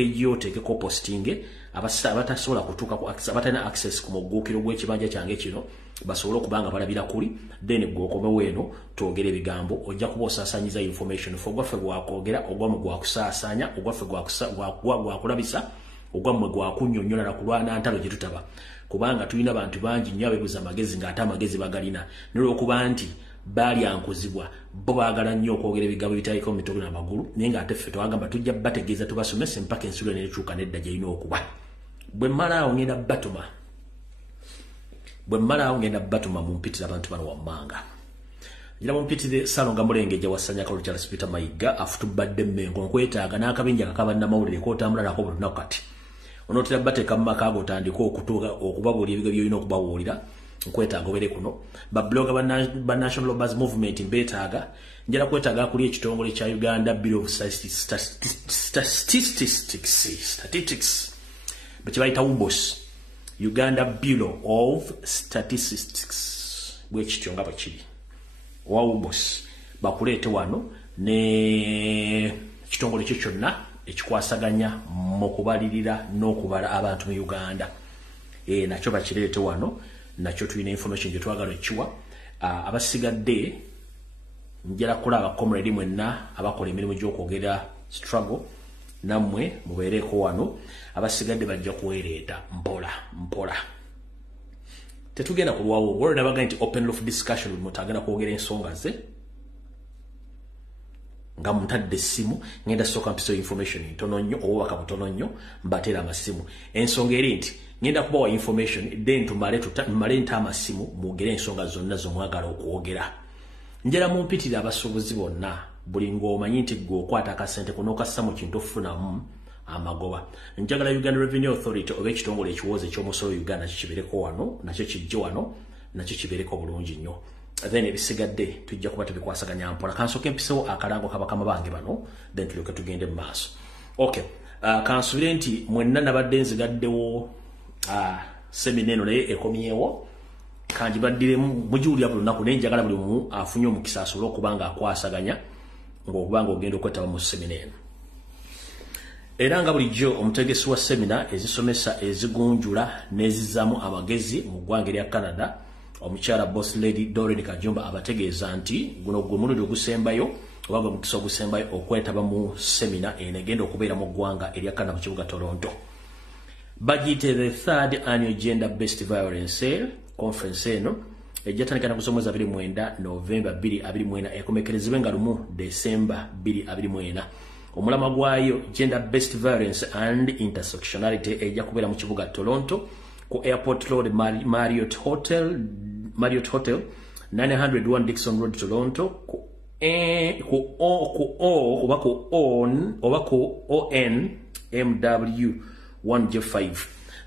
eyo tekeko posting abatasobola kutuuka ku abatalina access ku mugguukiro gw'ekibanja kyange kino basobole okubanga balabira kuli then gwokomewo eno twogera ebigambo ojja kuba osaasaanyiza information fe ogwaffe gwakwogera ogwammwe gwakusaasanya ogwaffe gwakulabisa ogwammwe gwakunnyonnyola na kulwana ntalo gye tutaba kubanga tulina bantu bangi nnyo abeebuza amagezi ng'ate amagezi bagalina nolw'okuba nti baalyankuzibwa bo baagala nnyo okwogera ebigambo bitaliko mu mitego n'amagulu naye ng'ate ffe twagamba tujja bategeeza tubasomese mpaka ensulo n'ekyuka nedda gy'erina okuba bwe mmalaawo ngenda batuma mu mpitira abantu bano wammanga ngira mu mpitire Salonga Mulengeja wasanya Kalulu Charles Peter Mayiga afutubadde Mmengo nkwetaaga n'akabinja kakabanda mawulire k'otambula nako buli lunaku kati onootera bateeka mu maka ago otandika okubabuulira ebigo by'olina okubabuulira nkwetaaga obere kuno babloga ba National Robbers Movement mbeetaaga njala kwetaaga kuli ekitongole kya Uganda Bureau of Statistics bekibayita UBOS Uganda Bureau of Statistics bwekityo nga bakiri wa UBOS bakuleete wano ne kitongole kyo kyonna ekikwasaganya mu kubalirira n'okubala abantu mu Uganda nakyo bakireete wano nakyo tulina information gye twagala ekiwa abasigadde njala kulaba comrade mwenna abakola emirimu gy'okwogera struggle nammwe mubeereko wano abasigadde bajja kuweereeta mpola tetugenda kulwawo waliwo nabaga nti open law discussion buli muntu agenda kwogera ensonga ze nga muntadde essimu ngenda sooka mpiso information ntono nnyo obubaka butono nnyo mbateera amasimu ensonga eri nti ngenda kubawa information then tumale nta amasimu mwogere ensonga zonna zomwagala okwogera njala mumpitire abasuubuzi bonna buli ng'omanyi nti gwe okwata akasente kunookassa mu kintu ofunamu amagoba njagala Uganda Revenue Authority oba ekitongole ekiwooza ekyomusolo Uganda kikibereko wano nakyo kijje wano nakyo kibereko bulungi nnyo then ebisigadde tujja kuba tubikwasaganya mpola kansooka empisewo akalango kabakama bange bano then tulyoke tugende mu maaso okay kansubire nti mwenna nabadde nzigaddewo semina eno naye ekomyewo kangibaddire mugiwulira buli lunaku naye njagala buli omu afunye omukisa asobole okuba nga akwasaganya ng'okubanga ogenda okwetaba mu semina eno era nga bulijjo omutegesi wa semina ezisomesa ezigunjula n'ezizaamu amagezi mu ggwanga erya Canada omukyala Boss Lady Doreen Kajumba abategeeza nti guno gwe mulundi ogusembayo oba gwe mukisa ogusembayo okwetaba mu semina eno egenda okubeera mu ggwanga erya Canada mu kibuga Toronto bagiyite the third annual Gender Based Violence Conference eno ejjatandika na kusomweza 29 November 2024 ekomekerezebwe nga lumu December 2024 omulama gwayo Gender Based Violence and Intersectionality ejja kubeera mu kibuga Toronto ku Airport Road Marriott Hotel 901 Dixon Road Toronto ku ONMW 1J5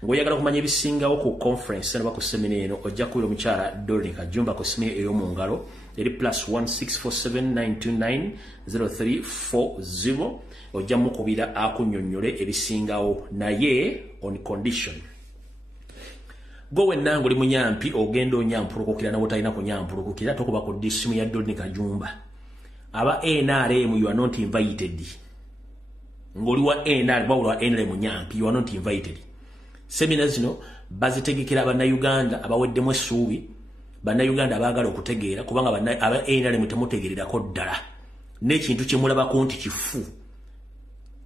ngoyagala kumanya ebisingawo ku conference eno baku semina eno ojja kubira omukyala Doreen Kajumba ku semina ey'omu ngalo eri +16479290340 ojja mukubira akunnyonnyole ebisingawo naye on condition gowe nangu li munyampi ogenda onyampulukukira nawe talina kunyampulukukira tokuba ku disimu ya Doreen Kajumba aba NRM you are not invited ngoli wa NRM bawulwa NRM munyampi you are not invited semina zino bazitegekera bannayuganda abaweddemu essuubi bannayuganda abaagala okutegeera kubanga aba NRM temutegeererako ddala n'ekintu kye mulabako nti kifu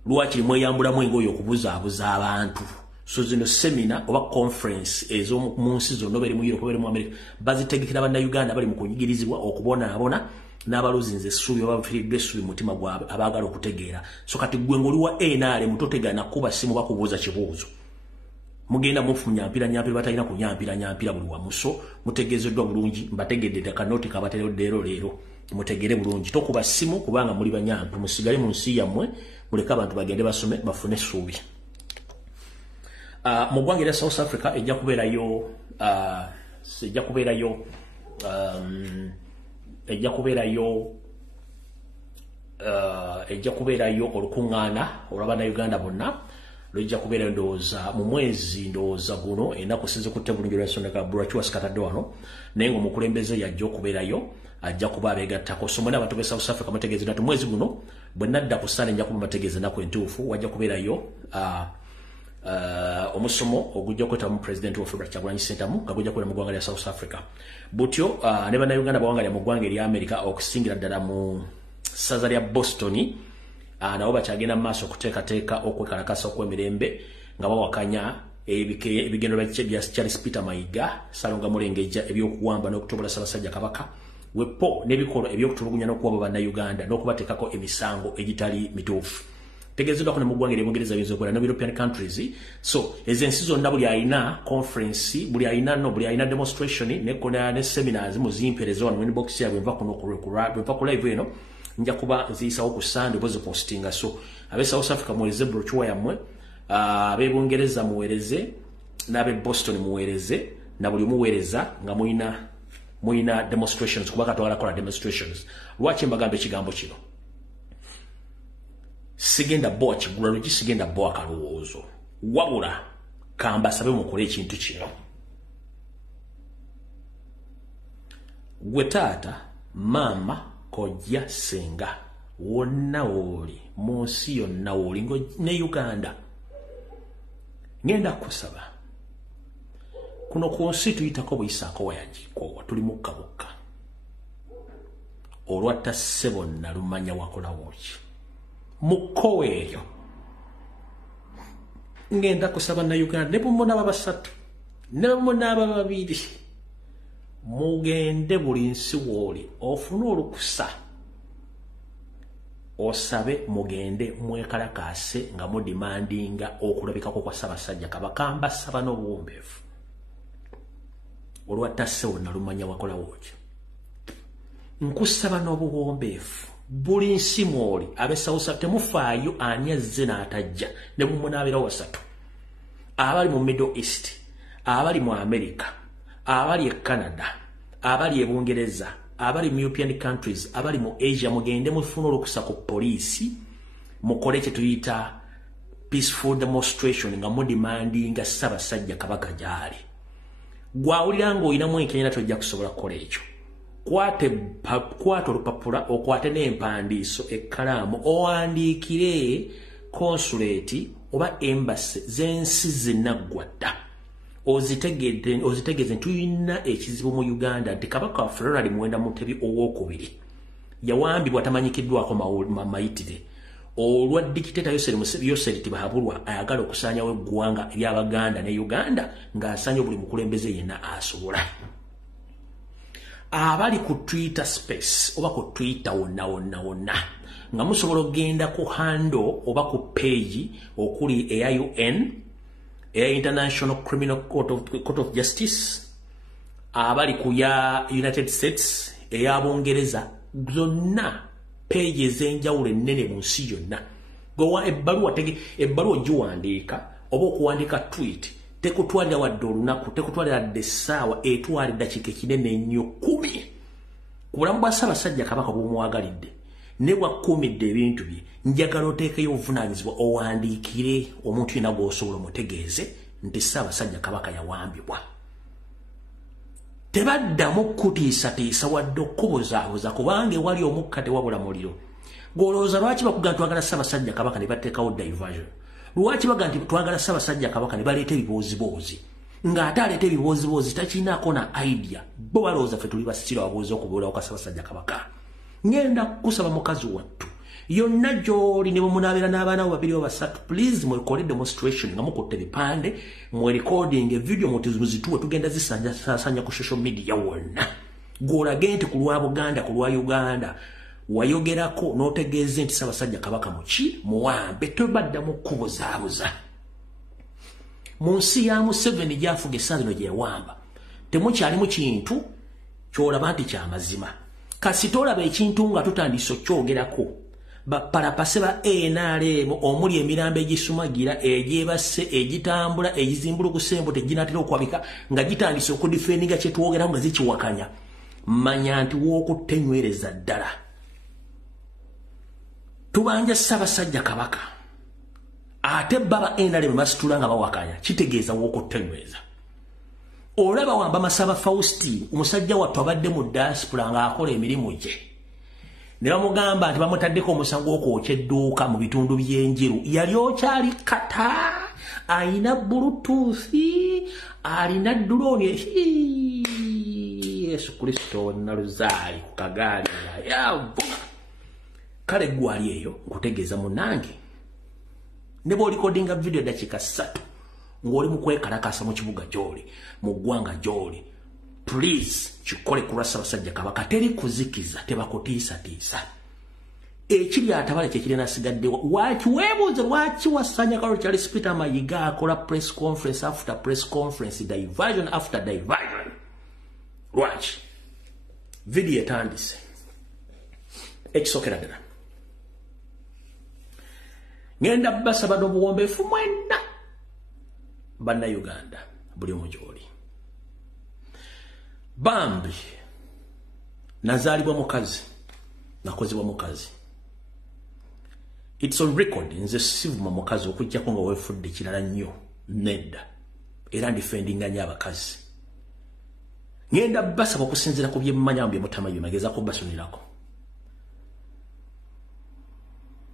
lwaki mweyambulamu engoye okubuzaabuza abantu so zino semina oba conference ez'omu nsi zonna beri mu Europe beri mu America bazitegekera bannayuganda bali mu kunyigirizibwa okubonaabona n'abaluzinze essuubi oba bafiiriddwa essuubi mu mutima gwabwe abaagala okutegeera so kati gwe ng'oli wa NRM totegana kuba simu bakubuuza kibuuzo mugenda mufunya mpira batalina kunyampira buli wamu so mutegeezeddwa bulungi mbategedde takanoti kabatereddero leero mutegere bulungi tokuba simu kubanga muli banyampi musigale mu nsi yammwe muleka abantu bagende basome bafune essuubi mu ggwanga erya South Africa ejja kubeerayo olukuŋŋaana olw'Abannayuganda bonna lujja kubeera ndowooza mu mwezi ndowooza guno ennaku sinze kutte bulungi lwensonga Brachiwas Katadde wano naye ng'omukulembeze yajja okubeerayo ajja kuba abegattako so mwena abantu be South Africa mutegeeze nti mwezi guno bwe nadda ku ssale nja kuba bategeeze nako entuufu wajja kubeerayo omusomo ogujja kweta mu president of Robert Kyagulanyi Ssentamu nga gujja kubeera mu ggwanga lya South Africa butyo ne bannayuganda bawangalya mu ggwanga erya America okusingira ddala mu ssaza lya Boston nabo bakyagenda mu maaso okuteekateeka okwekalakasa okw'emirembe nga bawakanya ebigendo bya Charles Peter Mayiga Salonga Mulengeja ebyokuwamba n'okutobola Ssaabasajja Kabaka wepo n'ebikolwa ebyokutulugunya n'okuwaba bannayuganda n'okubateekako emisango egitali mituufu tegeezebwa ko ne mu ggwanga ery'Obungereza biyinza okubeera no European countries so ezensi zonna buli ayina conference buli ayina demonstration ne seminars mu zimperezo wano inbox yabwe nva kuno ku live eno nja kuba nziyisawo ku Sunday bozi postinga so abe South Africa muwereze brochure yammwe abe Bungereza muwereze n'abe Boston muwereze na buli muwereza nga muyina demonstrations kuba katwala kola demonstrations lwaki mbagambe ekigambo kino sigenda boa kigula lugi sigenda boa kalowoozo wabula kamba sabe mukole ekintu kino gwe taata mama kojja senga wonna woli mu nsi yonna woli ne Uganda ngenda kusaba kuno ku nsi tuyitako buyisako wayagikowa tuli mukka bukka olwatta ssebo nalumanya wakola woki mukkowe eyo ngenda kusaba na Uganda ne bumuna babasatu ne bumuna babiri mugende buli nsi woli ofuna olukusa osabe mugende mwekalakase nga mudimandinga okulabikako kwa Ssaabasajja Kabaka mbasaba n'obuwombeefu olwattase wonna lumanya wakola woki nkusaba n'obuwombeefu buli nsi mwoli abe South Africa temufaayo ani azze n'atajja ne mumunaabira wasatu abali mu Middle East abali mu America abali e Canada abali e Bungereza abali mu European countries abali mu Asia mugende mufuna olukusa ku poliisi mukole kye tuyita peaceful demonstration nga mudimandinga Ssaabasajja Kabaka gyali gwawulira ng'olinamu enkenya tojja kusobola kukola ekyo kwata olupapula okwate n'empandiiso ekkalaamu owandiikire consulate oba embassy z'ensi zinnaggwadda ozitegeeze nti tulina ekizibu mu Uganda nti Kabaka waffe Ronald Muwenda Mutebi owookubiri yawambibwa tamanyikiddwako mayitire olwa dikiteta Yoseri Tibahabulwa ayagala okusaanyawo eggwanga ery'Abaganda ne Uganda ng'asanya buli mukulembeze yenna asobola abali ku Twitter space oba ku Twitter wonna nga musobola okgenda ku handle oba ku page okuli eya UN eya International Criminal Court of Justice abali ku ya United States eya Bungereza zonna page ezenjawulo ennene mu nsi yonna gowa ebbaluwa giwandiika oba okuwandiika tweet tekutwalira wadde olunaku tekutwalira dde essaawa etwala eddakiika ekinene ennyo 10 ku bulamu bwa Ssaabasajja Kabaka bw'omuwagalidde ne bwakkuumidde ebintu bye njagala oteekeyo obuvunaanyizibwa owandiikire omuntu yenna gw'osobola omutegeeze nti Ssaabasajja Kabaka yawambibwa tebaddamu kutiisatiisa wadde okubuzaabuza kubanga ewali omukka tewabula muliro gw'olowooza lwaki bakuga twagala Ssaabasajja Kabaka ne bateekawo diversion lwaki baga nti twagala Ssaabasajja Kabaka ne baleeta ebiboozibozi ng'ate aleeta ebiboozibozi takinaako na idea bo balowooza ffe tuli basitira wabuuza okubuulawo ka Ssaabasajja Kabaka ngenda kusaba mukazi wattu yonna gy'oli ne bwemunaabeera n'abaana bo babiri basatu please mwekole demonstration nga mukutte ebipande mwe recording video muzituwe tugenda zisanyasaanya ku social media wonna gw'olage nti ku lwa Buganda ku lwa Uganda wayogerako n'otegeeze nti Ssaabasajja Kabaka muki muwambe tobaddamu kubuzaabuza mu nsi ya Museveni gy'afuga essaawa zino gye yawamba temukyalimu kintu ky'olaba nti ky'amazima kasita olaba ekintu nga tutandise okyogerako bapalapase ba NRM omuli emirambo egisumagira egyebase egitambula egizimbulukuse embo teginatera okwabika nga gitandise okudifendinga kyetwogeramu nga zikiwakanya manya nti w'okutenywereza ddala tubanja Ssaabasajja Kabaka ate baba NRM basitula nga bawakanya kitegeeza w'okutenywereza olaba wamba Masaba Faustin umusajja wattu abadde mu diaspora nga akola emirimu gye ne bamugamba nti bamutaddeko omusango okwokya edduuka mu bitundu by'enjeru yali okyali kata ayina bluetooth alina drone Yesu Kristo naluzaali ku kagaali yavuga kale gwali eyo nkutegeeza munange ne bo recordinga video dakika 3 ngoli mu kwekalakasa mu kibuga gyoli mu ggwanga gyoli please chikole kurasa basajja Kabaka teri kuzikiza tebakutiisa ekiri atabale kye kirina sigadde waki webuze lwaki wasanya Carol Charles Peter Mayiga akola press conference after press conference diversion after diversion watch video etandise ekisokera ddala ngenda basaba n'obuwombeefu mwenna banna Uganda buli omujoli Bambi nazalibwa mukazi nakozibwa mukazi it's on record nze sivuma mukazi okujjako nga weefudde kirala nnyo nedda era ndifendinganya abakazi ngenda basaba okusinziira ku byemmanya bye mutamanyi nagezaako basonirako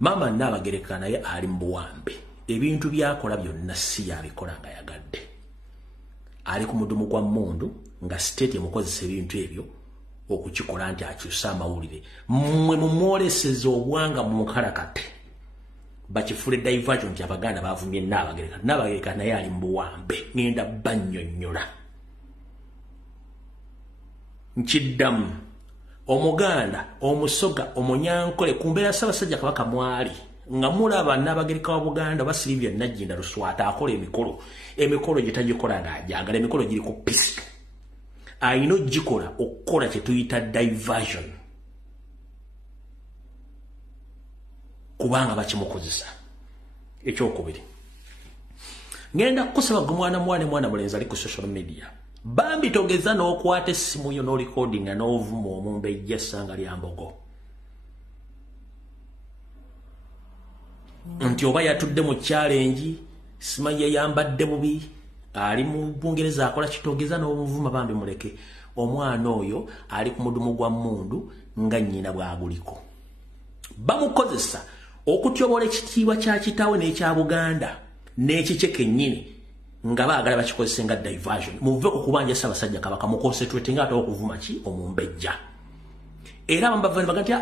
mama Nnabagereka naye ali mu buwambe ebintu byakola byonna si yabikola nga yagadde ali ku mudumu gwa mmundu nga state emukozesa ebintu ebyo okukikola nti akyusa amawulire mmwe mumwoleseza obwanga mu mukalakate bakifule diversion nti Abaganda bavumye Nnabagereka naye ali mu buwambe ngenda bannyonnyola nkiddamu Omuganda omusoga omunyankole kumbeera Ssaabasajja Kabaka mwali nga mulaba Nnabagereka wa Buganda Basiribya Najjinda Luswata akola emikolo gye tagikola ng'ajagala emikolo giri ku pisi ayina ogikola okukola kye tuyita diversion kubanga bakimukozesa ekyokubiri ngenda kukusaba gwe mwana mulenzi ali ku social media Bambi togeza n'okwata essimu yo n'orecordinga n'ovuma omumbejja essanga lya mbogo nti oba yatudde mu challenge simanyi yayambadde bubi ali mu Bungereza akola kitogeza n'obuvuma Bambi muleke omwana oyo ali ku mudumu gwa mmundu nga nnyina bwaguliko bamukozesa okutyobola ekitiibwa kya kitaawe n'ekya Buganda n'ekikye kennyini nga baagala bakikozese nga diversion muve okubanja Ssaabasajja Kabaka mu concentrate nga ate okuvuma ki omumbejja era bambavani bagati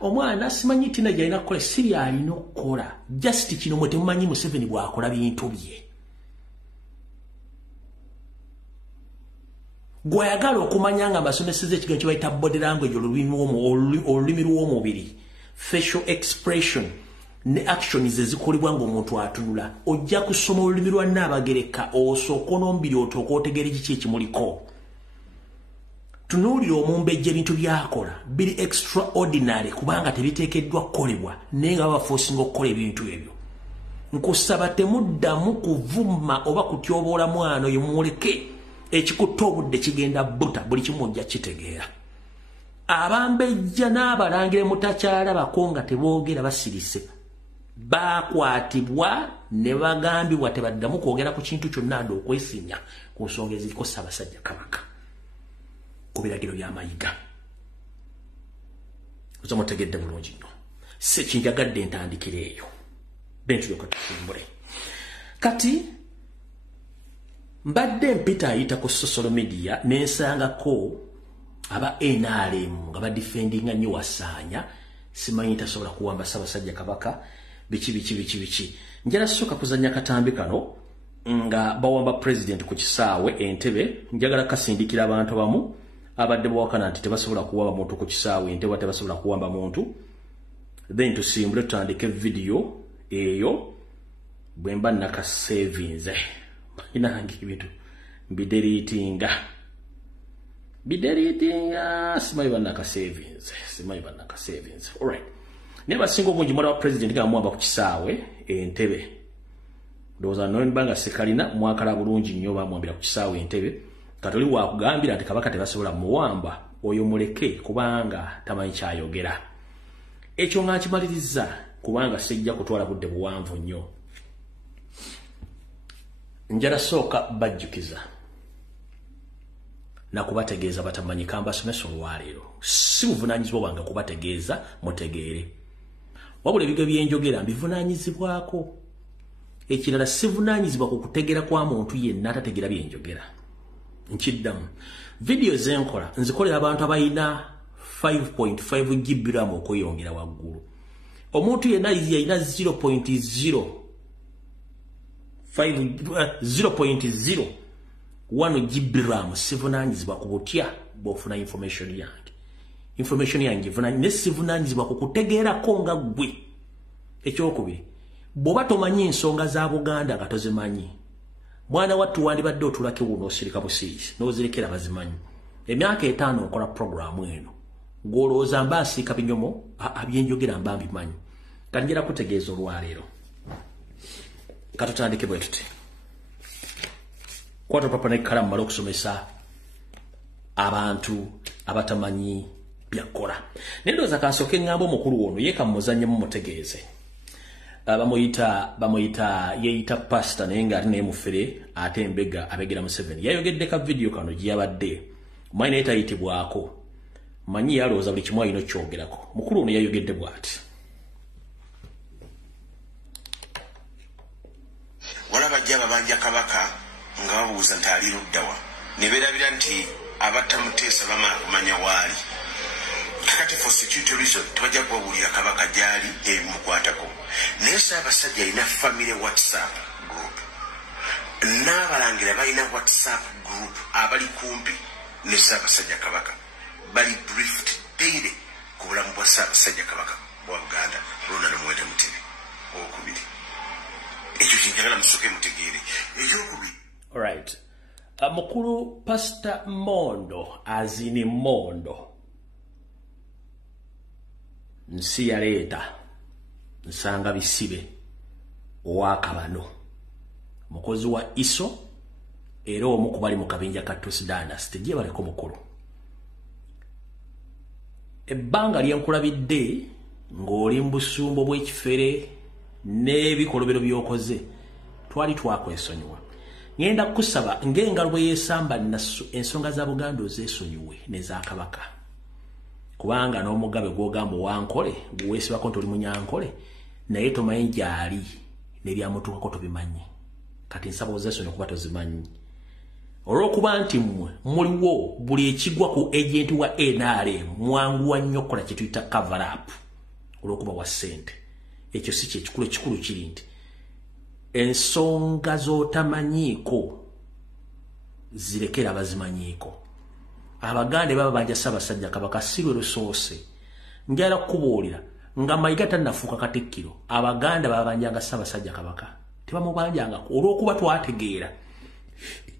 omwana simanyi tina jalina kukola siri alina okukola just kino mwe temumanyi Museveni bwakola bintu bye gwayagala okumanya nga abasomeseza ekigambo kye bayita body language olulimi lw'omubiri facial expression ne actions ezikolebwa ng'omuntu atunula ojja kusoma olulimi lwa Nnabagereka osooka n'omubiri otooka otegeera kiki ekimuliko tunuulira omumbejja ebintu byakola biri extraordinary kubanga tebiteekeddwa kukolebwa naye nga babaforcinga okukola ebintu ebyo nkusaba temuddamu kuvuma oba kutyoboola mwana oyo muleke ekikutta obudde kigenda buta buli kimu ojja kitegeera abambejja n'abalangira mutakyalabako nga teboogera basirise bakwatibwa ne bagambibwa tebaddamu kwogera ku kintu kyonna nda okwesinya ku nsonga eziriko Ssaabasajja Kabaka ku biragiro bya Mayiga ozomutegedde bulungi nnyo sekinjagadde ntandikira eyo bentulyoka tufumbule kati mbadde mpita ayita ku social media nensangako aba NRM nga badifendinga nnyo Wasaanya simanyi tasobola kuwamba Ssaabasajja Kabaka biki njala soka kuzanya katambi kano nga bawamba president ku kisaawe Entebbe njagala kasindikira abantu bamu abadde bawakana nti tebasobola kuwamba muntu ku kisaawe Entebbe tebasobola kuwamba muntu then tusimbule tutandike video eyo bwemba naka savings inangi bintu bidelitinga simayi banaka savings alright neba singo bungi mwana wa president nga mwamba ku kisaawe Entebbe doza nonbanga sekalina mwakala bulungi nnyo bamwambira ku kisaawe Entebbe katoli wa kugambira nti Kabaka tebasobola muwamba oyo muleke kubanga tamanyi kyayogera ekyo nga kimaliriza kubanga sejja kutwala budde buwanvu nnyo njala sooka bajjukiza na kubategeeza batamanyi kamba somesa olwaleero si buvunaanyizibwa bwange kubategeeza mutegeere wabula ebigwa byenjogera mbivunaanyizibwako ekirala sivunaanyizibwa ku kutegeera kwa muntu yenna atategeera byenjogera nkiddamu video zenkola nzikolera abantu abalina 5.5 GB RAM okweyongera waggulu omuntu yenna yalina 0.1 GB RAM sivunaanyizibwa ku butya bw'ofuna information yange ne sivunaanyizibwa ku kutegeerako nga ggwe ekyokubiri bw'oba tomanyi ensonga za Buganda nga tozimanyi mwana wattu wandibadde otulako wuno osirika busiisi n'ozirekera bazimanyi emyaka 5 nkola programu eno ng'olowooza mba asiika binyomo byenjogera mba mbimanyi kati njera kutegeeza olwaleero katutandike bwe tuti kwata papa n'ekkalamu mala okusomesa abantu abatamanyi byakola naye ndowooza kansooke eŋŋamba omukulu ono ye kamuzannyemu mutegeeze bamuyita yeeyita pasita naye ng'ate naye mufere ate embega abegera Museveni yayogedde ka vidiyo kano gye yabadde omwani naye tayitibwako manyi yalowooza buli kimu alina okyogerako mukulu ono yayogedde bw'ati walaba jja babanja kabaka nga babuuza nti ali luddawa ne beerabira nti abatta Muteesa bamala kumanya waali kakati for security reason tebajja kubabuulira kabaka gyali ebimukwatako naye Ssaabasajja alina family WhatsApp group n'abalangira balina WhatsApp group abali kumpi ne Ssaabasajja kabaka bali briefed daily ku bulamu bwa Ssaabasajja kabaka bwa Buganda Ronald Muwenda Mutebi okubiri ekyo kinjagala musooke mutegeere ekyokubiri. Alright. Mukulu Pastor Mondo azini Mondo nsi yaleeta nsanga bisibe owakabano mukozi wa ISO era omu ku bali mu kabinja ka Tusi Dynasty gye baleko mukulu ebbanga lyenkulabidde ng'oli mu busumbo bw'ekifere n'ebikolobero by'okoze twali twakwesonyiwa ngenda kusaba ng'engalo bwe yeesamba nasu ensonga za Buganda ozeesonyiwe n'eza Kabaka kubanga n'omugabe gw'ogamba wankole gweweesibako nti oli munyankole naye tomanyi gyali n'ebyamutuukako tobimanyi kati nsaba ozeesonyiwe kuba tozimanyi olw'okuba nti mmwe muliwo buli ekigwa ku agenti wa NRM mwanguwa nnyo okukola kye tuyita cover up olw'okuba wa ssente ekyo si kyekikulu ekikulu kiri nti ensonga z'otamanyiiko zirekera abazimanyiiko abagande baba banja Ssaabasajja kabaka si lwe lusoose njala kukubuulira nga Mayiga tannafuuka Katikkiro abaganda baba banjanga Ssaabasajja kabaka tebamubanjangako olw'okuba twategeera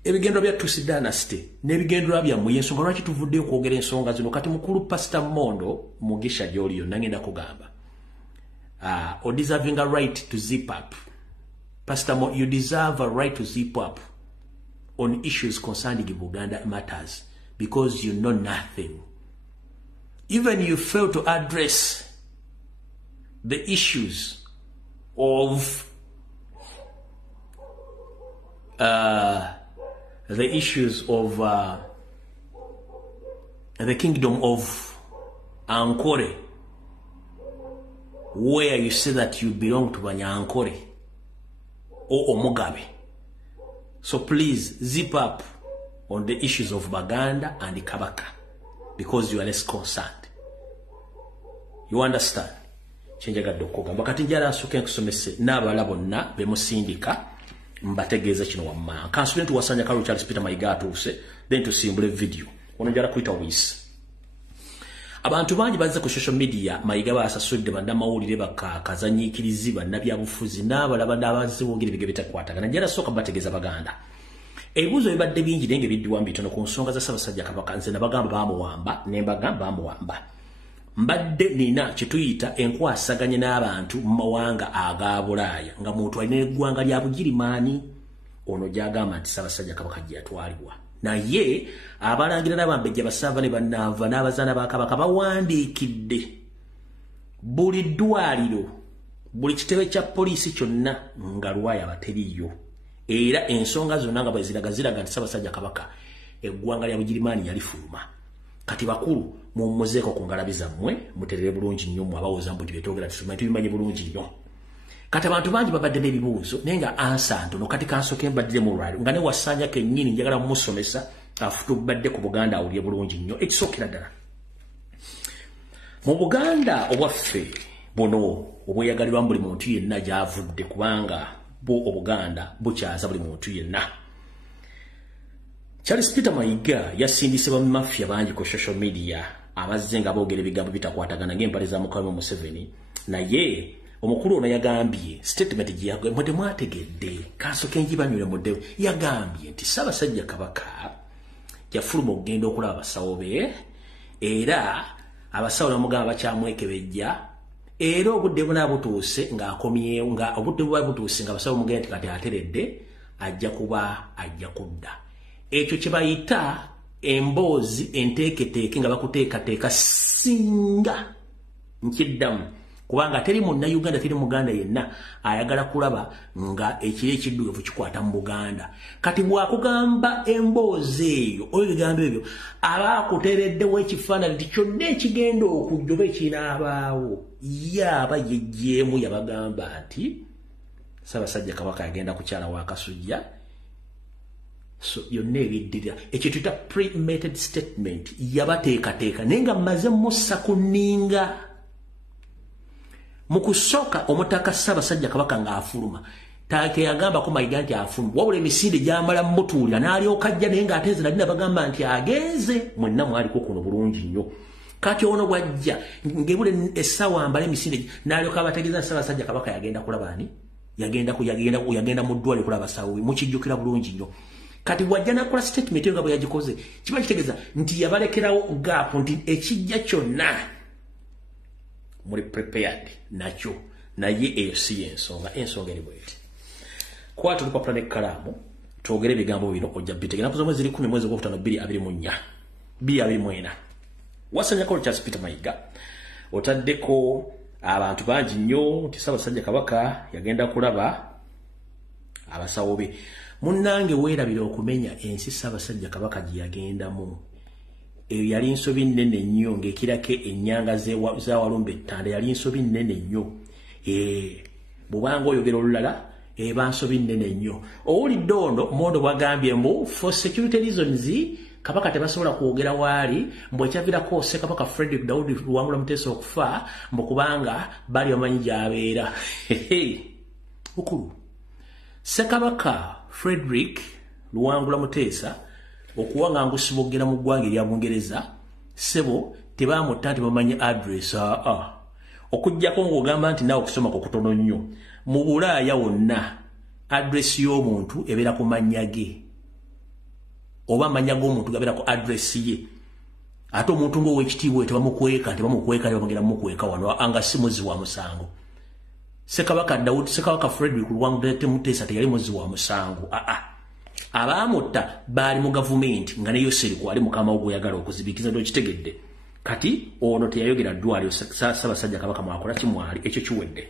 ebigendo bya Tusi Dynasty n'ebigendera byammwe y'ensonga lwaki tuvuddeyo okwogera ensonga zino kati mukulu Pastor Mondo Mugisha gy'oliyo nangenda kugamba or deserving a right to zip up. Pastor Mo, you deserve a right to zip up on issues concerning Buganda matters because you know nothing. Even you fail to address the issues of the kingdom of Ankore, where you say that you belong to Banyankore or Omugabe. So please zip up on the issues of Baganda and Kabaka because you are less concerned. You understand? Chenjaga dokoga. Mbakati njala asuke nkusomese n'abala bonna bemusindika mbategeeza kino wamma. Kansule tuwasanya Kalu Charles Peter Mayiga atuuse then tusimbule video. Ono njala kuyita wisi. Abantu bangi bazze ku social media Mayiga basasudde bannamawulire bakakazanyiikirizi bannabyabufuzi n'abalaba n'abazze boogera ebigere bitakwatagana njala sooka bategeeza Baganda. Ebibuuzo bibadde bingi naye ng'ebiddiwa mbitono ku nsonga za Ssaabasajja Kabaka nze nabagamba bamuwamba ne mbagamba bamuwamba. Mbadde nina kituyita enkwasaganye n'abantu mu mawanga aga Bulaaya nga muntu alina eggwanga lya Bugirimaani ono gy'agamba nti Ssaabasajja Kabaka gye yatwalibwa. Naye abalangira n'abambejja basaava ne bannaava n'abazaana ba Kabaka bawandiikidde buli ddwaliro buli kitebe kya poliisi kyonna nga Lwaya bateriiyo era ensonga zonna nga bwe ziraga nti Ssaabasajja Kabaka eggwanga lya Bugirimaani yalifuluma kati bakulu mumuzeeko ku ngalabi zammwe muterere bulungi nnyo mwabawooza mbu byetogera tusoma tubimanyi bulungi nnyo kati abantu bangi babadde n'ebibuuzo naye nga ansa ntono kati kansoke mbaddire mu lwali nga ne Wasanya kennyini njagala mumusomesa afutubadde ku Buganda awulye bulungi nnyo ekisookera ddala mu Buganda obwaffe buno obweyagalirwa buli muntu yenna gy'avudde kubanga Obuganda bukyaza buli muntu yenna. Charles Peter Mayiga yasindise ba mafia bangi ku social media abazze nga boogera ebigambo bitakwatagana ng'empale za Mukama Museveni naye omukulu ono yagambye statement gyagwe mwete mwategedde kansoke njibanyure mudde yagambye nti Ssaabasajja Kabaka yafuluma okugenda okulaba abasawo be era abasawo namugamba bakyamwekebejja era obudde buna butuuse ng'akomyewo nga obudde buba butuuse nga abasawo mugenda kati ateredde ajja kudda ekyo kye bayita emboozi enteeketeeke nga bakuteekateeka singa nkiddamu kubanga teri munna Uganda teri Muganda yenna ayagala kulaba nga ekiri ekiddugavu kikwata mu Buganda kati bwakugamba emboozi eyo oyo bigambo ebyo aba akuteereddewo ekifaananyi nti kyonna ekigenda okujja oba ekinaabaawo yaba yejjeemu yabagamba nti Ssaabasajja Kabaka yagenda kukyala wa Kasujja so yonna ebiddirira ekyo tuyita premeditated statement yabateekateeka naye nga mmaze mussa ku nninga mukusoka omutaka Ssaabasajja Kabaka ng'afuluma taake yagamba ko Mayiga nti afuluma wabula emisinde gyamala mutuulira n'alyoka ajja naye ng'ateeze nalina bagamba nti agenze mwenna mwaliko kuno bulungi nnyo kati ono bwajja ngebule essaawa ambala emisinde n'alyoka abategeeza Ssaabasajja Kabaka yagenda kulaba ani yagenda mu ddwaliro kulaba abasawo mukijjukira bulungi nnyo kati bwajja n'akola statement eyo nga bwe yagikoze kiba kitegeeza nti yabalekerawo gaapu nti ekijja kyonna muri prepared nacho naye eyo si ensonga eri bweti kwatu lupapula n'ekkalaamu twogere ebigambo bino ojja bitegera napo zomwe ziri 10 mwezi gw'okutaano 2024 Wasanya ko Charles Peter Mayiga otaddeko abantu bangi nnyo nti Ssaabasajja Kabaka yagenda kulaba abasawo be munnange weerabira okumenya ensi Ssaabasajja Kabaka gye yagendamu yali nsobi nnene nnyo ng'ekirako ennyanga za Walumbe Ttanda yali nsobi nnene nnyo bw'obanga oyogera olulala eba nsobi nnene nnyo owulidde ono Mondo bwagambye mbu for security reasons Kabaka tebasobola kwogera waali mbu ekyavirako Ssekabaka Frederick Daudi Luwangula Muteesa okufa mbu kubanga bali bamanyi gy'abeera ukulu Ssekabaka Frederick Luwangula Muteesa okuwanga ngusibogera mu ggwanga erya Bungereza sebo tebamutta nti bamanyi address okujjako ng'ogamba nti naawe okusoma kutono nnyo mu Bulaaya wonna address y'omuntu ebeera ku mannya ge oba amannya g'omuntu gabeera ku address ye ate omuntu ng'ow'ekitiibwa tebamukweka bamugera mukweka wano anga si muzi wa musango Ssekabaka Frederick Luwangula Muteesa teyali muzi wa musango abamutta baali mu gavumenti nga neyo Seriku ali mukama ogweyagala okuzibikiza ndokitegedde kati ono teyayogera ddwaliro Ssaabasajja Kabaka mwakola kimwali ekyo kiwedde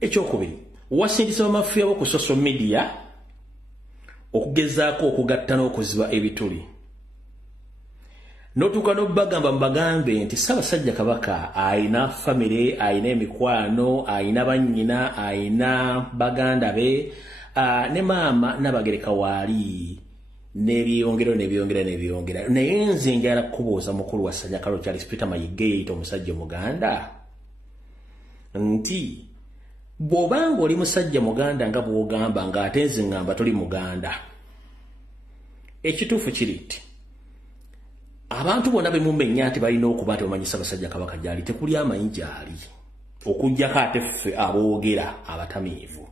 ekyokubiri wasindisa bamafiya bo ku social media okugezaako okugatta n'okuziba ebituli notuuka n'obagamba mbagambe nti Ssaabasajja Kabaka ayina famire ayina emikwano ayina bannyina ayina baganda be ne maama n'abagereka waali n'ebyongera naye nze njagala kubuuza mukulu wa Ssajjakalo Charles Peter Mayiga eyita omusajja Omuganda nti bw'obanga oli musajja Muganda nga bw'ogamba ng'ate nze ngamba toli Muganda ekituufu kiri nti abantu bonna bemumenya nti balina okuba nti bamanyi Ssaabasajja Kabaka gyali tekuli amanyi gyali okujjako ate ffe aboogera abatamiivu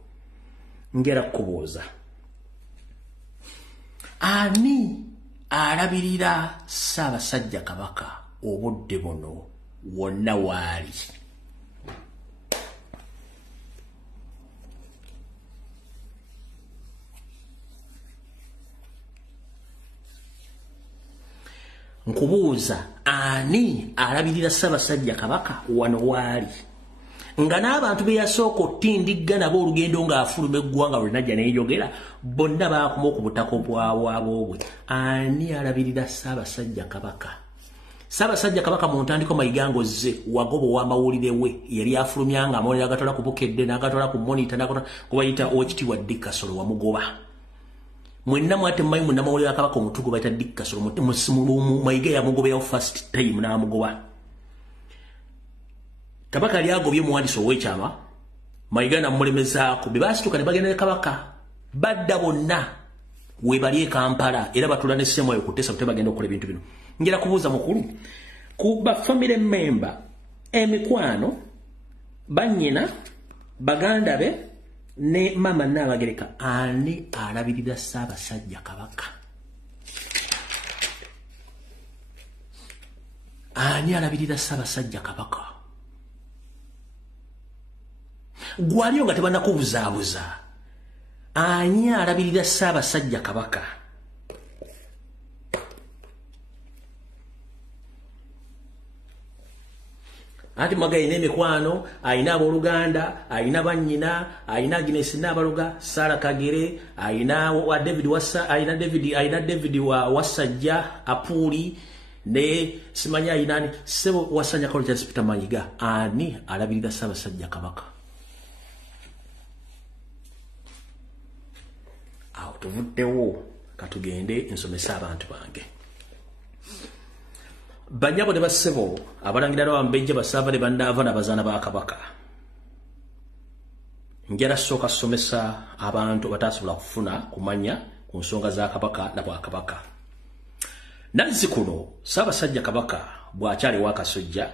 ngera kubuuza ani alabirira Ssaabasajja Kabaka obudde buno wonna waali nkubuuza ani alabirira Ssaabasajja Kabaka wano waali nga n'abantu be yasooka otindigga nabo olugendo ng'afuluma eggwanga lwe najja neeyogera bonna baakoma okubutako bwabwe ani alabirira Ssaabasajja Kabaka Ssaabasajja Kabaka mu ntandiko Mayiga ng'ozze wagoba ow'amawulire we yali afulumya nga amawulire agatwala ku Bukedde n'agatwala ku Monitor n'agatwala kubayita Oweekitiibwa Dick Kasolo wamugoba mwenna mwate mmanyi munnamawulire wa Kabaka omutugo bayita Dick Kasolo Mayiga yamugoberawo first time n'amugoba Kabaka yali agobye muwandiisi ow'ekyama Mayiga n'amulemezaako be baasituka ne bagenda ne Kabaka badda bonna we bali e Kampala era batula ne ssemu eyo ku Ttesa Mutwe bagenda okukola ebintu bino njera kubuuza mukulu ku ba family member emikwano bannyina baganda be ne mama Nnaabagereka ani alabirira Ssaabasajja Kabaka ani alabirira Ssaabasajja Kabaka gwaliyo nga tebannakubuzaabuza ani alabirira Ssaabasajja Kabaka ati Maga ayina emikwano ayina abooluganda ayina bannyina ayina Agnes Naabaluga Sarah Kagere ayina wa David Wassa ayina David wa Wassajja Apuli ne simanya ayina ni sebo Wassanya College Peter Mayiga ani alabirira Ssaabasajja Kabaka awo tuvuddewo katugende ensomesa abantu bange Banyabo ne bassebo abalangira Bambejja Basaava ne Bandaava n'abazaana ba Kabaka njala sooka somesa abantu batasobola kufuna kumanya ku nsonga za Kabaka na Bwakabaka nazzi kuno Ssaabasajja Kabaka bw'akyali wa Kasujja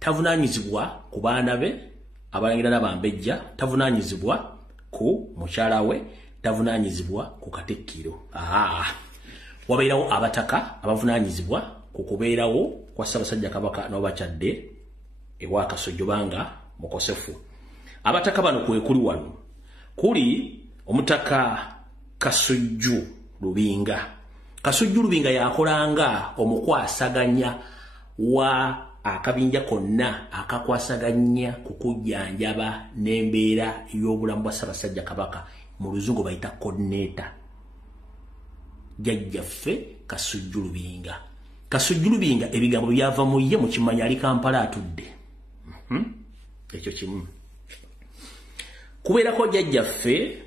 tavunaanyizibwa ku baana be abalangira Bambejja tavunaanyizibwa ku mukyala we tavunaanyizibwa ku Katikkiro wabeerawo abataka abavunaanyizibwa kukubeerawo kwa Ssaabasajja Kabaka n'obakyadde ewa Kasujju banga mukosefu abataka bano kwe kuli wano kuli omutaka Kasujju Lubinga yakolanga omukwasaganya wa akabinja konna akakwasaganya kukujjanjaba n'embeera y'obulamu bwa Ssaabasajja Kabaka mu Luzungu bayita coordinator jjajjaffe Kasujju Lubinga ebigambo byava mu ye mu kimanya ali Kampala atudde ekyo kimu kubeerako jjajjaffe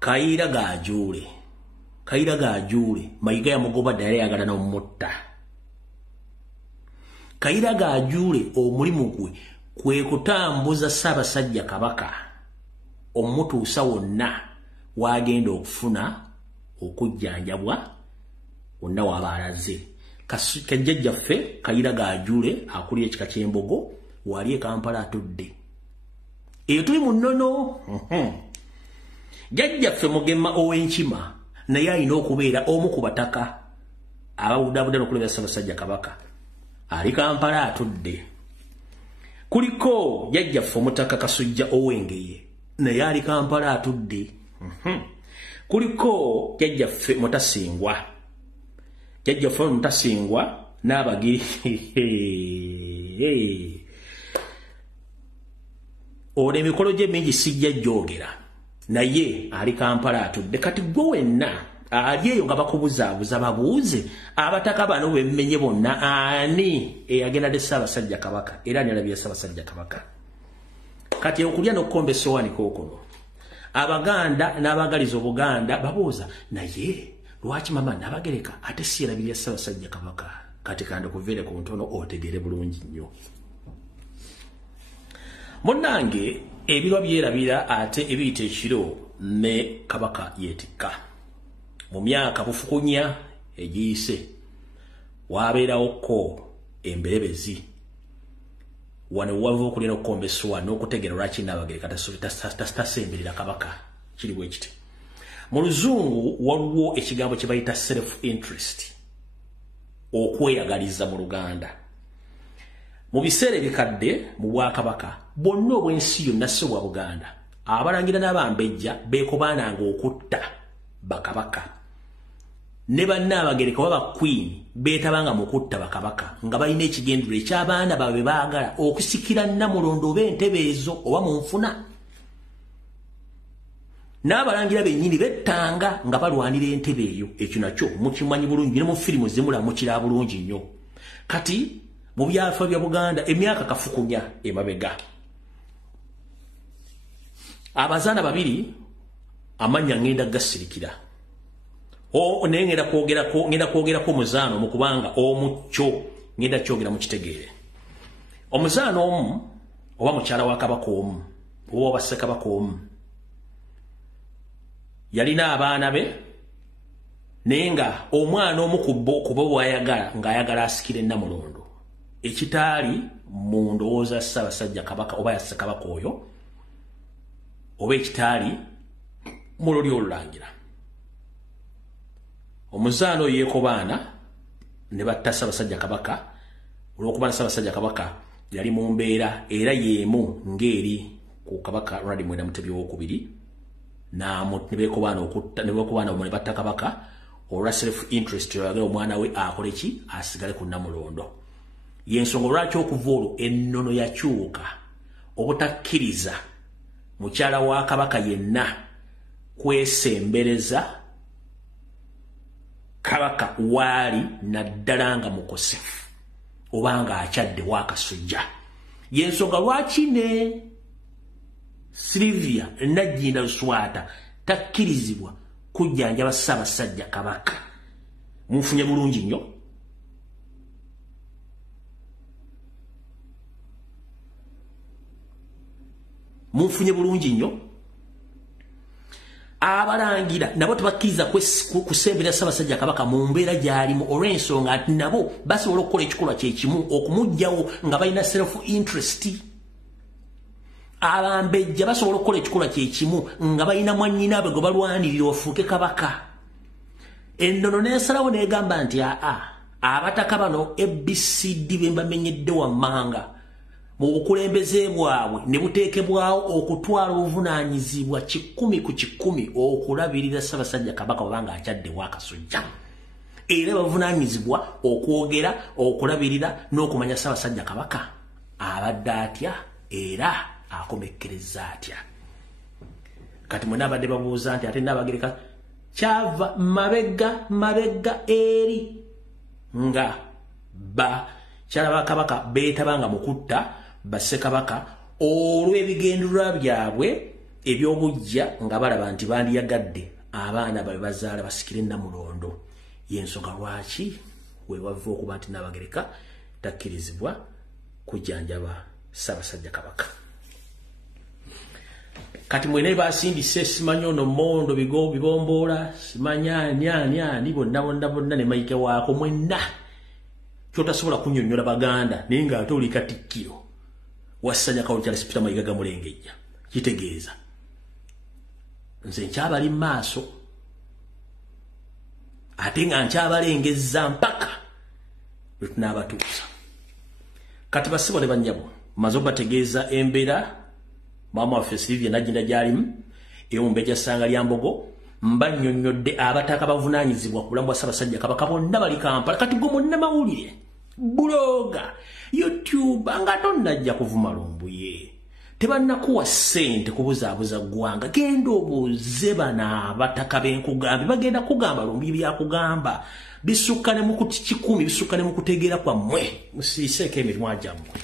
Kayiira Gajuule Mayiga yamugoba ddala yayagala n'omutta Kayiira Gajuule omulimu gwe kwe kutambuza Ssaabasajja Kabaka omutuusa wonna wagenda okufuna okujjanjabwa wonna wabaalaze kajjajjaffe Kayiira Gajuule akulira ekika ky'Embogo wali e Kampala atudde eyo tuli mu nnono jjajjaffe Mugema ow'Enkima naye alina okubeera omu ku bataka ababuddaabudda n'okulabira Ssaabasajja Kabaka ali Kampala atudde kuliko jjajjaffe Omutaka Kasujja ow'Engeye naye ali Kampala atudde kuliko jjajjaffe Mutasingwa n'Abagiri ono emikolo gye mingi sijja gyogera naye ali Kampala atudde kati gwe wenna ali eyo nga bakubuzaabuza babuuze abataka bano bemmenye bonna ani eyagenda de Ssaabasajja Kabaka era ani alabira Ssaabasajja Kabaka kati okulya n'okukomba essowaani kookono Abaganda n'abagaliza Obuganda babuuza naye lwaki mama Nnaabagereka ate si erabirira Ssaabasajja Kabaka kati kandi kuviire ku ntono otegere bulungi nnyo munnange ebirwa byerabira ate ebiyita ekiro ne Kabaka yeetikka mu myaka bufukunya egiyise wabeerawoko emberebezi wano wava okulira okukomba essowaani n'okutegera lwaki Nnaabagereka tasemberera Kabaka kiri bwe kiti mu Luzungu waliwo ekigambo kye bayita self interest okweyagaliza mu Luganda mu biseera ebikadde mu Bwakabaka bonna obw'ensi yonna si bwa Buganda abalangira n'Abambejja beekobaananga okutta bakabaka ne bannabagereka waba queen betabanga mu kutta bakabaka nga balina ekigendero eky'abaana baabwe baagala okusikira Namulondo oba entebe ezo oba mu nfuna. N'abalangira bennyini bettanga nga balwanira entebe eyo. Ekyo nakyo mukimanyi bulungi ne mu firimu zemula mukira bulungi nnyo. Kati mu byafa bya Buganda emyaka kafukunya emabega abazaana babiri amanya ngenda gasirikira ngenda kwogerako omuzaano mu kubanga omucyo ngenda kyogera mu kitegeere. Omuzaano omu oba mukyala wa kabaka omu oba bassekabaka omu yalina abaana be naye nga omwana omu kubo bw'ayagala ng'ayagala asikire Namulondo ekitaali mu ndowooza Ssaabasajja Kabaka oba ya Ssekabaka oyo oba ekitaali mu lulyo olulangira. Omuzaano yeekobaana ne batta Ssaabasajja Kabaka olw'okuba Ssaabasajja Kabaka yali mu mbeera era yeemu ng'eri ku Kabaka Ronald Mwenda Mutebi owookubiri ne beekobaana ne batta Kabaka olwa self interest yagala omwana we akole ki asigale ku Namulondo. Yensonga lwaki okuva olwo ennono yakyuka obutakkiriza mukyala wa Kabaka yenna kwesembereza Kabaka waali naddala nga mukosefu obanga akyadde wakasujja. Yensonga lwaki ne Sylvia Nagginda Luswata takkirizibwa kujjanjaba Ssaabasajja Kabaka. Munfunye bulungi nnyo. Munfunye bulungi nnyo. Abalangira nabo tebakkiriza kusembera Ssaabasajja Kabaka mu mbeera gy'alimu olw'ensonga ati nabo basobola okukola ekikolwa kyekimu okumugjawo nga balina self interest. Abambejja basobola okukola ekikolwa kyekimu nga balina mwannyinaabwe gwe balwanirira ofuuke Kabaka. Ennono n'esalawo n'egamba nti abataka bano ABCD be mbamenyedde wammanga mu bukulembeze bwabwe ne buteekebwawo okutwala obuvunaanyizibwa 100 ku 100 okulabirira Ssaabasajja Kabaka obanga akyadde wakasujja. Era bavunaanyizibwa okwogera okulabirira n'okumanya Ssaabasajja Kabaka abadde atya era akomekkereza atya. Kati mwena abadde babuuza nti ate Nnaabagereka kyava mabega eri nga bakyala ba Kabaka beetabanga mu kutta Bassekabaka olw'ebigendererwa byabwe eby'obujja nga balaba nti bandiyagadde abaana babe bazaala basikire Namulondo. Yensonga lwaki wewava okuba nti Nnaabagereka takkirizibwa kujjanjaba Ssaabasajja Kabaka. Kati mwene basindise simanyi ono Mondo bibomboola simanya ani bonna ne mayike waako mwenna kyotasobola kunnyonnyola Baganda naye ng'ate oli Katikkiro Wassanya Kaolo Charles Peter Mayiga Gamulengejja kitegeeza nze nkyabali mu maaso ate nga nkyabalengezza mpaka lwe tunaabatuusa. Kati basibo ne bannyabo maze obategeeza embeera Maama waffe Sylvia Nagginda gy'alimu ey'omumbeja ssanga lya Mbogo mbannyonnyodde abataka bavunaanyizibwa ku bulamu bwa Ssaabasajja Kabaka bonna bali Kampala. Kati gwe munnamawulire buloga YouTube nga tonnajja kuvuma lumbuye tebannakuwa ssente kubuzaabuza ggwanga genda obuuze bano abataka b'enkugambi bagenda kugamba lumbuye byakugamba bisukkane mu kikumi bisukkane mu kutegeera kwammwe musiiseeko emirimu gyammwe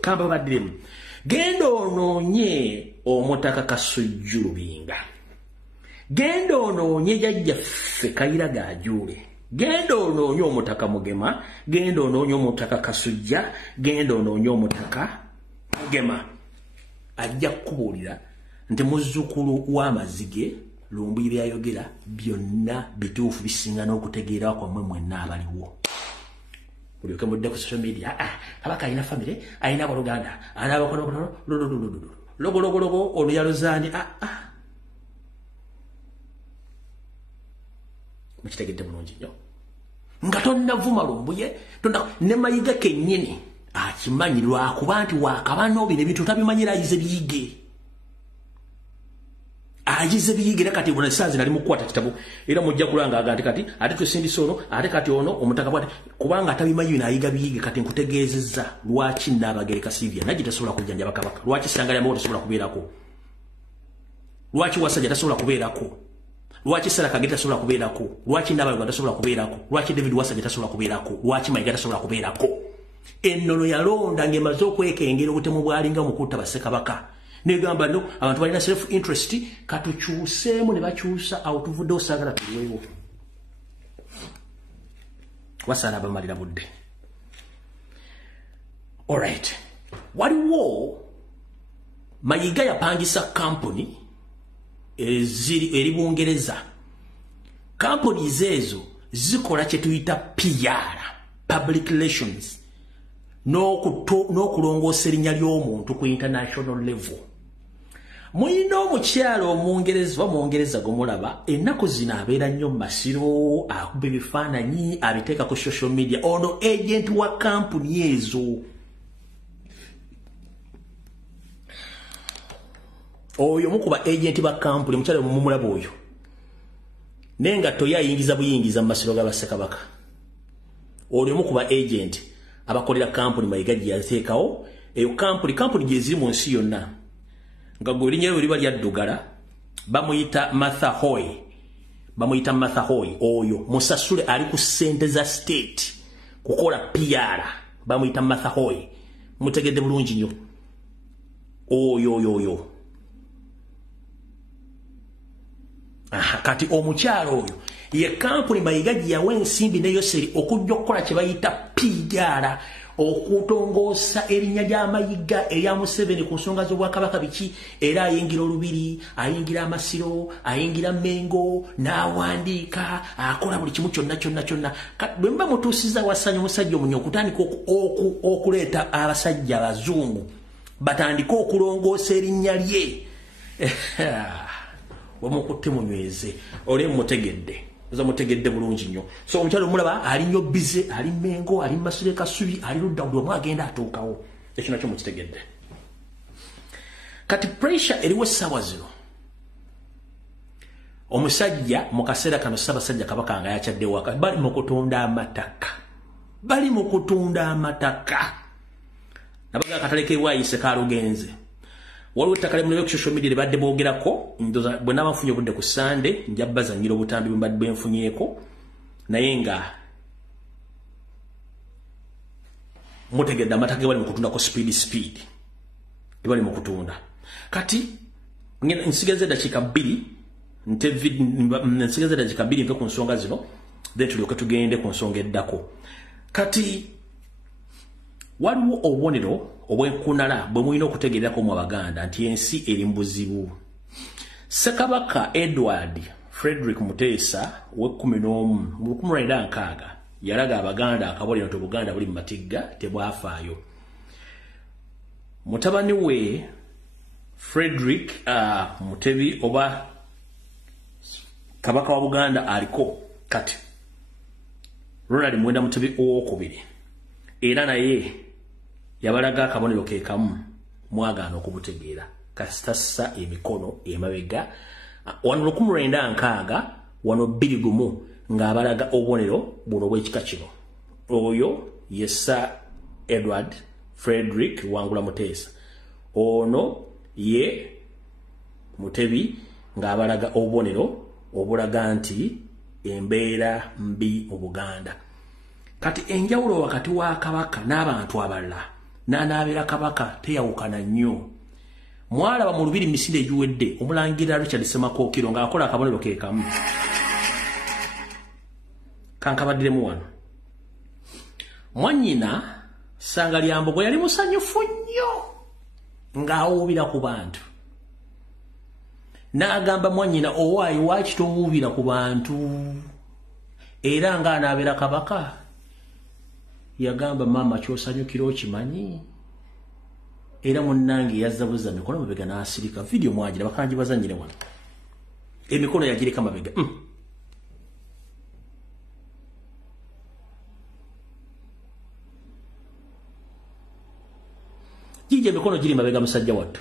kamba baddiremu. Genda onoonye omutaka Kasujju Lubinga. Genda onoonye jjajjaffe Kayiira Gajuule. Genda onoonye omutaka Mugema. Genda onoonye omutaka Kasujja. Genda onoonye omutaka Mugema. Ajja kukubuulira nti muzzukulu w'amazige lumbuye byayogera byonna bituufu bisinga n'okutegeera kwammwe mwenna abaliwo. Ulioke mudde ku social media Kabaka alina family alina abaluganda anabakono logo ono yalozani mukitegedde bulungi nnyo nga tonnavuma lumbuye ne Mayiga kennyini akimanyirwa kuba nti wakabano bino ebintu tabimanyira ayize biyige agize biyigira kati buna sanzi nali mukwata kitabu era mujja kulanga agati kati ate tusindise ono ate kati ono omutaka bwate kubanga atabimanyi nayiga biyiga kati nkutegeezezza lwaki Nabagereka Sylvia naji tasobola kujjanja bakabaka lwaki Sangalya Mbogo tasobola kubeerako lwaki Wasajja tasobola kubeerako lwaki Sarah Kagere tasobola kubeerako lwaki Nabayoga tasobola kubeerako lwaki David Wasajja tasobola kubeerako lwaki Mayiga tasobola kubeerako ennono yalonda ngemaze okwekengera obutemu bwalinga mukuta Bassekabaka negamba no abantu balina self interest katukyuseemu ne bakyusa awutuvudde osagala tuliweewo wasala bamalira budde. Alright, waliwo Mayiga yapangisa company eri Bungereza. Companies ezo zikola kye tuyita PR, public relations, n'okulongoosa erinnya ly'omuntu ku international level. Muyina omukyalo Omungereza gomulaba ennaku zino abeera nnyo mu masiro akuba ebifaananyi abiteeka ku social media. Ono agent wa company ezo. Oyo mukuba agent ba company mukyalo mumulaba oyo. Nenga toyayingiza buyingiza mu masiro g'Abassekabaka. Oyo mukuba agent abakolera company Mayiga gye yateekawo. Eyo company gye ziri mu nsi yonna. Nga gwe erinnya liba lyaddugala bamuyita Martha Hoy. Oyo musasule ali ku ssente za state kukola PR bamuyita Martha Hoy. Mutegedde bulungi nnyo. Oyo. Kati omukyalo oyo ye company Mayiga gye yawa ensimbi ne Yoseri okujja okukola kye bayita PR okutongoosa erinnya lya Mayiga erya Museveni ku nsonga z'Obwakabaka biki era ayingira olubiri ayingira amasiro ayingira Mengo n'awandiika akola buli kimu kyonna bwe mba mutuusiza wasanya omusajja omunyo okutandika okuleeta abasajja abazungu batandika okulongoosa erinnya lye wamukutte munyweze ole mutegedde oza mutegedde bulungi nnyo. So omukyalo mulaba ali nnyo bize ali Mengo ali Masire Kasubi ali ludda buli omu agenda atuukawo ekyo nakyo mukitegedde. Kati pressure eriwo essaawa zino omusajja mu kaseera kano Ssaabasajja Kabaka nga yakyadde waka bali mu kutunda amataka nabaga katale k'ewaayise kaalugenze. Waliwo ettaka lye ku social media libadde boogerako ndoza bwe nabafunye obudde ku Sunday njabbaza nnyira obutambi bwe nfunyeeko naye nga mutegedde amataka bali mu kutunda ko speed bali mu kutunda. Kati nsigaze dakiika 2 mpe ku nsonga zino then tulyoke tugende ku nsonga eddako. Kati waliwo obubonero obwenkunala bwe mulina okutegeerako mu Abaganda nti ensi eri mu buzibu. Ssekabaka Edward Frederick Muteesa we11 mu 1906 yalaga Abaganda akabonero nti Obuganda buli mu matigga tebwafaayo. Mutabani we Frederick Mutebi oba Kabaka wa Buganda aliko kati Ronald Mwenda Mutebi owokubiri era naye yabalaga akabonero ke kamu mwagaana okubutegeera kasitassa emikono emabega wano 1906 wano 21 ng'abalaga obubonero buno bw'ekika kino. Oyo ye Sir Edward Frederick Wangula Muteesa, ono ye Mutebi ng'abalaga obubonero obulaga nti embeera mbi mu Buganda. Kati enjawulo wakati wa Kabaka n'abantu abalala n'anaabera Kabaka teyawukana nnyo. Mwalaba mu lubiri misinde egiwedde omulangira Richard Semakookiro ng'akola akabonero ke kamu. Kankabaddiremu wano. Mwannyina Sangalya Mbogo yali musanyufu nnyo ng'awuubira ku bantu. N'agamba mwannyina owaayi waaki towuubira ku bantu era ng'anaabera Kabaka. Yagamba mama kyosanyukira okimanyi era munnange yazza buza mikono mabega n'asirika. Video mwagira bakanji bazanyire wano emikono yagireka mabega jije emikono giri mabega musajja wattu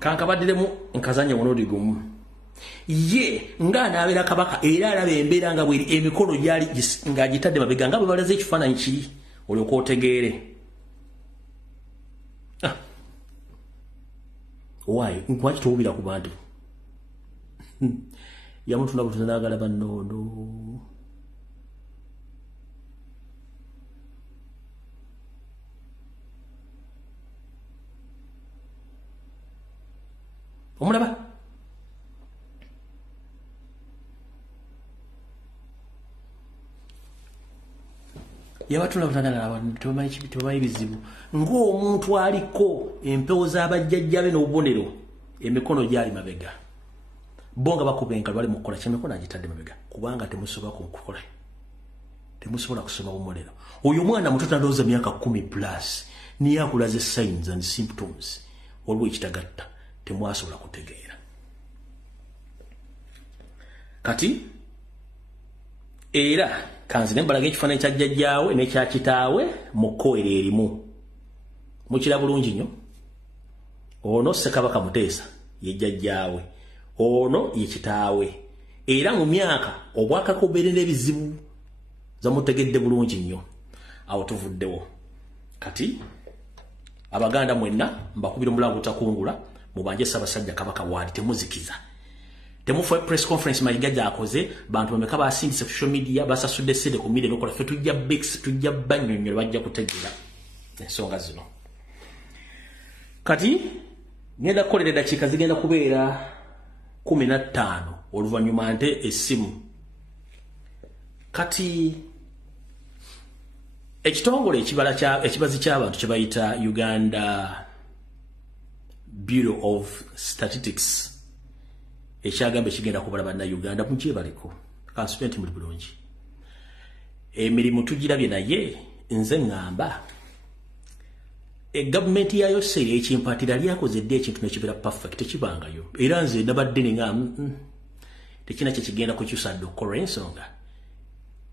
kankabadiremu nkazanya onodi gumu ye nga naabera kabaka era alaba embeera nga bweri emikono gyali nga agitadde mabega nga bwe balaze ekifaananyi kiri olyoka otegeere waayo nkwaki towubira ku bantu yamutunda butuza naagala bannondo omulaba yabatula butandagala abantu tebamanyi bizibu ng'omuntu aliko empewo z'abajjajjabe n'obubonero emikono gyali mabega bo nga bakuba enkalu bali mu kukola kyemikono agitadde mabega kubanga temusobola kukola temusobola kusoma bumulero oyo mwana muto tandowooza myaka 10+ niye akulaze signs and symptoms waliwo ekitagatta temwasobola kutegeera kati era kanzine mbalaga ekifaananyi kya jjajjaawe n'ekya kitaawe mu kkoera erimu mukira bulungi nnyo ono Ssekabaka Muteesa ye jjajjaawe ono ye kitaawe era mu myaka obwakaka obeerera ebizibu zamutegedde bulungi nnyo awo tuvuddewo kati abaganda mwenna mbakubira omulango otakungula mubanje Ssaabasajja Kabaka waali temuzikiza temufa press conference mayiga gyakoze bantu bameka basindise social media basasudde sede ku media nokola fe tujja bix tujja banyonyo bajja kutegeera ensonga zino kati ngenda kukolera dakiika zigenda kubeera 15 oluvannyuma nte essimu kati ekitongole ekibazi ky'abantu kye bayita Uganda Bureau of Statistics ekyagambe kigenda kubala bannayuganda mukye baliko kanspenti muli bulungi emirimu tugirabye naye nze ngamba gavumenti yayo seri ekimpatira lyakozedde ekintu nekibeera perfect kibangayo era nze nabadde ninga tekina kye kigenda kukyusa dokkola ensonga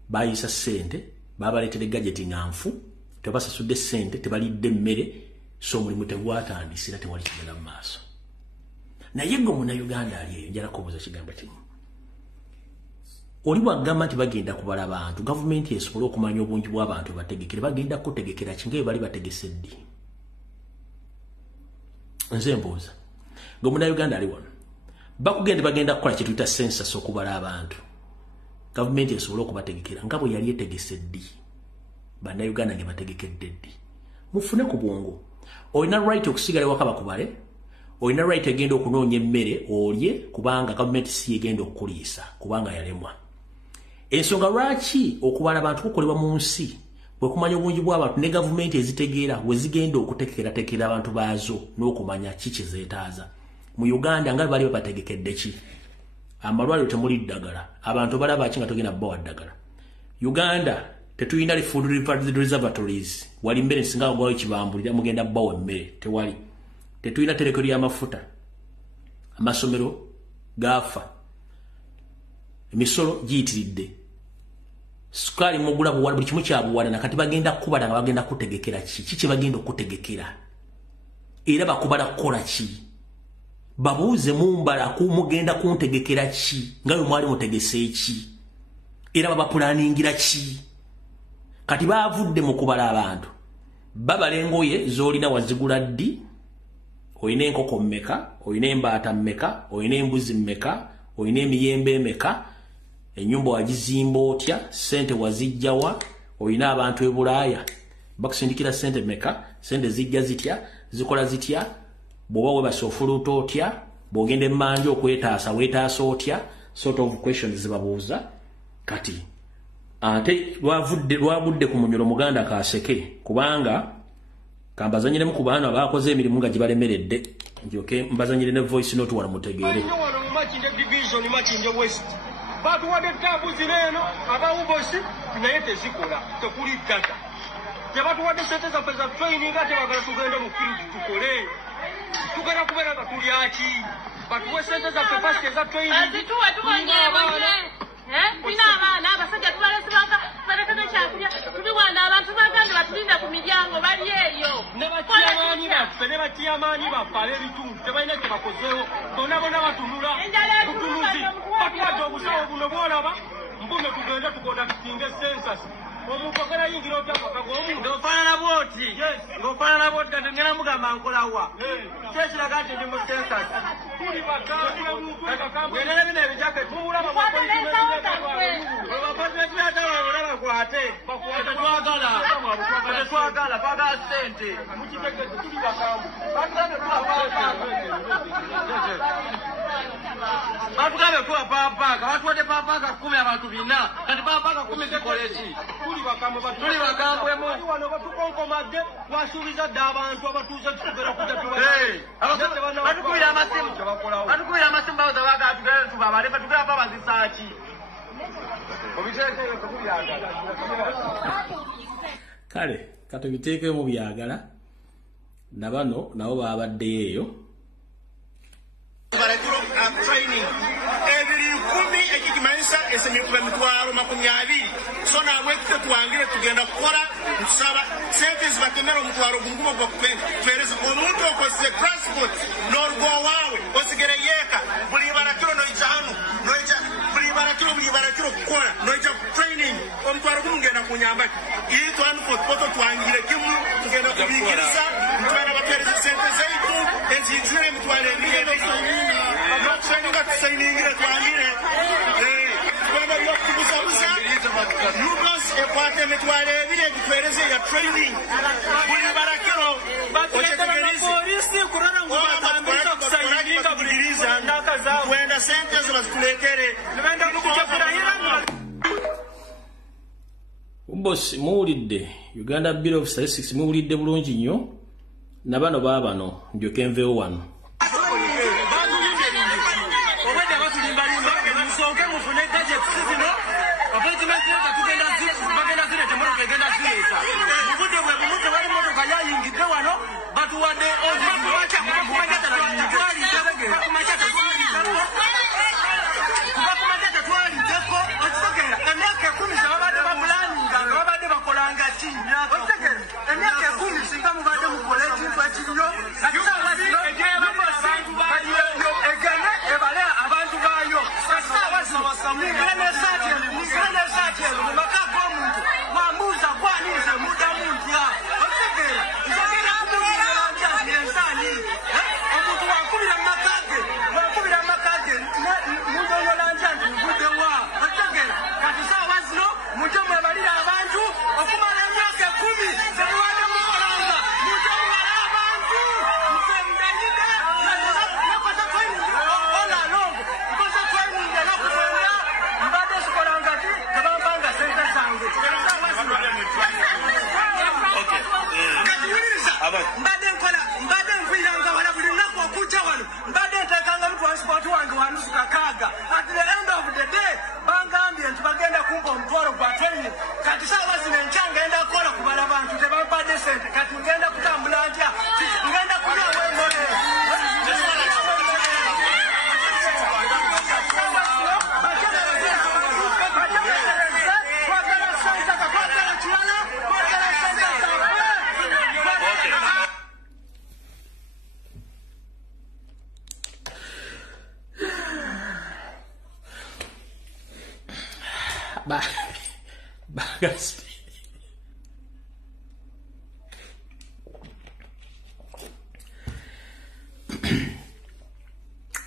bayisa ssente babaleetere gadgeti nganfu tebasasudde ssente tebalidde mmere so omulimu tegwatandise era tewali kigenda mu maaso naye gwe munnayuganda ali eyo njala kubuuza kigambo kimu oli bwagamba nti bagenda kubala abantu gavumenti esobole okumanya obungi bw'abantu bategekere bagenda kutegekera kinga bali bategese ddi nze mbuuza gwe munnayuganda ali wano bagenda kukola kye tuyita census okubala abantu gavumenti esobole okubategekera nga bwe yali etegese ddi bannayuganda nge bategekedde ddi mufune ku bwongo olina right okusigala ewaka bakubale olina right egenda okunoonya emmere olye kubanga gavumenti si egenda okukuliisa kubanga yalemwa ensonga lwaki okubala abantu kukolebwa mu nsi bwe kumanya obungi bw'abantu ne gavumenti ezitegeera we zigenda okuteekerateekera abantu baazo n'okumanya ki kye zeetaaza mu Uganda nga bali babategekedde ki amalwaliro temuli ddagala abantu balaba ki nga togenda bbawa ddagala Uganda tetulina food reservatories wali mmere singa ogwawo ekibambulira mugenda bbawa emmere tewali tetulina terekero y'amafuta amasomero gafa emisolo giyitiridde sukali mugula buwala buli kimu kyabuwala nakati bagenda kubala nga bagenda kutegekera ki kye bagenda okutegekera era bakubala kukola ki babuuze mumbala kumugenda kuntegekera ki nga bwe mwali mutegese ki era babapulaningira ki kati baavudde mu kubala abantu babala engoye z'olina wazigula ddi oyina enkoko mmeka oyina embaata mmeka oyina embuzi mmeka oyina emiyembe emeka ennyumba wagizimba otya sente wazijjawa oyina abantu e Bulaaya bakusindikira sente mmeka sente zijja zitya zikola zitya bw'oba webasa ofuluuta otya bw'ogenda emmanja okwetaasa weetaasa otya sort of questions zibabuuza kati ate lwagudde ku munyolo muganda kaseke kubanga kambazanyiremu ku baana abakoze emirimu nga gibalemeredde njoke mbazanyire ne voice note wala mutegeere batuwadde tabuzi leeno abawubosi naye tezikola tekuli ddata tebatuwadde sente zaffe za training ate bagala tugende mu field tukole tugenda kubeera nga tulyaki batuwe sente zaffe fast eza training tulina abaana abasajja tubalesi balekeze kyakulya tuli wanda abantu baganda batulinda ku miryango bali eyo ne bakiyamaani baffe ab'ebitundu tebalina kye bakola tugenda tukondakitinga census omuntu ogera yingira otya amaka g'omuntu ng'ofaanana bw'oti kati ngenda mugamba nkolawa kyekiraga nti ndi mu census tuli bakambwe ng'era bino ebijaketi mubulaba bwapolisimekiratawabula bakwate tetwagala twagala ssente mukitegezi tuli bakambwe batugambe kuwa papaaka batuwadde papaaka 10 abantu 4 kati papaaka 10 zikole ki tuli bakambwe tuli bakambwemu wano batukonkomadde wasuubiza dde abantu abatuuze tukugera kujja batukubira amasimu bawoza bagaa tugere tubabale batugera babazisaaki obiteekeyo tetubyagala kale katubiteekeo mu byagala nabano nabo babaddeyo eyo ebiri 10 ekikimanyisa esemikuba 20,000 so nabwe ffe twangire tugenda kukola ntusaba sente zibakenera omutwalo gumugumu ogwakutwereza omuntu okozese transport n'olugo waawe osigere yeeka buli barakiro noija hanu buli barakiro kukola noija training omutwalo gumu ngenda kunyamba iri twanfoto twangire kimu tugenda kubikiriza ntwala batwereza sente zaitu eziyitire emitwalo ebiri abakusaninga tusainingire twangire twenda byokubuzabuza yugos ekwata emitwalo ebiri egitwereze ya training buli barakiro polisi kurana ngo batambisa kusaininga buliriza ndaka zawe twenda sente zo bazitulekere nibenda kujja kurahira boss muwulidde Uganda Bureau of Statistics muwulidde bulungi nnyo nabano baabano ndyoke nveewo wano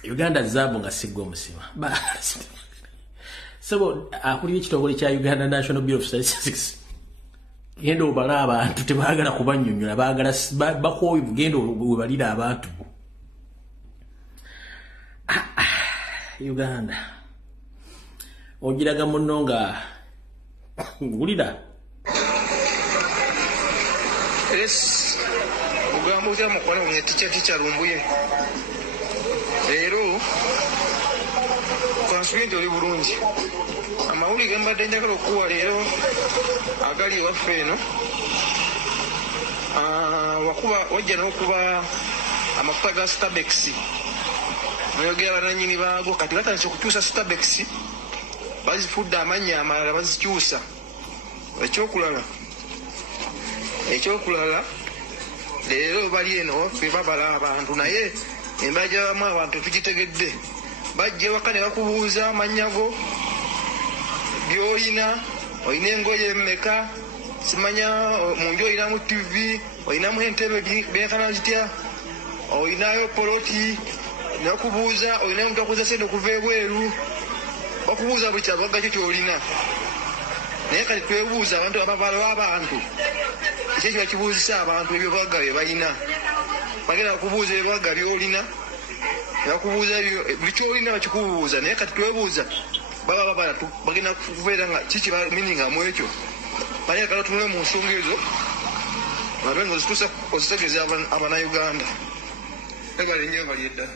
Uganda zabu nga sigwa musima sebo akulira ekitongole kya Uganda National Bureau of Statistics genda obala abantu tebagala kubanyonyola bagala bakooyi bugenda obalira abantu Uganda ogiraga munno nga ngulira ugamba otya mukola nga ticha lumbuye leero kwansubye oli bulungi amawulire mbadde njagala okuwa leero agali ewaffe eno wajja n'okuba amafuta ga Starbex nayogera bananyini baago kati batandise okukyusa Starbex bazifudde amannya amalala bazikyusa ekyokulala leero bali eno waffe babala abantu naye embaja bamu abantu tukitegedde bajja waka ne bakubuuza amannya go byolina olina engoye mmeka simanya munju olinamu TV olinamu entebe benkana zitya olinayo poloti nakubuuza olinayo omuntu akuza sente okuva ebweru bakubuuza buli kyabagga kyo kyolina naye kati twebuuza abantu ababalo abantu ekyo kiba kibuuzisa abantu ebyo bagga bye balina bagenda kubuuza ebibagga byolina bakubuuza buli kyolina bakikubuuza naye kati twebuuza baba bagenda kubeera nga kiki mininga mu ekyo naye kati tunule mu nsonga ezo abenga ozituusa ozitegeeza abannayuganda egala ennyo balyedda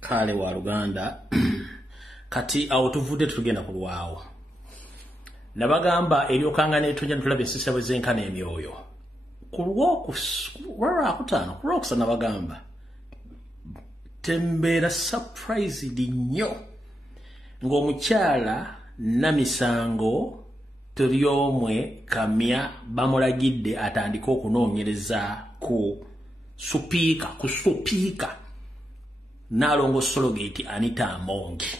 kale wa Luganda kati awo tuvudde tugenda kulwawo nabagamba eryokanga netunja netulaba esisa bwe zenkana emyoyo kulwakutaano kulwokusa nabagamba tembeera surprised nnyo ng'omukyala Namisango Turyomwe Kamya bamulagidde atandika okunoonyereza ku supiika Nalongo Sologate Anita Amongi.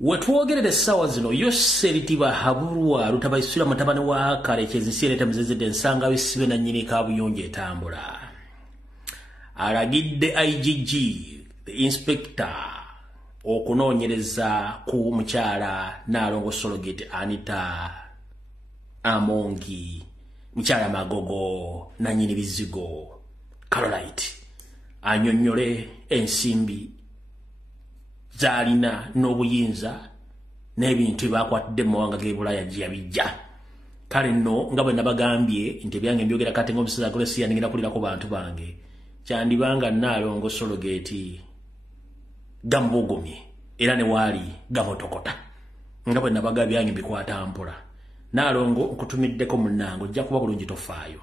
Wetwogerera essaawa zino Yose Litiba Habulwa lutabaisira mutabani wa Kalekezi Sireta Mzezede ensanga wisibe na nnyini kabuyonje etambula. Alagidde IGG the inspector okunoonyereza ku mukyala Nalongo Sologate Anita Amongi mukyala Magogo na nnyini bizigo Carolite anyonyole ensimbi zalina n'obuyinza n'ebintu bakwatidde mu mawanga g'Ebulaya gyabijja kale nno nga bwe nabagambye nti byange mbyogera kati ng'omuseza Gracia ningenda kulirako bantu bange kyandibanga Nalongo Sologate gambogomye era ne wali gamotokota nga bwe nabaga byange bikwata mpola Nalongo nkutumiddeko munnango ojja kuba bulungi tofaayo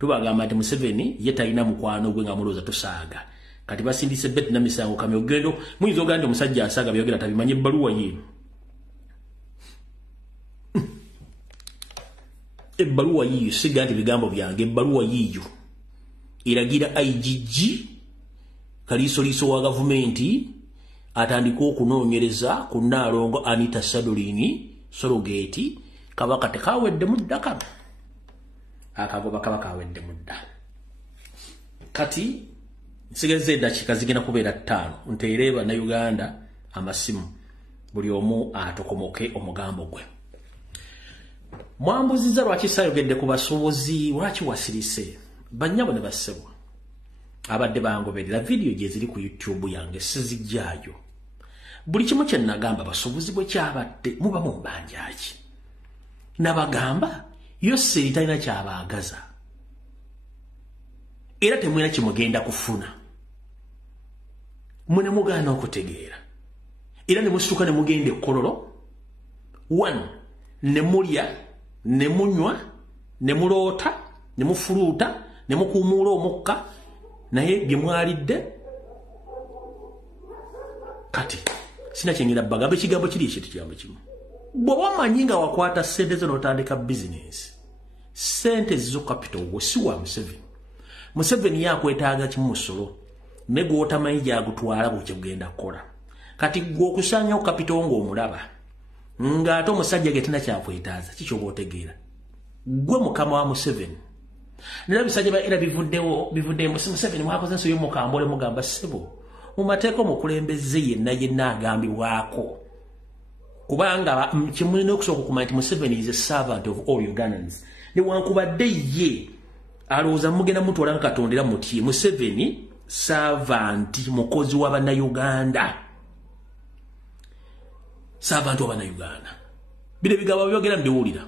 tubagamba nti Museveni ye talina mukwano gwe nga mulooza tosaaga kati basindise bet Namisango Kamya ogendo muyinza ogamba omusajja asaaga byogera tabimanye ebbaluwa ye ebbaluwa yiyo siga nti bigambo byange ebbaluwa yiyo iragira IGG kaliisoliiso wa gavumenti atandika okunoonyereza ku Nalongo Anita Sologate kabaka tekawedde mudda kano akagoba kabaka awedde mudda kati nsigeze eddakiika zigenda kubeera 5 nteereba na Uganda amasimu buli omu atokomoke omugambo gwe mwambuziza lwaki sayogedde ku basuubuzi lwaki wasirise bannyabo ne bassebo abadde bangoberera video gye ziri ku YouTube yange sizijjaayo buli kimu kye nagamba basuubuzi bwe kyabadde muba mu mbanjaki nabagamba Yose litalina kyabaagaza era temwena kimugenda kufuna mune mugaana okutegeera era ne musituka ne mugenda ekkololo 1 ne mulya ne munywa ne muloota ne mufuluuta ne mukuumuula omukka naye bye mwalidde kati sina kyengenda bagamba ekigambo kiri ekyo kigambo kimu bw'oba omanyi nga wakwata ssente zo n'otandika bizinensi ssente zizo capital gwe si wa Museveni yakwetaaga kimu musolo ne gw'otamanyi gyagutwala bwe kyegenda kukola kati gwe okusaanyawo capital ng'omulaba ng'ate omusajja ge tena kyakwetaaza kikyoba otegeera gwe mukama wa Museveni nera bisajja era bivuddewo Museveni mwakoze ensi y'omukambole mugamba ssebo mu mateeka omukulembeze yenna agambibwako kubanga kimulina okusooka okumanya nti Museveni is a servant of all Ugandans newankubadde ye alowooza mugenda mutwala nga Katonda era muti Museveni servant mukozi wa bannayuganda servant wa bannayuganda bino ebigambo byogera mbiwulira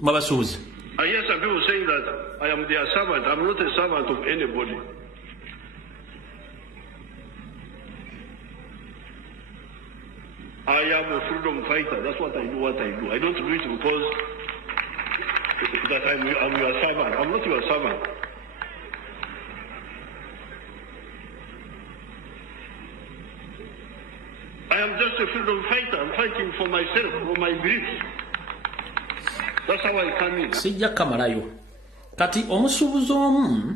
mabasuubuzi. I hear some people saying that I am their servant. I'm not a servant of anybody. I am a freedom fighter. That's what I do. I don't do it because that I'm your servant. I'm not your servant. I am just a freedom fighter. I'm fighting for myself, for my beliefs. That's how I come in. Sijja kamalayo. Kati omusuubuzi omu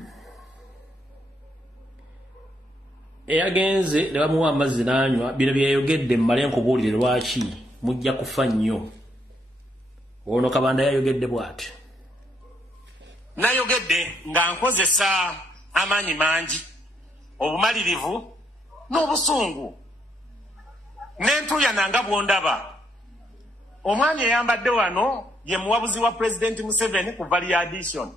eyagenze ne bamuwa amazzi n'anywa bino byeyogedde mmale nkubuulire lwaki mujja kufa nnyo. Ono Kabanda yayogedde bw'ati. Nayogedde nga nkozesa amaanyi mangi, obumalirivu n'obusungu. N'entuuya nanga bw'ondaba. Omwami eyambadde wano ye muwabuzi wa President Museveni ku Valley Addition.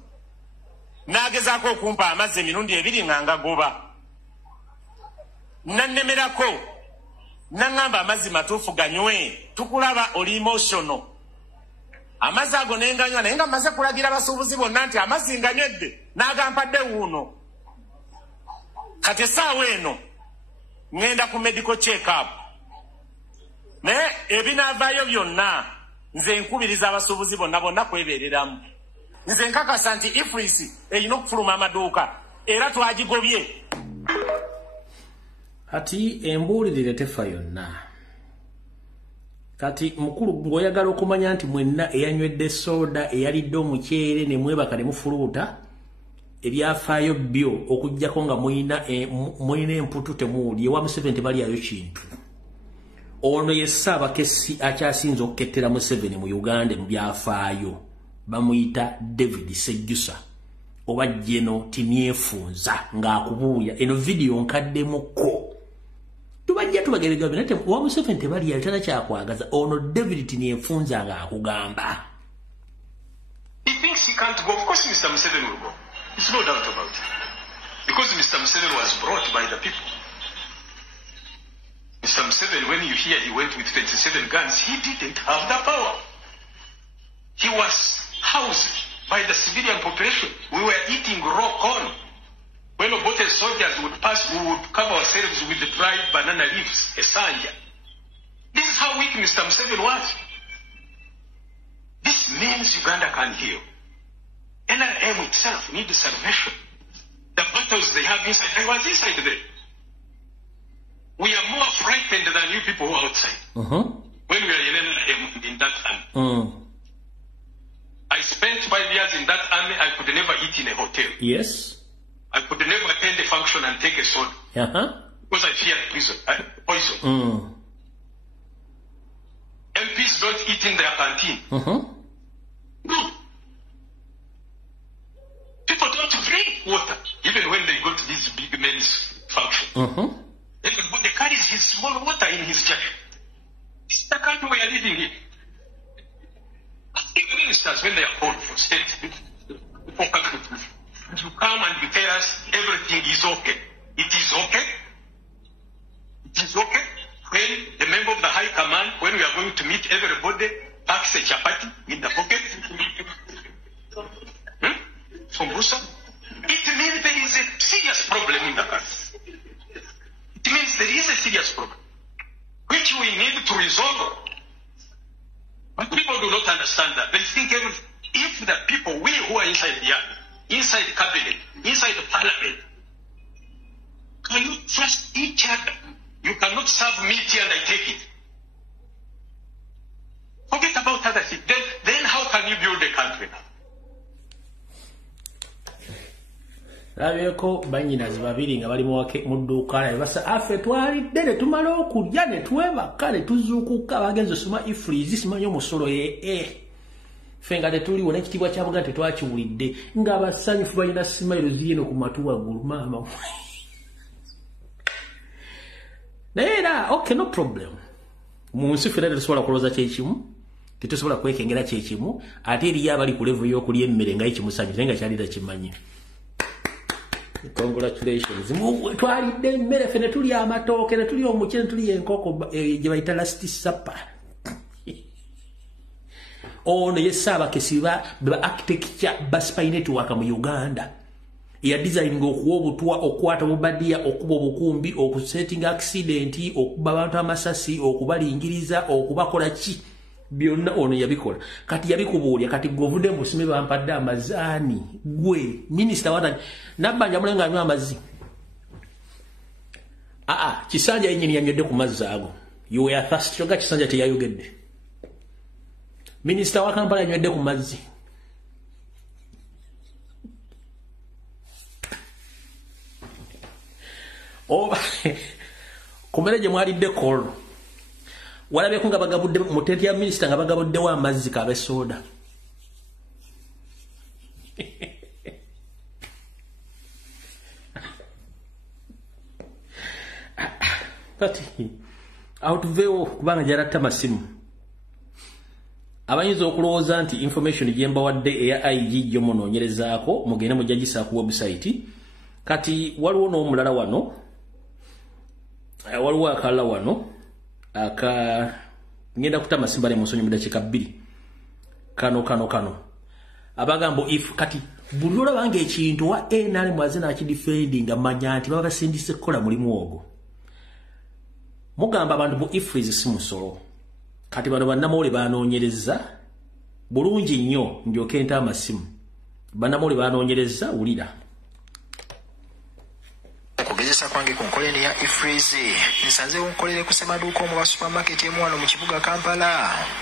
N'agezaako okumpa amazzi emirundi ebiri nga ngagoba. Nannemerako, nangamba amazzi matuufu ganywe, tukulaba oli emotional. Amazzi ago nenganywa naye nga maze kulagira abasuubuzi bonna nti amazzi nganywedde, n'agampadde wuuno. Kati essaawa eno ngenda ku medical check-up. Naye ebinaavaayo byonna nze nkubiriza abasuubuzi bonna kwebeereramu. Nze nkakasa nti Ifrisi erina okufuluma amaduuka era twagigobye. Kati embuulirire tefa yonna. Kati mukulu ng'oyagala okumanya nti mwenna eyanywedde soda eyalidde omuceere ne mwebaka ne mufuluuta ebyafaayo byo okuggyako nga mulina emputu temuwuli ewa Museveni tebalyayo kintu. Ono ye Ssaabakessi akyasinze okukettera Museveni mu Uganda mu byafaayo. Bamuyita David Sejjusa oba Jeno Timyefunza ng'akubuuya eno video nkaddemuko. Tubajja tubagerega binate wa Museveni tebali yalitana kyakwagaza ono David Timyefunza ng'akugamba. He thinks he can't go. Of course Mr. Museveni will go. There's no doubt about it. Because Mr. Museveni was brought by the people. Mr. Museveni, when you hear he went with 27 guns, he didn't have the power. He was housed by the civilian population. We were eating raw corn. When Obote soldiers would pass, we would cover ourselves with the dried banana leaves, a sanja. This is how weak Mr. Museveni was. This means Uganda can heal. NRM itself needs salvation. The battles they have inside, I was inside there. We are more frightened than you people who are outside. When we are in NRM in that army. I spent 5 years in that army. I could never eat in a hotel. Yes. I could never attend a function and take a soda. Because I feared poison. MPs don't eat in their canteen. No. People don't drink water, even when they go to these big men's functions. Everybody carries his small water in his jacket. It's the country we are living in. Even ministers, when they are called for state, you come and you tell us everything is okay. It is okay. It is okay. When the member of the high command, when we are going to meet everybody, packs a chapati in the pocket. From Busa. It means there is a serious problem in the country. It means there is a serious problem, which we need to resolve. But people do not understand that. They think if the people, we who are inside the army, inside the cabinet, inside the parliament, cannot trust each other. You cannot serve me here and I take it. Forget about other things. Then how can you build a country now? Labyeko banyinazi babiri nga bali mu dduuka ne basa afe twalidde ne tumala okulya ne twebaka ne tuzuukuka bagenze soma Ifrizi simanyi omusolo ffe nga tetuliwo n'ekitiibwa kya Buganda tetwakiwulidde ng'abasanyufu balina simayiro ziyino ku matu waggulu maama naye era okay no problem mu nsi ffenna tetusobola kulowooza kyekimu tetusobola kwekengera kyekimu ate eriyo abali ku level y'okulya emmere nga ekimusanyusa naye nga kyali takimanyi. Congratulations. Twalidde emmere ffe ne tulya amatooke ne tulya omuceere ne tulya enkoko gye bayita last supper. Ono ye Ssaabakessi ba architecture ba spy network mu Uganda. Ya designing okuwa obutwa okwata obubadiya okuba obukumbi okusetting accident okuba abantu amasasi okubalingiriza okubakola ki byonna ono yabikola kati yabikubuulya kati govudde musime bampadde amazaani gwe minister wata nabbanja mulenga anywa amazzi Kisanja yennyini yanywedde ku mazzi ago you were thirsty kyokka Kisanja teyayogedde minister wa Kampala yanywedde ku mazzi oba kumere gye mwalidde kollo Walabye ko nga bagabudde mutetya minister nga bagabudde wa amazzi kabe soda. But out veo kubanga jaratta masimu. Abayinza okulowooza nti information jemba wadde eya IG yo munoonyerezaako mugende mujagisa ku website kati waliwo n'omulala wano waliwo akala wano ngenda kutama simbale musonyi mu dakiika 2 kano abagambo if kati buli olabanga ekintu wa NRM mwazina akidifendinga manya nti baba sindise kola mulimu ogwo mugamba abantu bu ifriz simusolo kati bano bannamawulire banoonyereza bulungi nnyo ndyoke nta amasimu bannamawulire banoonyereza wulira okugezesa kwange ku nkoleni ya ifrizi nsanze unkolere ku semaduuka omu ba supermarket emu wano mu kibuga Kampala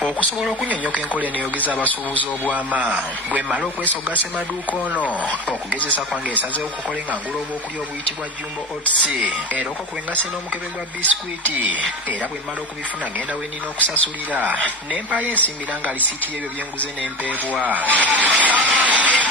okusobola okunnyonnyoka enkoleni eyogeza abasuubuzi obwama bwe mmala okwesoga semaduuka ono okugezesa kwange nsanze okukola nga ngula obwokulya obuyitibwa jumbo oats era okokubengase n'omukebe gwa biskwiti era bwe mmala okubifuna ngenda we nina okusasulira n'empaayo ensimbira nga lisiiti y'ebyo byenguze n'empeebwa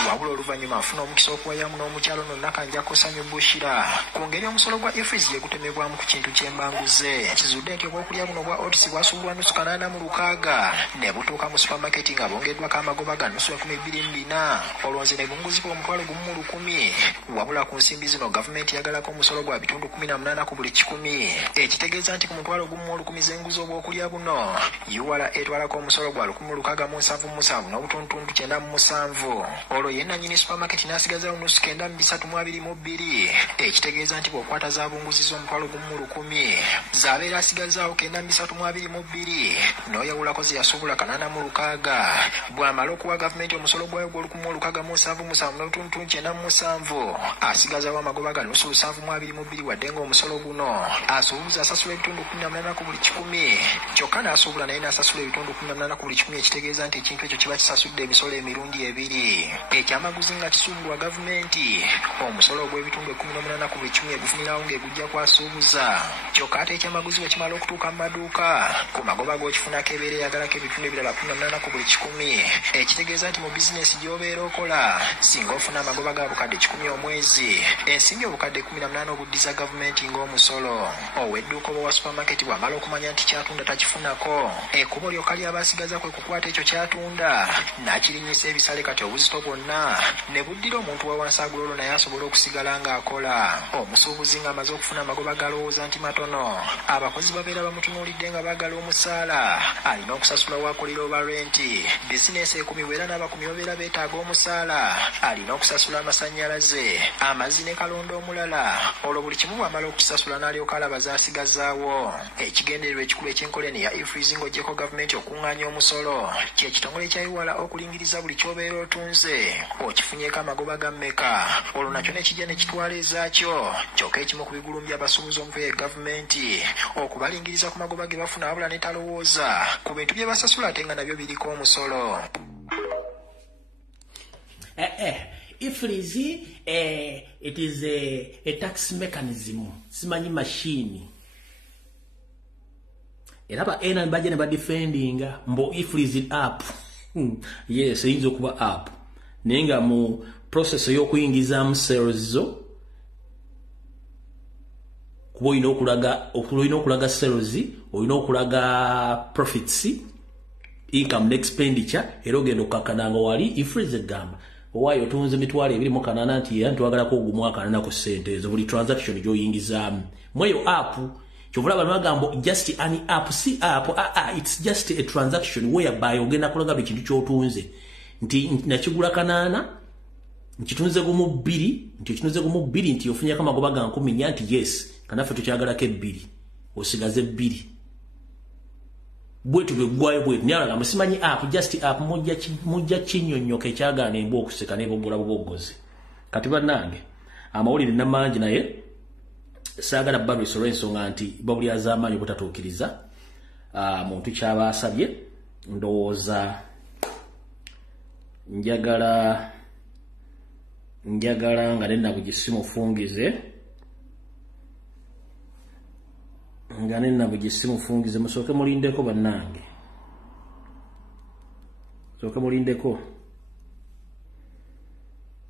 wabula oluvannyuma nfuna omukisa okuwayamu n'omukyalo nonnaka nja kusanyu bushira ku ngeri omusolo gwa ifrizi gye gutemebwamu ku kintu ky'embanguze kizudde nti obwokulya buno bwa otis bwasuubulwa nusu 86 ne butuuka mu supermarket nga bongeddwako amagoba ga nusu 24 olwonze ne bunguzibwa omutwalo gumu mu 1000 wabula ku nsimbi zino gavumenti yagalako omusolo gwa bitundu 18 ku buli 100 ekitegeeza nti ku mutwalo gumu mu 1000 z'enguzi obwokulya buno URA etwalako omusolo gwa 1677 n'obutundutundu 97 olwo yenna nyini supermarket n'asigazawo nusu 932 ekitegeeza nti bw'okwata zaabunguziza omutwalo gumu mu 1000 z'abeera asigazaawo 932 n'oyawulako ze yasuubula 86 bw'amala okuwa gavumenti omusolo gwayo gw'1677 n'obutundutundu 97 asigazaawo amagoba ga nusu 722 wadde ng'omusolo guno asuubuza asasula ebitundu 18 ku buli 100 kyokka n'asuubula naye n'asasula ebitundu 18 ku buli 100 ekitegeeza nti ekintu ekyo kiba kisasudde emisolo emirundi ebiri ekyamaguzi nga kisuubulwa gavumenti omusolo ogw'ebitundu 18 ku buli 100 egufunirawo ng'egujja kwasuubuza kyokka ate ekyamaguzi bwe kimala okutuuka mu maduuka ku magoba g'okifunako ebeera eyagalako ebitundu ebirala 18 ku buli 100 ekitegeeza nti mu bizinesi gy'obeera okola singa ofuna amagoba ga bukadde 10 omwezi ensimbi obukadde 18 obuddiza gavumenti ng'omusolo ow'edduuka oba wa supermarket bw'amala okumanya nti kyatunda takifunako ekkubo lyokka ly'abaasigaza kwe kukwata ekyo kyatunda n'akirinyisa ebisale kati obuzito bwonna ne buddira omuntu wa wansi agulolo naye asobola okusigala ng'akola omusuubuzi ng'amaze okufuna amagoba galowooza nti matono abakozi babeera bamutunuulidde nga baagala omusaala alina okusasula waakolera oba renti bizinesi ekumibwa era n'abakumi babeera beetaaga omusaala alina okusasula amasannyalaze amazzi ne kalonda omulala olwo buli kimu bw'amala okukisasula n'alyoka alaba z'asigazaawo ekigendererwa ekikulu eky'enkoleni ya ifrizi ng'oggyeko gavumenti okuŋŋaanya omusolo kye kitongole kyayiwala okulingiriza buli ky'obeera otunze okifunyeko amagoba ga mmeka olwo nakyo ne kijja ne kitwala ezaakyo kyokka ekimu ku bigulumbya abasuubuzi omutwe ye gavumenti okubalingiriza ku magoba ge bafuna wabula ne talowooza ku bintu bye basasula ate nga nabyo biriko omusolo ifrizi it is a tax mechanism simanyi machine era ba ena baje ne badefendinga mbo ifrizi app yes eyinza okuba app nenga mu process y'okuyingizamu sales zo kuba olina okulaga sales olina okulaga profits income and expenditure era ogenda okukakananga wali ifrizi egamba owaayo otunze emitwalo 280 nti era ntwagalako ogumwaka nana ku ssente ezo buli transaction gy'oyingizaamu mweyo app kyovula bano bagambo just an app si app it's just a transaction whereby ogenda kulaga ekintu ky'otunze nti nakigula 8 nkitunze gumu 2 nti okitunze gumu 2 nti ofunyako amagoba ga 10 nti yes kanaffe tukyagalako 2 osigaze 2 bwetu bwegwayo bwetu nyala musimanyi app just app mujja kinnyonnyoka ekyagaana embwa okuseka n'eboggola buboggozi kati bannange amawulire namangi naye saagala babisa olw'ensonga nti babuli az'amaanyi obutatuukiriza muntu ky'abaasabye ndowooza njagala nga nenna bugisimufungize Ngane nabo gisimufungize musoke mulindeko bannange. Soke mulindeko.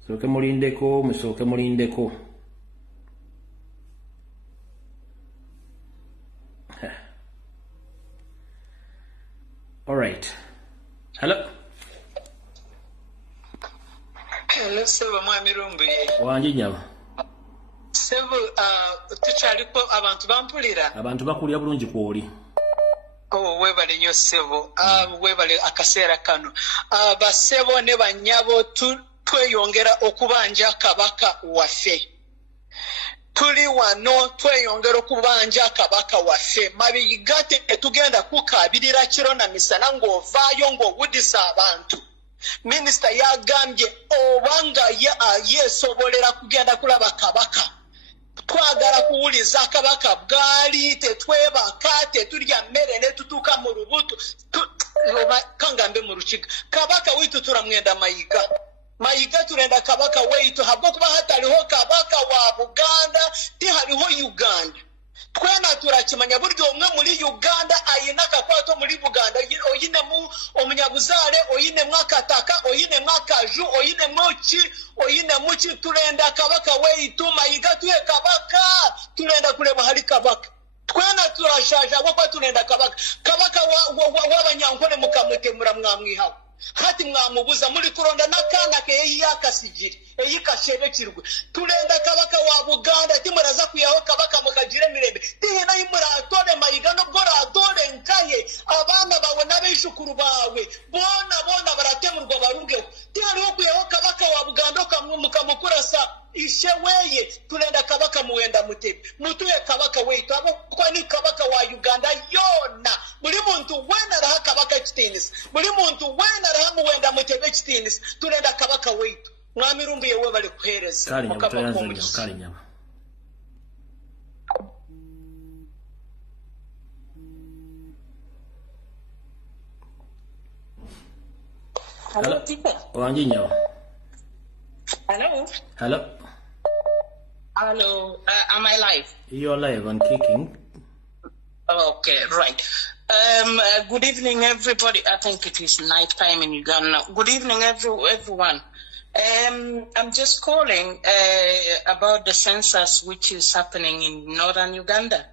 Soke mulindeko, musoke mulindeko. All right. Hello. Hello, Sebo Mwamirumbi. Wanji nyawa. Sebo, tuchaliko abantu bampulira. Abantu bakulya bulungi kwoli. Oh, webale nyo Sebo. Webale akaseera kano. Basebo ne banyabo tweyongera okubanja kabaka waffe. Tuli wano tweyongera okubanja kabaka waffe. Mabiyigate etugenda kukabirira kiro na misana ng'ovaayo ng'owudisa abantu. Minister yagambye obanga yesobolera kugenda kulaba kabaka. Twagala kuwuliza kabaka bwali tetwebaka tetulya mmere ne tutuuka mu lubuto kangambe mu Rukiga. Kabaka witu turamwenda Mayiga. Mayiga tulenda kabaka weitu habwokuba hataliho kabaka wa Buganda tihaliho Uganda. Twena turakimanya buryo omwe muri Uganda ayina kakwato muri Buganda oyine mu omunyabuzale oyine mwakataka oyine mwakaju oyine mochi oyine muchi tulenda kabaka weitu Mayiga tuye kabaka tulenda kuleba hali kabaka. Twena turashaja bwo tulenda kabaka w'abanyankole mukamutemura mwamwihaho. Hati mwamubuza muri kuronda nakana ke yakasijiri eyikashebe kirwe tulenda kabaka wa Buganda timuraza kuyaho kabaka mukagire mirembe tihena imura atore Mayiga no gora atore nkaye abana bawe nabishukuru bawe bona baratemurwa barunge tihariho kuyaho kabaka wa Buganda mukamukurasa ishe weye tulenda kabaka muwenda mutebe mutuye kabaka weitu abo kwani kabaka wa Uganda yona muri muntu wena raha kabaka kitinis muri muntu wena raha muwenda mutebe kitinis tulenda kabaka weitu Mwamirumbi yewe bali kuhereza kali nyama Hello, Tipe. Wanji nyawa. Hello. Hello. Hello. Am I live? You're live and kicking. Okay, right. Good evening, everybody. I think it is night time in Uganda. Good evening, everyone. I'm just calling about the census which is happening in northern Uganda.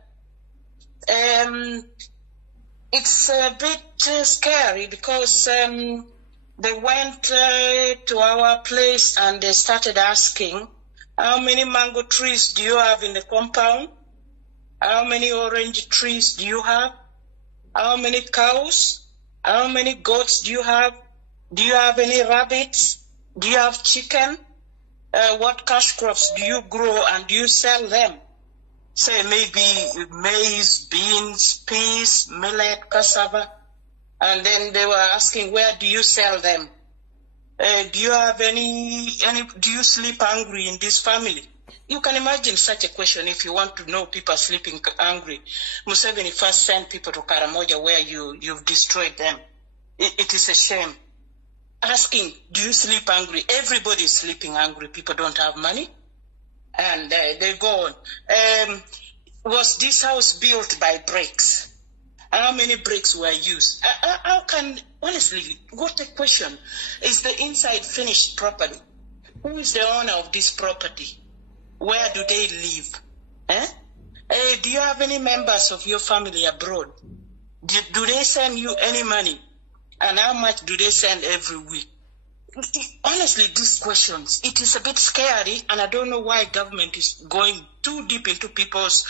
It's a bit scary because they went to our place and they started asking, how many mango trees do you have in the compound? How many orange trees do you have? How many cows? How many goats do you have? Do you have any rabbits? Do you have chicken? What cash crops do you grow and do you sell them? Say maybe maize, beans, peas, millet, cassava. And then they were asking, where do you sell them? Do you have do you sleep hungry in this family? You can imagine such a question if you want to know people sleeping hungry. Museveni first sent people to Karamoja where you've destroyed them. It is a shame. Asking, do you sleep hungry? Everybody is sleeping hungry. People don't have money. And they go on. Was this house built by bricks? How many bricks were used? How can, honestly, what a question. Is the inside finished properly? Who is the owner of this property? Where do they live? Do you have any members of your family abroad? Do they send you any money? And how much do they send every week? Honestly, these questions, it is a bit scary, and I don't know why government is going too deep into people's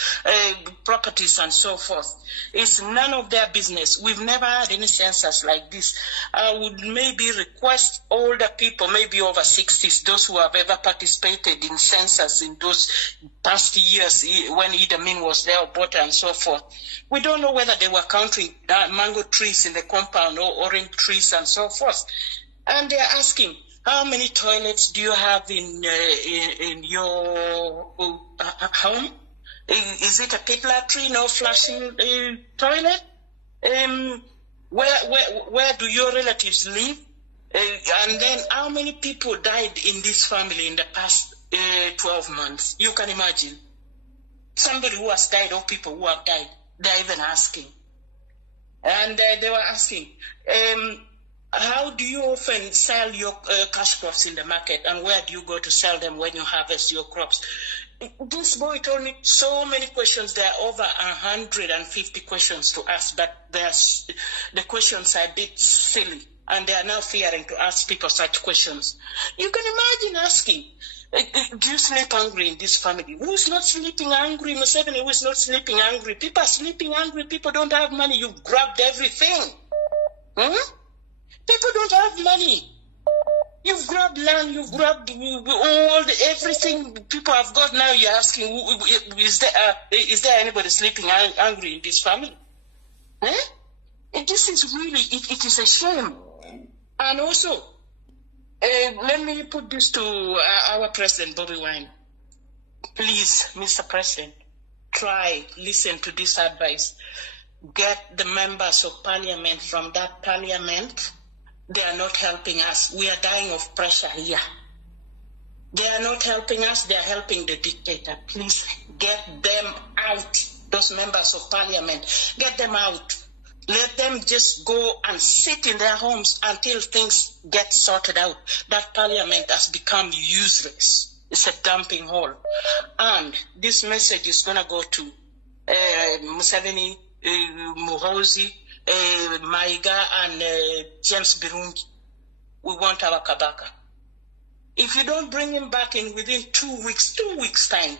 properties and so forth. It's none of their business. We've never had any census like this. I would maybe request older people, maybe over 60s, those who have ever participated in census in those past years when Idi Amin was there, Obote and so forth. We don't know whether they were counting mango trees in the compound or orange trees and so forth. And they're asking, how many toilets do you have in your home? Is it a pit latrine or flushing toilet? Where do your relatives live? And then how many people died in this family in the past 12 months? You can imagine. Somebody who has died or people who have died. they're even asking. And they were asking, how do you often sell your cash crops in the market, and where do you go to sell them when you harvest your crops? This boy told me so many questions. There are over 150 questions to ask, but the questions are a bit silly, and they are now fearing to ask people such questions. You can imagine asking, do you sleep hungry in this family? Who's not sleeping hungry? Museveni, who's not sleeping hungry? People are sleeping hungry. People don't have money. You've grabbed everything. People don't have money. You've grabbed land. You've grabbed everything people have got. Now you're asking, is there anybody sleeping hungry in this family? This is really, it is a shame. And also, let me put this to our President, Bobby Wine. Please, Mr. President, listen to this advice. Get the members of parliament from that parliament. They are not helping us. We are dying of pressure here. They are not helping us. They are helping the dictator. Please get them out, those members of parliament. Get them out. Let them just go and sit in their homes until things get sorted out. That parliament has become useless. It's a dumping hole. And this message is going to go to Museveni, Muhoozi, Maiga, and James Birungi. We want our Kabaka. If you don't bring him back in within 2 weeks' time,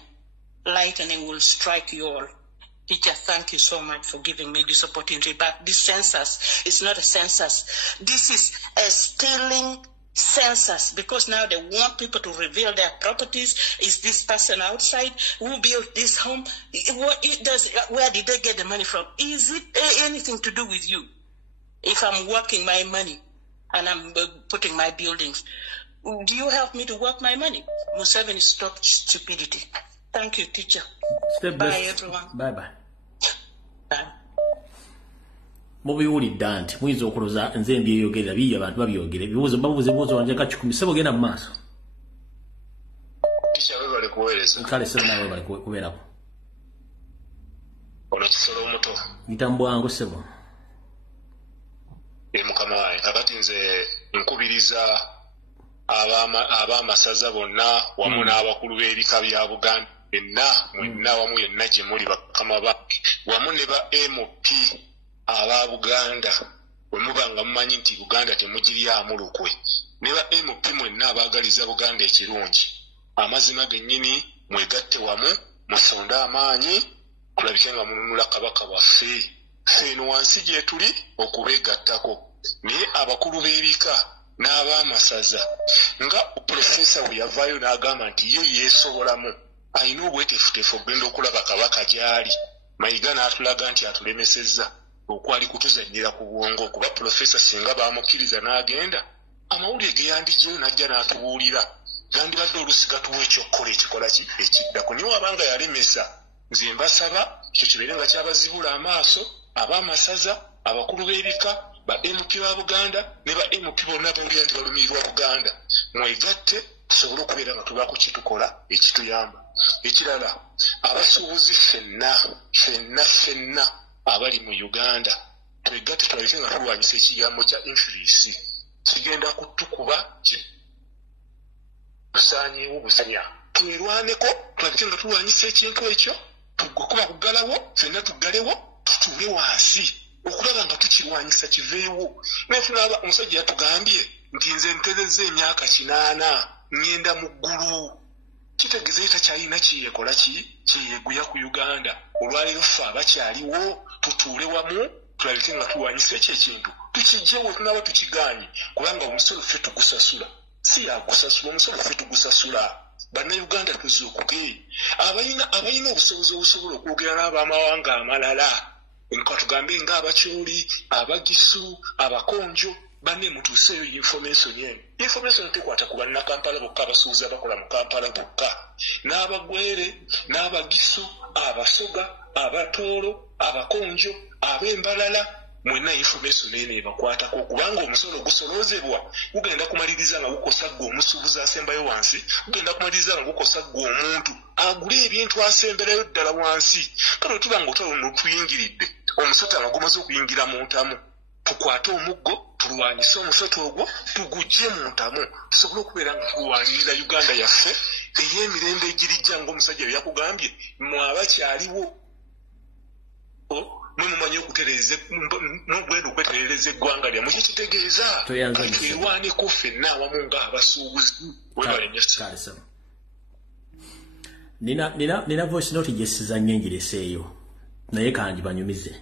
lightning will strike you all. Teacher, thank you so much for giving me this opportunity. But this census is not a census. This is a stealing census, because now they want people to reveal their properties. Is this person outside? Who built this home? Where did they get the money from? Is it anything to do with you? If I'm working my money and I'm putting my buildings, do you help me to work my money? Museveni, stop stupidity. Thank you, teacher. Bye, everyone. Bye. Mubiwulidde nti muyinza okuloza nze mbyeyogerera biyi abantu babyogere bibuuzo babuuze wanje kachikumi sebo genda mu maaso. Teacher, we bali kuweereza. Kale sebo nawe bali kubeerako. Ono Kisolo omuto. Ntambwangu sebo. Mukama wange kakati nze nkubiriza ab'amasaza bonna wamu n'abakulu b'ebika bya Buganda mwenna wamu yenna gye muli bakama bange wamu ne ba MP aba Buganda bwe muba nga mumanyi nti Buganda temugiryamu lukwe ne ba MP mwenna abaagaliza Buganda ekirungi amazima gennyini mwegatte wamu musonde amaanyi kulabike nga mununula Kabaka waffe eno wansi gye tuli okubeegattako naye abakulu b'ebika n'ab'amasaza nga Profesa bwe yavaayo n'agamba nti ye yeesobolamu alina obweteefuteefu okugenda okulaba Kabaka gy'ali Mayiga n'atulaga nti atulemesezza okwali kutuzannyira ku bwongo kuba Profesa singa baamukkiriza n'agenda amawulire ge yandigiyo n'ajja n'atubuulira yandibadde olusi gatuwa ekyokukola ekikola ekiddako niwe abanga yalemesa nze mbasaba ekyo kibeere nga kyabazibula amaaso ab'amasaza abakulu b'ebika ba MP wa Buganda ne ba MP bonna bawulira nti balumirirwa Buganda mwegatte tusobole okubeera nga tubaako kitukola ekituyamba. Ekirala abasuubuzi ffenna abali mu Uganda twegatte tulabike nga tulwanyisa ekigambo kya influence kigenda kutukuba busaanyiwo busanya twerwaneko tulabike nga tulwanyisa ekintu ekyo tugokuba kugalawo ffenna tuggalewo tutuule wansi okulaba nga tukirwanyisa kiveewo nefuna omusajja yatugambye nti nze mpezezza emyaka 8 ngenda mu ggulu kitegeeza takyalina kiyekola kiyeguya ku Uganda olwaleero ffe abakyaliwo tutuule wamu tulabike nga tulwanyisa ekyo ekintu tukijjewo tunaba tukiganye kubanga omusolo ffe tugusasula si yagusasula omusolo ffe tugusasula bannayuganda tuzuukuge abalina obusobozi obusobola okwogera n'abamawanga amalala nka tugambe nga abakyoli abagisu abakonjo banne mutuuseeyo information tekwata ku bannakampala bokka abasuubuzi abakola mu Kampala bokka n'abagwere n'abagisu abasoga abatoolo abakonjo ab'embalala mwena information ene bakwatako kubanga omusono gusolozebwa ugenda kumaliriza nga gukosa gwe omusuubuzi asembayo wansi ugenda kumaliriza nga gukosa gwe omuntu agula ebintu asemberayo ddala wansi kale tuba nga otwalo tuyingiridde omusota nga gumaze okuyingira mu ntamu tukwate omuggo tulwanyise omusota ogwo tugujje mu ntamu tusobole okubeera nga tulwanirira Uganda yaffe ey'emirembe egirijja ng'omusajja bwe yakugambye mwabakyaliwo mumanyi okuterereza mugwenda okweterereza eggwanga lyammwe kitegeeza twerwaneko ffenna awamu ng'abasuubuzi webalenya nina voice note gyessiza nnyo engireseeyo naye kangi banyumize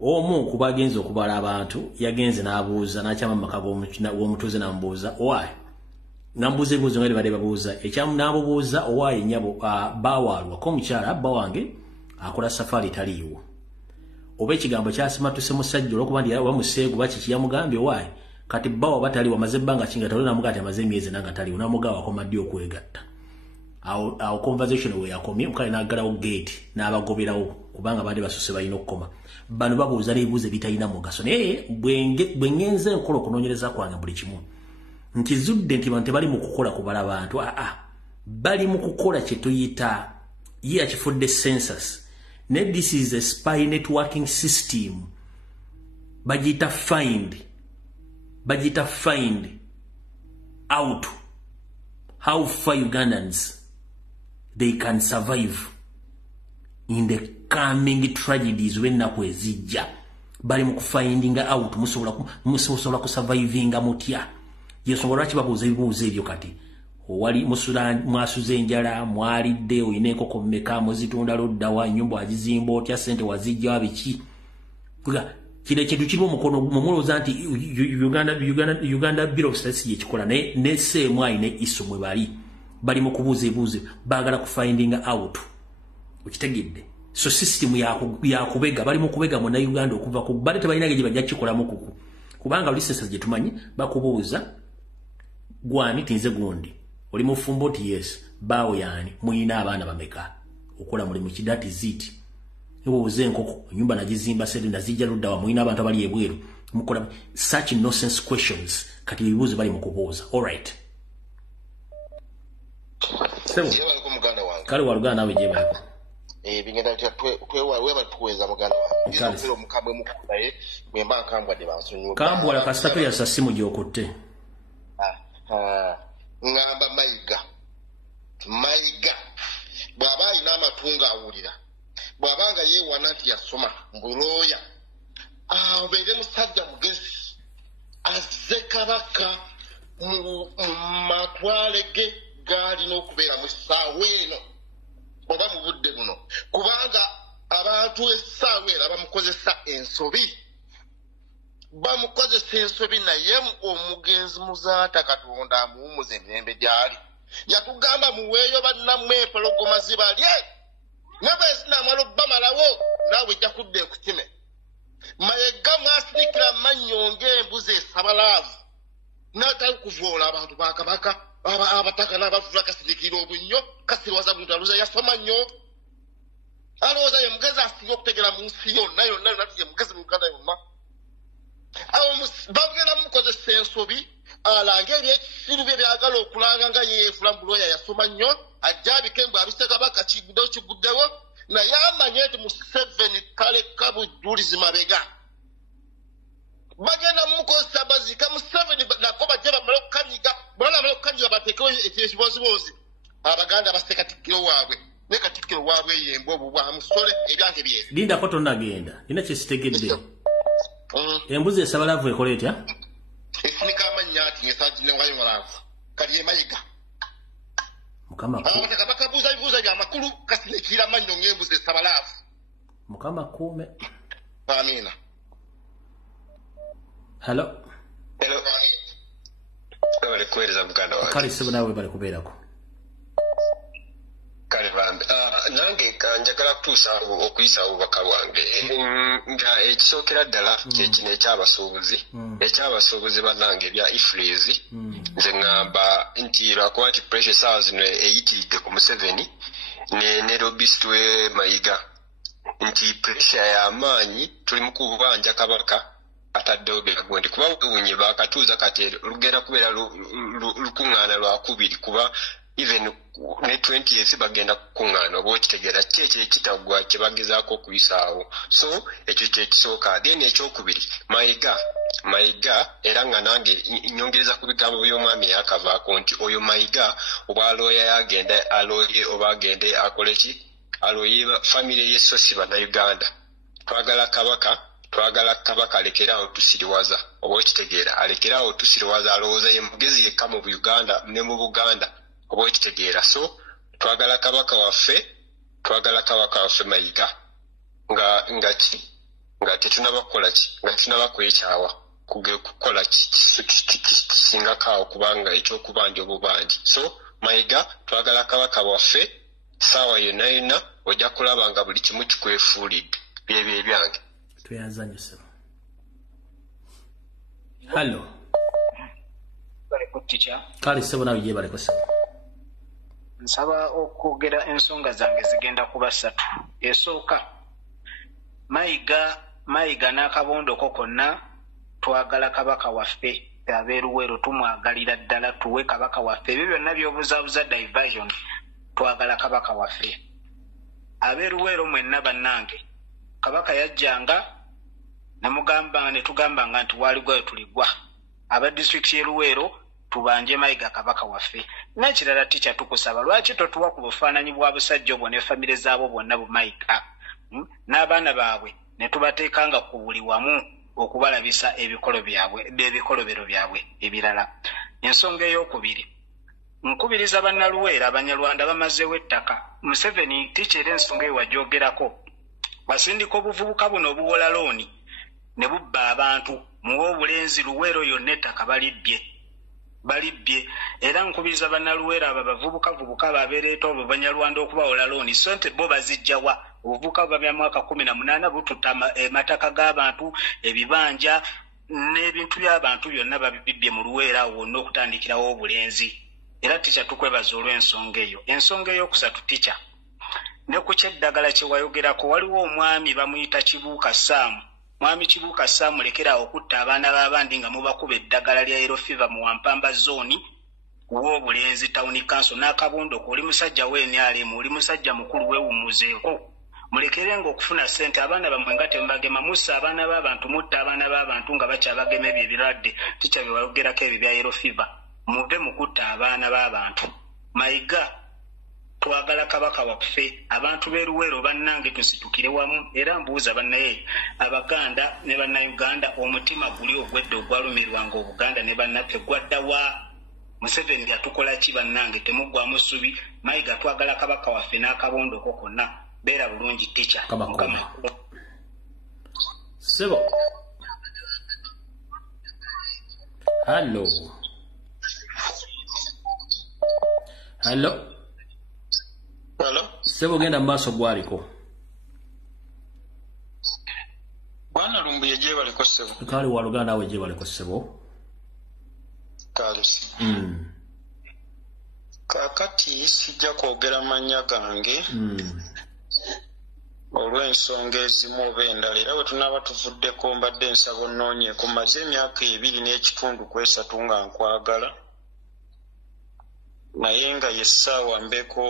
omu kuba agenze okubala abantu yagenze n'abuuza n'akyama mu maka w'omutuuze n'amubuuza owaayi n'amubuuza ebibuuzo nga bali babuuza ekyamu n'amubuuza owaayi nnyabo baawaalwako omukyala abba wange akola safari taliiwo oba ekigambo kyasimatuse musajja olwokuba ndi bamuseegu bakiki yamugambye owaayi kati bbawa bataliwo amaze ebbanga kinga taliwo namugaa ti amaze emyezi nanga taliwo namugaa wakoma ddi okwegatta awo conversation we yakomye mukale n'aggalawo gate n'abagoberawo kubanga bandi basuse balina okukoma bano babuuza n'ebibuuzo ebitalina mugaso naye bwe ngenze okukola okunoonyereza kwange buli kimu nkizudde nti bantu tebali mu kukola kubala bantu bali mu kukola kye tuyita ye akifudde census ne this is a spy networking system bagita find out how far Ugandans they can survive in the coming tragedies when nakwezijja bali mu finding out musobola ku surviving mutya yesobola kibabuuza ebibuuzo ebyo kati wali mwasuze enjala mwalidde oyina enkoko mmeka muzitunda lodda wa nyumba agizimba otya sente wazijja biki kile kintu kirimu mukono mumulooza nti Uganda Bureau of Statistics ekikola ne seemu ayina isu mwe bali mu kubuuza ebibuuzo baagala ku finding out ukitegedde so system yakubega bali mu kubega mu na Uganda okuva ku bali tebalina geje bajja kikolamu kuku kubanga license gye tumanyi bakubuuza gwani tinze gundi oli mufumbo ti yes bawo yani muyina abaana bameka okola muri mu kidati ziti ebuuze enkoko nyumba nagizimba sedi nazijja ludda wa muyina abantu abali ebweru mukola such nonsense questions kati ebibuuzo bali mu kubuuza all right sebo kale walugana nawe je bali bingenda weba tuweza muganda wange mukambwe mukubaye mwemba kambwa de bansonyo kambwa la kasitato ya sasimu gyokotte ngamba mayiga bwaba ina amatunga awulira bwabanga yeewana nti yasoma mbuloya obeere musajja mugezi azze kabaka mu matwale ge gaalina okubeera mu ssaawa eno oba mu budde buno kubanga abantu essaawa era bamukozesa ensobi naye omugenzi muzaata Katonda amuwumuza emirembe gyali yatugamba muweeyo bannammwe empologoma zibalye nabwe zinamala obbamalawo naawe ejja kudda ekutime Mayiga mwasirikira mannyo ng'embuzi esabalaavu n'atali kuvoola abantu ba Kabaka abataka n'abavuula kasirikira obunnyo kasirwaza muntu aluza yasoma nnyo alowooza ye mugezi asinga okutegera mu nsi yonna ye mugezi mu Uganda yonna bagenda mukozesa ensobi alange ebyekisiru bye byagala okulanga nga yeefula mbuloya yasoma nnyo ajja abike mbwe abise Kabaka kiguddewo naye amanye nti Museveni taleka bujjulizi mabega bagenda mukozesa bazika Museveni nako bajja bamala okukanyiga bwana bamala okukanyiga bateekewo ekibozibozi Abaganda basse Katikkiro waabwe ne Katikkiro waabwe yemba obwo bwamusole ebyange byeru linda ko tonnagenda nina kyesitegedde embuzi esabalaavu ekola etya esinika amannya ati ngesagine wayolaavu kali emayiga mukama bakabuuza ebibuuzo byamakulu kasinikira amannyo ng'embuzi esabalaavu mukama kuume amiina hello bali kuweereza muganda wange kale sebo naawe bali kubeerako kale bambi nange njagala kutuusa okuyisa obubaka bwange nga ekisookera ddala kyekino ekyabasuubuzi bannange ebya ifreeze nze ŋŋamba nti lwakuba nti pressure saawa zino eyitiridde ku Museveni ne lobbyist we Mayiga nti pressure y'amaanyi tuli mu kubanja kabaka ataddewo biragondi kuba unyi bakatuuza kati lugenda kubeera lukuŋŋaana lwakubiri kuba even ne 20 years bagenda kukuŋŋaana oba okitegeera kyekyo ekitagwa kye bagezaako okuyisaawo so ekyo kyekisooka then ekyokubiri mayiga era nga nange nyongereza ku bigambo by'omwami yakavaako nti oyo mayiga oba alooya yagenda alooye oba agende akole ki alooye famire y'essosi bannayuganda twagala kabaka alekerawo tusiriwaza oba okitegeera alekerawo tusiriwaza alowooza ye mugezi yekka mu Uganda ne mu Buganda oba okitegeera so twagala kabaka waffe mayiga nga tetunaba kukola ki nga tunaba kwekyawa kukola kisingakaawo kubanga ekyokubanja obubanji so mayiga twagala kabaka waffe saawa yonna ojja kulaba nga buli kimu kikwefuulidde byebyo ebyange tuyazanyuseba hallo kale sebo nawe ye baleko sebo nsaba okwogera ensonga zange zigenda kuba 3 esooka mayiga n'akabondoko konna twagala kabaka waffe abeeruweero tumwagalira ddala tuwe kabaka waffe ebyo byonna byobuzaabuza diversion twagala kabaka waffe abeeruweero mwenna bannange kabaka yajjanga ne tugambanga nti waaligwayo tuligwa aba district y'eruweero tubanje mayiga kabaka waffe n'ekirala ticca tukusaba lwaki totuwa ku bufaananyi bwa busajja obwo ne famire zaabo bonna bumayiga n'abaana baabwe ne tubateekanga ku buli wamu okubalabisa ebikolobero byabwe ebirala ensonga ey'okubiri nkubiriza bannaluweera abanyarwanda bamazeewo ettaka Museveni ticca era ensonga eyo wagyogerako basindika obuvubuka buno obuwola looni ne bubba abantu muwa obulenzi luweero yonna ettaka balibbye era nkubiriza bannaluweera abo bavubuka babeereeta obwo banyarwanda okubawola looni so nti bo bazijjawa obuvubuka bwa mwaka 18 bututta emataka g'abantu ebibanja n'ebintu by'abantu byonna babibbye mu luweera awo wonna okutandikirawo obulenzi era ticca tukwebaza olw'ensonga eyo ensonga ey'okusatu ticca ne ku kyeddagala kye wayogerako waliwo omwami bamuyita Kibuuka Saamu mwami Kibuuka Saamu lekeraawo okutta abaana b'abandi nga mubakuba eddagala lya yellow fever mu Wampamba zooni w'obulenzi town council n'akabondoko oli musajja w'NRM oli musajja mukulu weewummuzeeko mulekerenga okufuna ssente abaana bammwe nga tembagema mussa abaana b'abantu mutta abaana b'abantu nga bakyabagema ebyo ebirwadde ticca bye wayogerako ebyo bya yellow fever muve mu kutta abaana b'abantu mayiga twagala kabaka waffe abantu b'eruweero bannange tusitukire wamu era mbuuza bannaye abaganda ne bannayuganda omutima guli ogwedde ogwalumirwanga obuganda ne bannaffe gwaddawa Museveni yatukola ki bannange temuggwamu ssubi mayiga twagala kabaka waffe n'akabondoko konna beera bulungi ticca sebo hallo sebo genda maaso gwaliko bwana lumbuye gye baliko sebo kale waluganda we gye baliko sebo kalisi kakati sijja kwogera mannya gange olw'ensonga ezimu oba endala era bwe tunaaba tuvuddeko mbadde nsaba onnoonyeeko maze emyaka 2 n'ekitundu ku 3 nga nkwagala naye nga yessaawa mbeko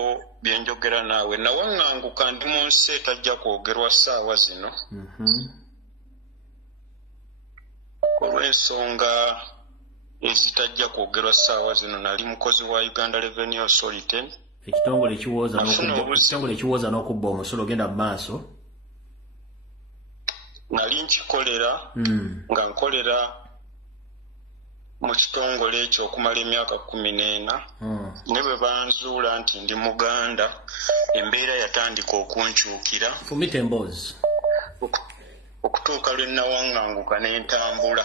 byenjogera naawe nawaŋŋanguka ndi mu nsi etajja kwogerwa ssaawa zino olw'ensonga ezitajja kwogerwa ssaawa zino nali mukozi wa Uganda Revenue Authority ekitongole ekiwooza n'okubba omusolo ogenda mu maaso nali nkikolera nga nkolera mu kitongole ekyo okumala emyaka 14 ne bwe banzuula nti ndi Muganda embeera yatandika okunkyukira fumita emboozi okutuuka lwe nawaŋŋanguka n'entambula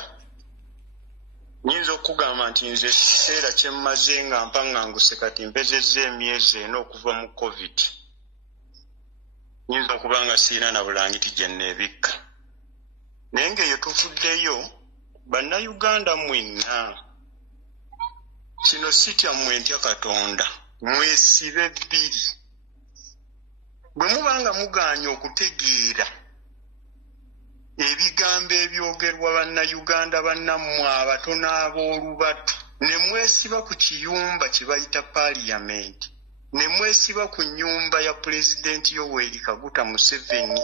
nyinza okugamba nti nze ekiseera kye mmaze nga mpaŋŋanguse kati mpezezza emyezi 4 okuva mu COVID nyinza okuba nga siina na bulangiti gye nneebikka naye ng'eyo tuvuddeyo bannayuganda mwenna kino si kyammwe ntya Katonda mwesibe 2 bwe mubanga muganya okutegeera ebigambo ebyogerwa bannayuganda bannammwe abatono ab'olubatu ne mwesiba ku kiyumba kye bayita paaliyamenti ne mwesiba ku nnyumba ya pulezidenti Yoweri Kaguta Museveni,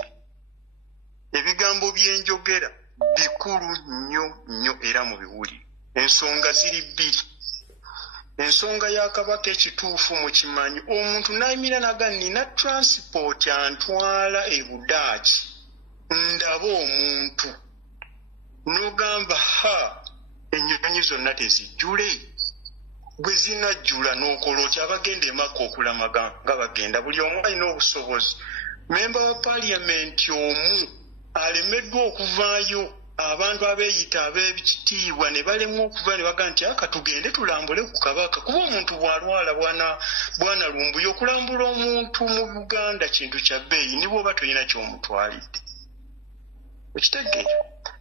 ebigambo byenjogera bikulu nnyo era mu biwulire. Ensonga ziri bbiri. Ensonga ya Kabaka ekituufu mu kimanyi, omuntu n'ayimira naga nina transport antwala e Budaaki ndaba omuntu n'ogamba ennyonyi zonna tezijjule, bwe zinajjula n'okola otya abagenda emaka okulamaga nga bagenda buli omu alina obusobozi. Memba wa paaliyamenti omu alemeddwa okuvaayo, abantu abeeyita ab'ekitiibwa ne balemwa okuva ne baga nti aka tugende tulambule ku Kabaka, kuba omuntu bw'alwala bwana Lumbuye okulambula omuntu mu Buganda kintu kya bbeeyi ni bw'oba tolina ky'omutwalidde. Ekitegeera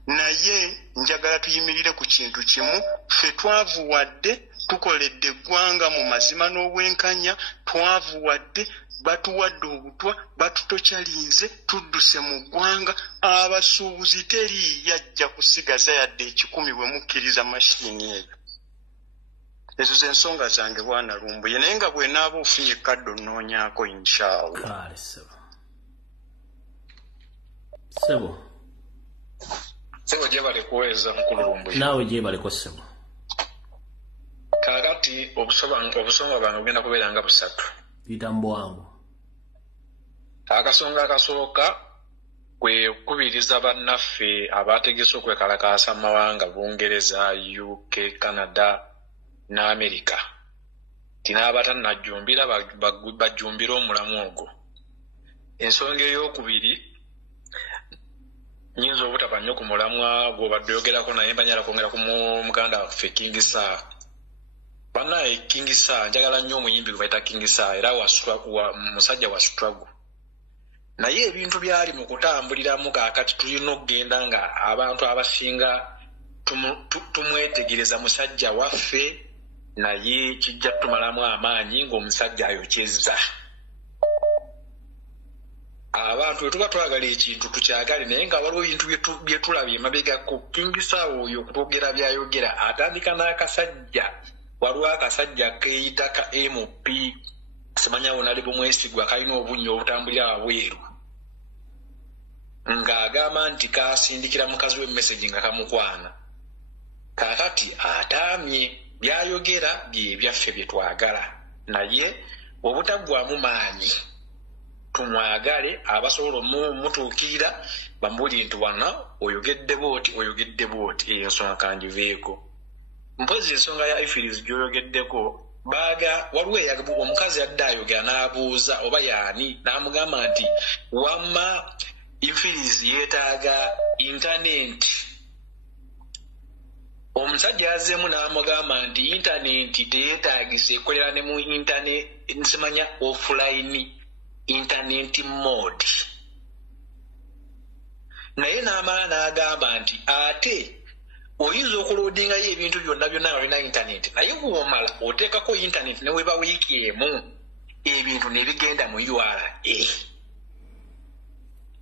naye njagala tuyimirire ku kintu kimu, ffe twavuwadde tukoledde eggwanga mu mazima n'obwenkanya, twavuwadde batuwadde obutwa, batutokyalinze, tudduse mu ggwanga. Abasuubuzi teri yajja kusigaza yadde 10 bwe mukkiriza mashini eyo. Ezo ze nsonga zange bwana Lumbuye, naye nga bwe naaba ofunye kaddo nnoonyaako inshallah. Sebo jebale kuweza mukulu Lumbuye. Nawe jebaleko Sebo. Kakati obusoma bwange bugenda kubeera nga busatu. Bitambo wangu. Akasonga akasooka kwe kubiriza bannaffe abategese okwekalakaasa mu mawanga Bungereza, UK, Canada na America. Tinaabatanajjumbira bajjumbira omulamu ogwo. Ensonga ey'okubiri, nyinza obutaba nnyo ku mulamwa gw'obadde oyogerako naye mbanyala kwongera ku muganda waffe King Sir. Bannaye King Sir njagala nnyo omuyimbi gwe bayita King Sir era musajja wa struggle. Naye ebintu byali mu kutambuliramu kaakati tulina okugenda nga abantu abasinga tumwetegereza musajja waffe, naye kijja tumalamu amaanyi ng'omusajja ayokyezza. Abantu bwe tuba twagala ekintu tukyagale, naye nga waliwo ebintu bye tulaba emabegako. King Sir oyo okutwogera byayogera atandika n'akasajja, waliwo akasajja keeyita ka MP, simanya wonali bumwesigwa, kalina obunnya obutambulira wabweru, ng'agamba nti kasindikira mukazi w'emmesegi nga kamukwana. Kaakati ataamye, byayogera bye byaffe bye twagala, naye obutaggwamu maanyi tumwagale abasobola omutuukirira bambuulire nti wana oyogedde booti eyo ensonga kangiveeko. Mpozi ensonga ya Ifiriz gy'oyogeddeko, waliwo omukazi yadde ayogera n'abuuza oba yaani, n'amugamba nti wamma Ifiriz yeetaaga intaneti. Omusajja yazeemu n'amugamba nti intaneti teyeetaagisa ekolera ne mu intaneti, nsimanya offline internet mode. Naye n'amala n'agamba nti ate oyinza okuloadingayo ebintu byonna nga birina internet, naye bw'omala oteekako internet ne weba wiiki emu ebintu ne bigenda mu URA.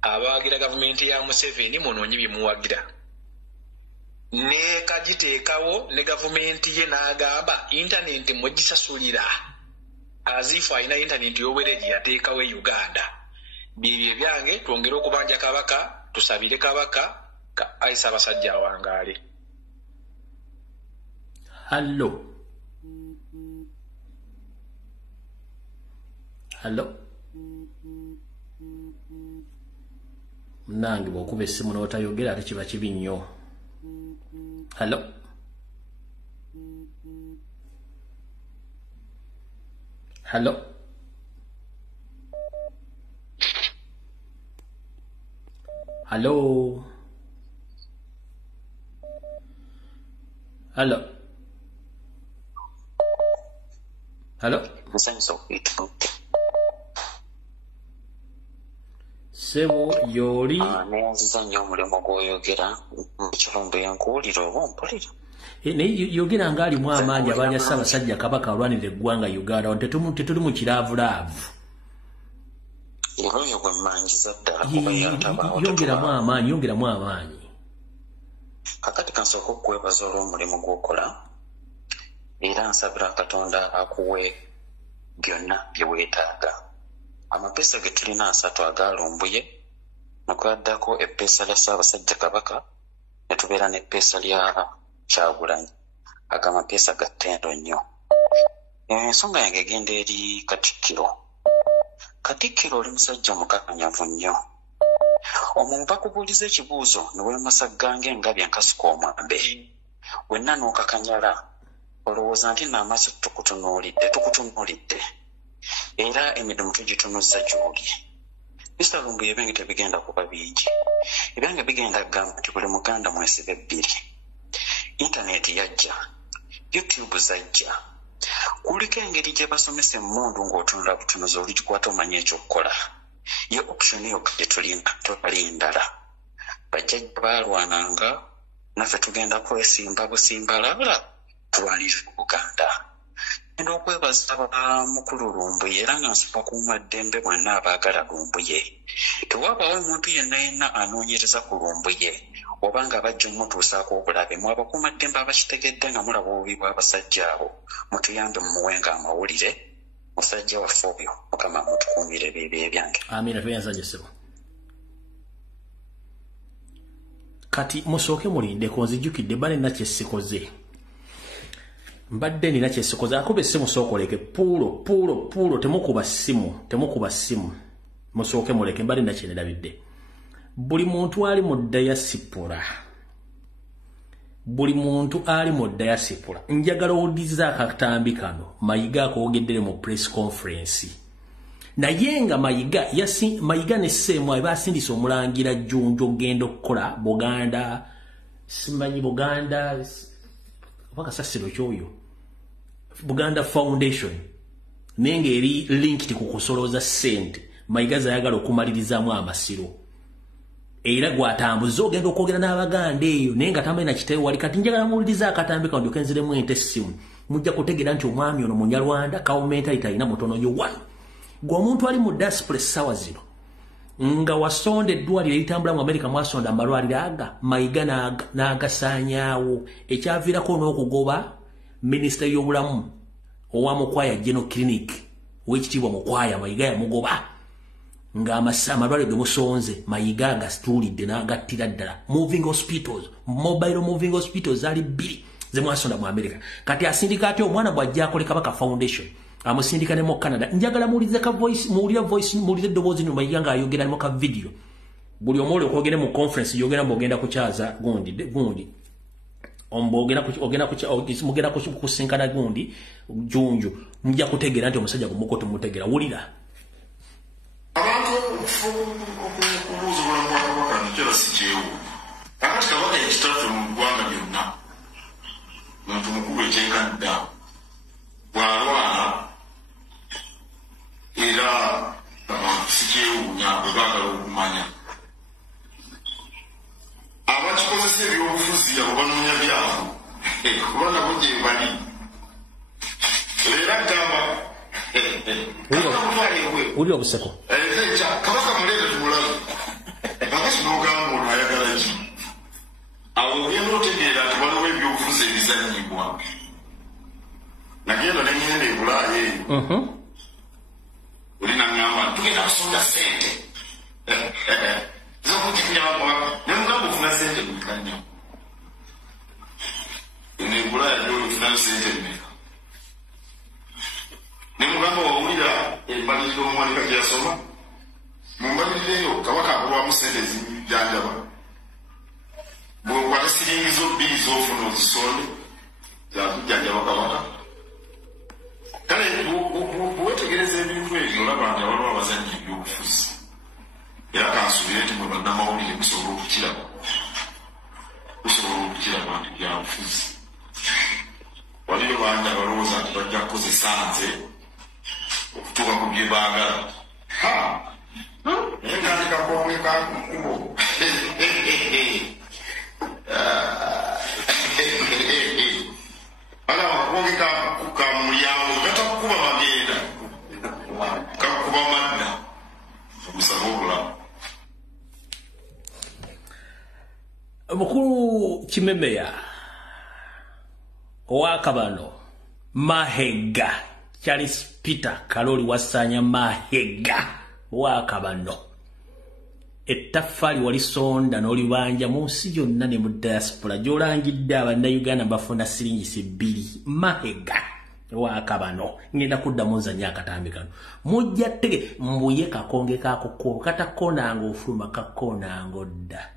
Abawagira gavumenti ya Museveni munoonyi bye muwagira, ne kagiteekawo ne gavumenti ye n'agamba internet mwegisasulira azifu alina internet y'obwereegi yateekawo e Uganda. Byebyo byange, twongere okubanja Kabaka, tusabire Kabaka ayisa abasajja awangaale. Hello. Nange bw'okuba essimu n'otayogera ate kiba kibi nnyo. Hello. Sebo yoli neyanziza nnyo omulimu gw'oyogera mukirumbe yankuwulira oba ompulira. Naye yogera ng'alimu amaanyi abanja Ssaabasajja Kabaka alwanira eggwanga Uganda, tetuli mu kiraavulaavu. Eroyo gwe mmanjiza ddala kuba yatabawo. Yongeramu amaanyi. Kakati kansooka okwebaza olw'omulimu gw'okola era nsabira Katonda akuwe byonna bye weetaaga. Amapeesa ge tulina 3 agaalumbuye nokwaddako eppeesa lya Ssaabasajja Kabaka ne tubeera n'eppeesa lya Kyagulanyi. Ago amapeesa ga ttendo nnyo. Ensonga yange egenda eri Katikkiro. Katikkiro oli musajja mukakanyavu nnyo. Omuntu bakubuuliza ekibuuzo ne weemasaganga engabi enkasuka omwambe. Wenna n'okakanyala olowooza nti n'amaaso tukutunuulidde. Era emidumu tugitunuzza gy'oli. Mr. Lumbuye ebyange tebigenda kuba bingi. Ebyange bigenda kugamba nti buli muganda mwesibe 2. Intaneti yajja. YouTube zajja. Kuliko engeri gye basomesa emmundu ng'otunula butunuzi oligikwata omanya ekyokukola. Ye option yokka gye tulina totali ndala. Bajjajja baalwananga naffe tugenda kwesimba busimbalala tulwanirira Buganda. Enda okwebaza mukulu Lumbuye era nga nsaba kuuma ddembe bonna abaagala Lumbuye. Tewabaawo omuntu yenna anoonyereza ku Lumbuye oba nga bajja mutuusaako obulabe mu abakuuma ddembe abakitegedde nga mulaba obubi bw'abasajja abo mutuyambe mumuwenga amawulire. Musajja waffe oyo Mukama mutukuumire ebyo ebyange. Amina tweyanzanyesebo. Kati musooke mulindeko nzijjukidde bale nakyesikoze. Mbadde nina kyesikoze akube essimu sookoleke puulo temukuba ssimu musooke muleke mbadde nakyenedabidde. Buli muntu ali mu diaspora njagala owuliriza akatambi kano Mayiga akogeddere mu press conference. Naye nga Mayiga ne Ssemwanga baasindise omulangira Jjunju ogenda okukola Buganda simanyi Buganda wakasasiro kyoyo Buganda Foundation nenge eri linked ku kusolooza ssente. Mayiga zayagala okumalirizamu amasiro era gwatambuza ogenda okwogera n'Abaganda eyo naye nga tamanyi nakiteewo wali. Kati njagala muwuliriza akatambi kano ndikenziremu ente essimu mujja kutegeera nti omwami ono Munyarwanda kawumentality alina mutono nnyo. Gwe omuntu ali mu diaspora essaawa zino nga wasonda eddwaliro eritambula mu America mwasonda amalwaliro aga Mayiga n'agasaanyaawo ekyaviirako n'okugoba minisita y'obulamu owa Mukwaya General Clinic w'ekitiibwa Mukwaya Mayiga yamugoba nga amalwaliro gemusonze Mayiga agasituulidde n'agattira ddala. Mobile moving hospitals ali 2 ze mwasonda mu America. Kati asindika atya omwana bw'ajja akole Kabaka Foundation amusindika ne mu Canada. Njagala muwulirize ka voice muwulirize eddoboozi nno Mayiga ng'ayogera ne mu ka video. Buli omu oli okwogera mu conference yogera mbogenda kukyaza gundi mugenda kusinkana gundi Jjunju mujja kutegeera nti omusajja gumuko tumutegeera. Wulira abantu okubuuza obulamu bwa Kabaka nikyo sikyewo. Kakati Kabaka yekitaffe mu ggwanga lyonna muntu mukulu ekyenkanidde bw'alwala era sikyewuunya bwe baagala okumanya. Abakikozesa ebyobufuzi abo banoonya byabo kuba nabo gye bali. Era gamba uli obuseko Kabaka muleete tumulabe kakati n'ogamba ono ayagala ki. Awo ogenda otegeera nti waliwo ebyobufuzi ebizannyibwa. Nagenda ne ngenda e Bulaaya eyo oli naŋŋamba tugenda kusonda ssente zokutinyabwa ne mugamba ofuna ssente mmeka nnyo. Ne Bulaaya gyoli ofuna ssente mmeka. Ne mugamba wawulira embaliriro omwanika gye yasoma mu mbaliriro eyo Kabaka akulwamu ssente ezijjanjaba. Bw'okwata siringi zo 2 z'ofuna ozisonde zakujjanjaba Kabaka. Kale bwetegereza ebintu ebyo olaba nti waliwo abazannya ebyobufuzi. Era kansuubire nti mwe bannamawulire musobola okukiraba nti byabufuzi. Waliyo bangi abalowooza nti bajja kukozesa nze okutuuka ku bye baagala. Naye ng'andi kakonge ka kkubo. Ala akakonge ka mulyango gatakukuba magenda kakukuba madda. Sime Meya Owakabano Mahega Charles Peter Kaloli Wasanya Mahega Owakabano Ettafali walisonda n'olibanja mu nsi yonna ne mu diaspora gy'olangidde Abannayuganda bafuna siringisi 2 Mahega Owakabano ngenda kuddamu nzanya akatambi kano mujja tege mbuye kakonge kako katakonanga ofuluma kakonanga odda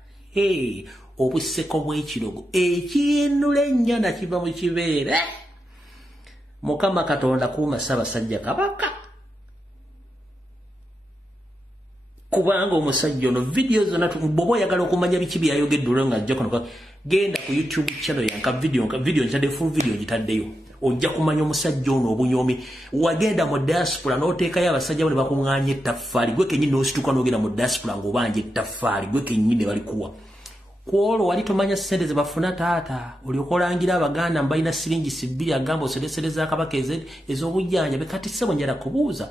obuseko bw'ekirogo ekinule ennyana kiva mu kibeere Mukama Katonda kuuma Ssaabasajja Kabaka kubanga omusajja ono video zonna bobo yagala okumanya biki byayogedde nga ajja kono genda ku YouTube channel yanka video ntadde full video gitaddeyo ojja kumanya omusajja ono obunyomi wagenda mu diaspora n'oteekayo abasajja bano bakuŋŋaanya ettaffaali gwe kennyini n'osituka n'ogenda mu diaspora ng'obanja ettaffaali gwe kennyini balikuwa kwolwo wali tomanya ssente ze bafuna taata olyoka olangira Abaganda mbalina siringisi 2 agamba oseresereza Kabaka ez'obujjanjabi kati ssebo njala kubuuza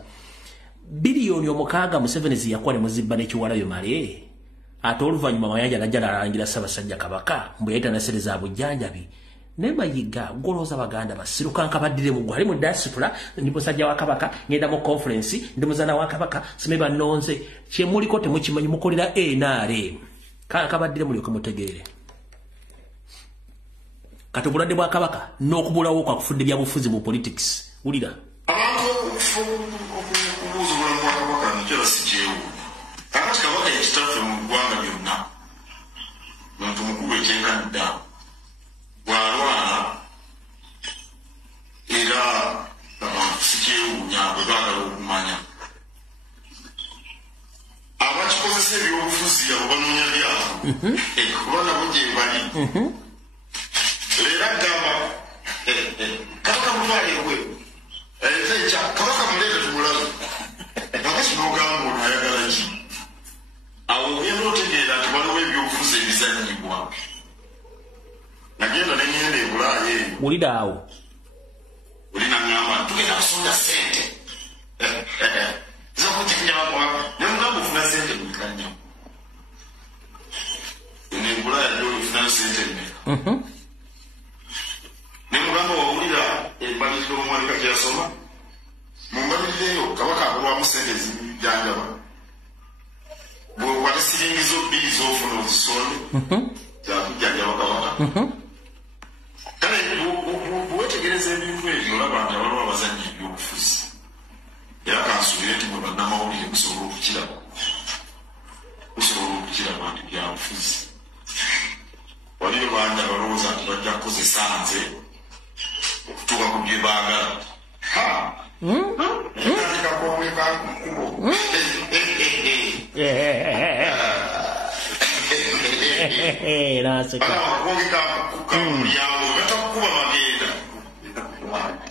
biliyoni 6 Museveni ziyakuwa ne muzibba n'ekiwalayo male ate oluvannyuma Mayanja najja n'alangira Ssaabasajja Kabaka mbu yayita nasereza abujjanjabi ne Mayiga golooza Abaganda basiruka nkabaddire mu gwali mu diaspora ndi musajja wa Kabaka ngenda mu conference ndi muzana wa Kabaka simeba nonze kye muliko temukimanyi mukolera NRM kabaddire mulyoke mutegeere kati obulwadde bwa Kabaka n'okubulawo kwakufudde bya bufuzi mu politics wulira abantu okubuuza obulamu bwa Kabaka nakyo sijeewo kakati Kabaka yekitaffe mu ggwanga lyonna muntu mukulu ekyenkanidda bw'alwala era sikyewuunya bwe baagala okumanya abakikozesa ebyobufuzi abo banoonya byabo kuba nabo gye bali leero agamba Kabaka mutwalebwe Kabaka muleete tumulabe nakati n'ogamba ono ayagala ki awo ogenda otegeera nti waliwo ebyobufuzi ebizannyibwa nagenda neŋŋenda e Bulaaya eyo wulira awo olina ŋŋamba tugenda kusonda ssente zokujjanjabakwa ne mugamba ofuna ssente mweka nnyo ne Bulaaya gyolifunayo ssente mmeka ne mugamba wawulira embaliriro omwalika gye yasoma mu mbalirireyo Kabaka akulwamu ssente ezijjanjaba bwewate siringizo 2 z'ofuna ozisonde zakujjanjaba Kabaka kale bwewetegereza ebintu ebyo olaba nti abaliwo abazannya ebyobufuzi era kansuubire nti mwe bannamawulire musobola okukiraba nti byabufuzi waliyo bangi abalowooza nti bajja kukozesa nze okutuuka ku bye baagala ekandikakonge kakukubo akakonge kamulyango gatakukuba magenda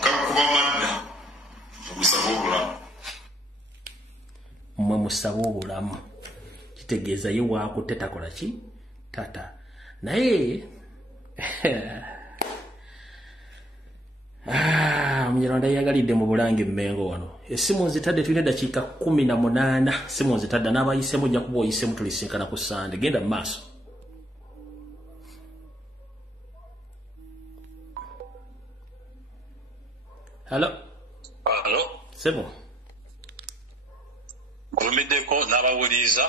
kakukuba madda musaba obulamu mmwe musaba obulamu kitegeeza ye waakutte takola ki tata naye Munyarwanda yagalidde mu Bulange Mmengo wano essimu nzitadde tulina dakiika 18 essimu nzitadde n'abayisemu ojja kuba oyisemu tulisinkana ku Sande genda mu maaso Halo sebo gulumiddeko n'abawuliriza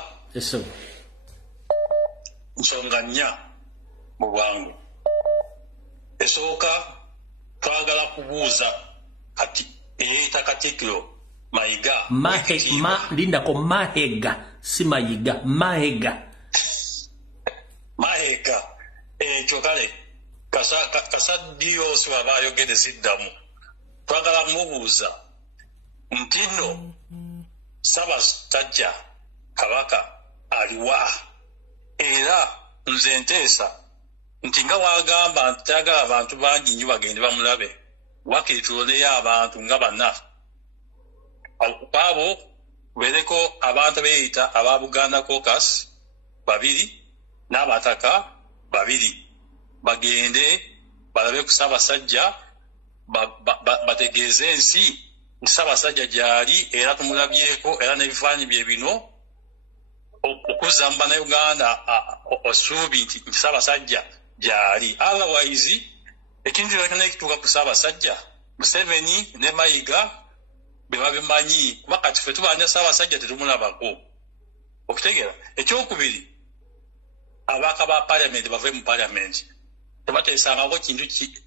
nsonga 4 mu bwangu esooka twagala kubuuza kati eyeeta Katikkiro Mayiga lindako Mahega si Mayiga Mahega ekyo kale kasaddiyo siwaba ayogedde siddamu twagala mubuuza nti nno Ssaabasajja Kabaka aliwa era nze nteesa nti nga wagamba nti tayagala abantu bangi nnyo bagende bamulabe wakiri tuloleyo abantu nga banna abo kubeereko abantu beeyita aba Buganda Caucus 2 n'abataka 2 bagende balabe ku Ssaabasajja bategeeze ensi Ssaabasajja gyali era tumulabyeko era n'ebifaananyi bye bino okuzza mu Bannayuganda osuubi nti Ssaabasajja gyali. Otherwise ekintu kyonna ekituuka ku Ssaabasajja Museveni ne Mayiga beba bimanyi kuba kati ffe tubanja Ssaabasajja tetumulabako. Okutegeera ekyokubiri abaka ba parliament bave mu parliament tebateesangako kintu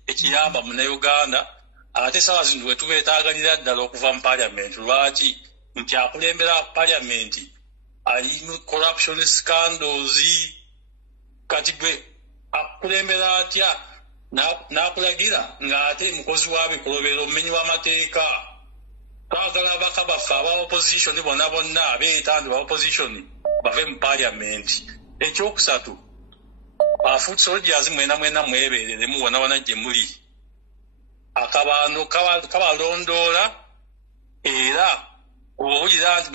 ekiyamba munnayuganda ate sawa zino we tubeetaaganira ddala okuva mu parliament. Lwaki? Nti akulembera parliament alina corruption scandals. Kati gwe akulembera atya n'akulagira ng'ate mukozi wa bikolobero omumenyi w'amateeka. Twagala abaka baffe aba opposition bonna bonna abeetandu ba opposition bave mu parliament. Ekyokusatu afoot soldiers mwena mwebeereremu wonna wonna gye muli. Akabando kabalondoola era owulira nti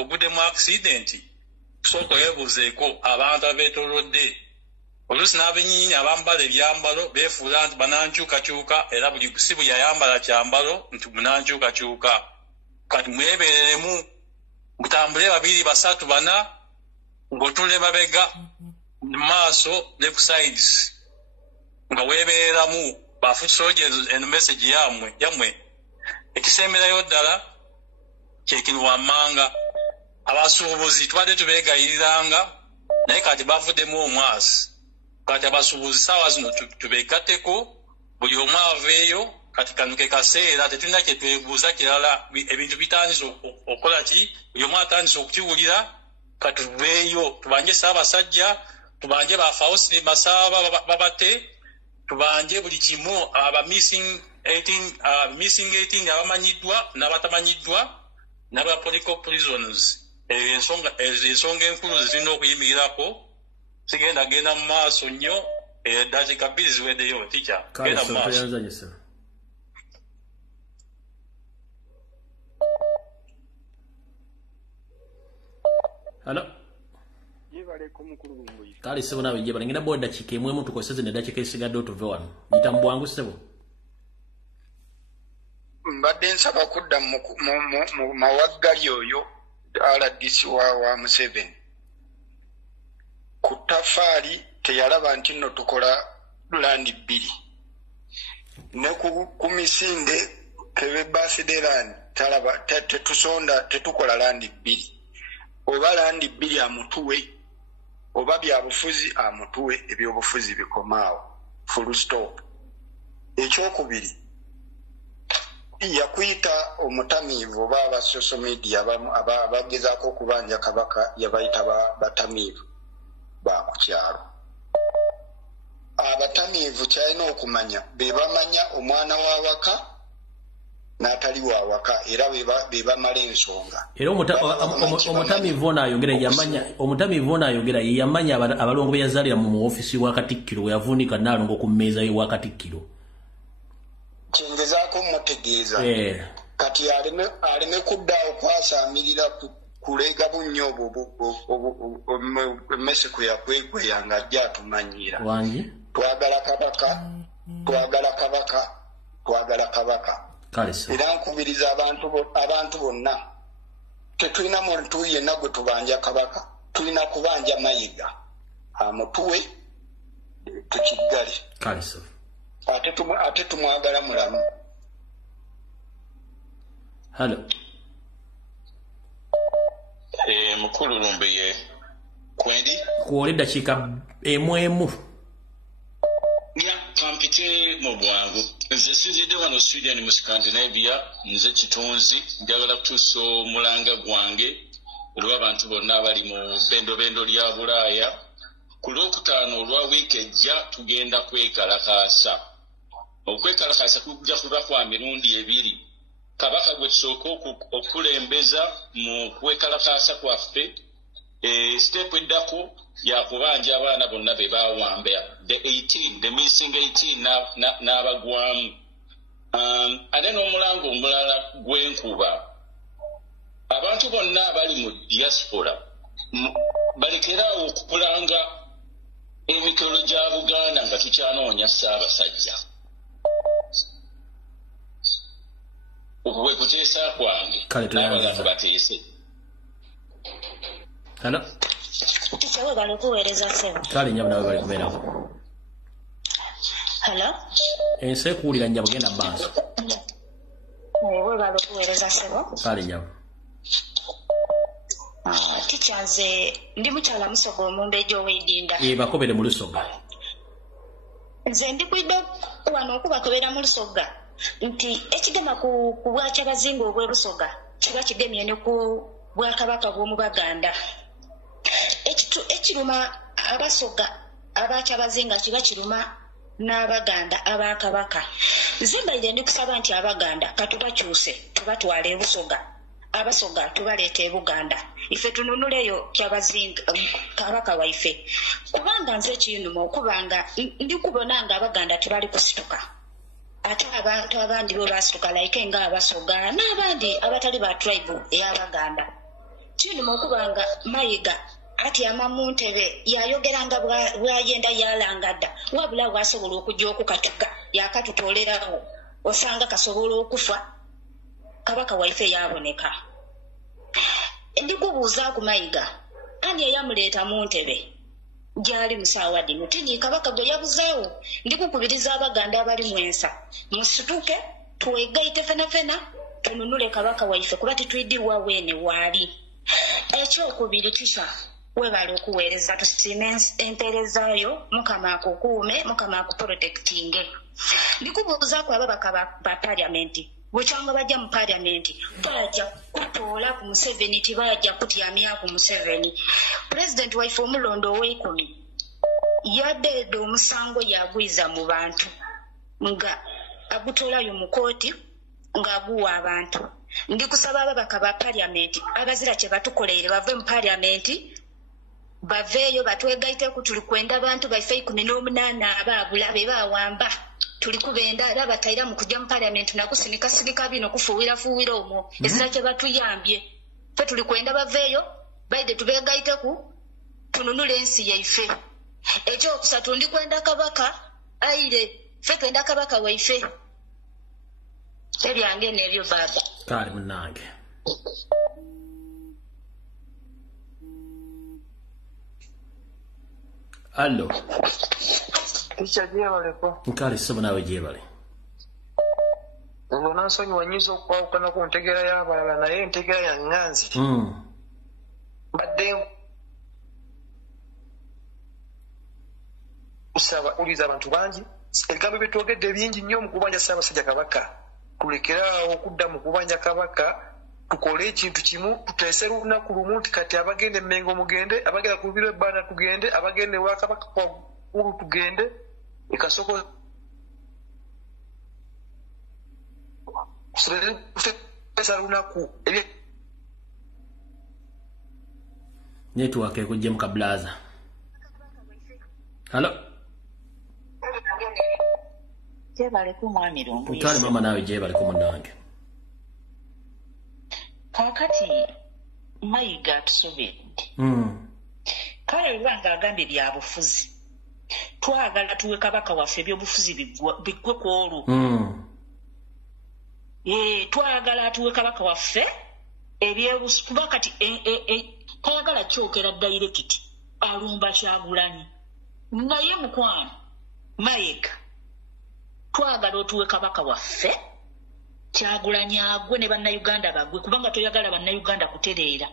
oguddemu accident kusooka weebuuzeeko abantu abeetoolodde. Oluusi n'abennyini abambala ebyambalo beefuula nti banankyukakyuka era buli si buli ayambala kyambalo nti munankyukakyuka. Kati mwebeereremu mutambule 2 3 4 ng'otunula emabega mu maaso ne ku sides nga weebeeramu bafoot soldiers and message yammwe. Ekisemberayo ddala kyekino wammanga abasuubuzi tubadde tubeegayiriranga naye kati bavuddemu omwasi. Kati abasuubuzi ssaawa zino tubeegatteko buli omu aveeyo. Kati kano ke kaseera tetulina kye twebuuza kirala. Ebintu bitandise okukola ki? Buli omu atandise okukiwulira. Kati tuveeyo tubanje Ssaabasajja, tubanje bafawusiri Masaaba babate, tubanje buli kimu aba missing 18 abamanyiddwa n'abatamanyiddwa n'aba political prisoners. Ensonga enkulu zirina okuyimirirako. Genda mu maaso nnyo eddakiika 2 ziweddeyo tikya. Genda mu maaso. Hello. Kale sebo nawe jeba ngina boda chike mwemu tukoseze ne dakika isigadde otuve wano. Yita mbwangu sebo. Mbadde nsaba kudda mu mawaggali oyo RDC wa Museveni. Ku Tafaali teyalaba nti nno tukola landi 2. Ne ku Misinde kebe birthday land talaba tetusonda tetukola landi 2. Oba landi 2 amutuwe oba byabufuzi amutuwe ebyobufuzi bikomaawo full stop. Ekyokubiri yakuyita omutamiivu oba aba social media abagezaako okubanja Kabaka yabayita batamiivu ba ku kyalo. Abatamiivu kyalina okumanya be bamanya omwana w'awaka n'atali w'awaka era be bamala ensonga. Era omutamiivu ono ayogera yamanya abalongo be yazaalira mu ofisi wa Katikkiro we yavuunika Nnaalongo ku mmeeza ye wa Katikkiro. Kyengezaako mutegeeza kati aleme kudda okwasaamirira kulega bunnyo emmese kwe yakwekweya ajja atumanyira. Twagala Kabaka. Era nkubiriza abantu bonna tetulina muntu yenna gwe tubanja Kabaka, tulina kubanja Mayiga amutuwe tukiggale. Ate tumwagala mulamu. Hello. Mukulu Lumbe ye kwendi kuole dakika emwemu ya kampite mu bwangu. Nze sinzidde wano Sweden mu Scandinavia, nze kitonzi njagala kutuusa omulanga gwange olw'abantu bonna abali mu bendo lya Bulaaya. Ku Lwokutaano olwa wiiki ejja tugenda kwekalakaasa. Okwekalakaasa kujja kuba kwa mirundi 2. Kabaka gwe tusooka okulembeza mu kwekalakaasa kwaffe. Step eddako yakubanja abaana bonna be bawamba the missing 18 n'abagwamu. Ate n'omulango omulala gw'enkuba. Abantu bonna abali mu diaspora balekeraawo okukulanga emikolo gya Buganda nga tukyanoonya Ssaabasajja. Okwe kuteesa kwange n'abantu bateese. Hello. Tichawe bali kuweereza sebo. Kale nyabula bali kubeerawo. Hello? Ense kuwulira Njabu genda Banso. Webala okuweereza ssebo. Kale Njabu. Teacher nze ndi mukyala Musoga Omumbeejo ow'Edinda. Bakobere mu Lusoga. Nze ndikwidde wano okubakobera mu Lusoga nti ekigema ku Bwakyabazinga obw'e Lusoga kiba kigemye ne ku Bwakabaka bw'omu Baganda. Ekiruma Abasoga Abakyabazinga kiba kiruma n'Abaganda Abakabaka. Nze mbalire ndikusaba nti Abaganda katubakyuse tubatwala e Busoga. Abasoga tubaleeta e Buganda. Ife tununuleyo Kyabazinga Kabaka waife. Kubanga nze kinuma okubanga ndikubona nga Abaganda tebali kusituka. Ate abantu abandi bo basituka like nga Abasoga n'abandi abatali ba tribe ey'Abaganda. Kinuma okubanga Mayiga ati amamu Ntebe yayogeranga bwayenda yalangadda wabula bwasobola okujja okukatuka yakatutolerawo osanga kasobola okufa Kabaka waife yaboneka. Ndikubuuza ku Mayiga ani eyamuleeta mu Ntebe gyali musaawa dino tini Kabaka gwe yabuzaawo. Ndikukubiriza Abaganda abali mwensa musituke tuwegaite fenafena tununule Kabaka waife kuba titwidirwa weene waali. Ekyokubiri kisha webala okuweereza tusiime empeerezaayo Mukama akukuume Mukama akuprotectinge. Ndikubuuza ku ababaka ba paliamenti bwekyanga bajja mu paliamenti bajja kutoola ku Museveni tibajja kutyamya ku Museveni. Pulezidenti waife omulondo ow'ekumi yadeeda omusango yagwiza mu bantu nga agutoolayo mu kooti ng'aguwa abantu. Ndikusaba ababaka ba paliamenti abazira kye batukoleere bave mu paliamenti baveeyo batwegaiteku tuli kwenda abantu baife 18 abaabula be bawamba tuli kubenda abataira mu kujja mu parliament nakusinika bino kufuwira omwo ezira kye batuyambye fe tuli kwenda baveeyo baide tubegaiteku tununule ensi yaife. Ekyokusatu ndi kwenda Kabaka aire fe twenda Kabaka waife. Ebyange nebyo baba. Kale munange. Allo. Teacher jebale ko. Nkale sebo nawe jebale. Ngo nansonyi wanyiza okwawukana ku ntegera y'abalala naye entegera ya Nganzi. Badde usaba uliza abantu bangi ebigambo byetwogedde bingi nnyo mu kubanja Ssaabasajja Kabaka. Tulekeraawo okudda mu kubanja Kabaka tukole ekintu kimu tuteese lunaku lumu nti kati abagenda Mmengo mugende abagenda ku biro ebbanda tugende abagenda ewa Kabaka ulu tugende ekasoko tuteesa lunaku network ekujje mu kablaza. Hello. Jebale ku mwami Lungu. Utali mama nawe jebale ku munange. Kakati Mayiga tusobedde. Kale lwanga agambye bya bufuzi. Twagala tuwe Kabaka waffe by'obufuzi biggwe ku olwo. Twagala tuwe Kabaka waffe ebyebufuzi kuba kati twagala kyokera direct alumba Kyagulanyi. Naye mukwano Mayiga twagala otuwe Kabaka waffe Kyagulanyi agwe ne bannayuganda bagwe kubanga toyagala bannayuganda kutereera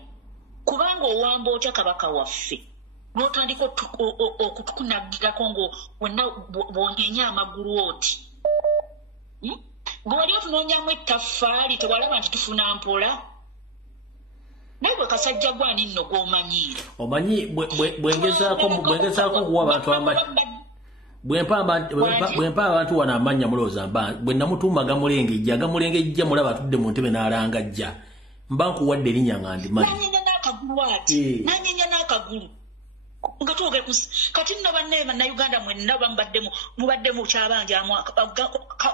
kubanga owamba otya Kabaka waffe n'otandika okutukunagirako ngo wenna bwonyenya amagulu oti bwe wali otunoonyamu ettaffaali tewalaba nti tufuna mpola naye bwe kasajja gwani nno gw'omanyiira omanyi bwengezaako kuwa abantu amanya bwempa abantu wana amanya mulooza mba bwe namutuuma gamulengejja mulaba atudde mu ntebe n'alangajja mba nkuwadde erinnya nga ndimanyi nanyenya n'akagulu nga twogere kati nno bannayuganda mwenna mubaddemu kyabanjamu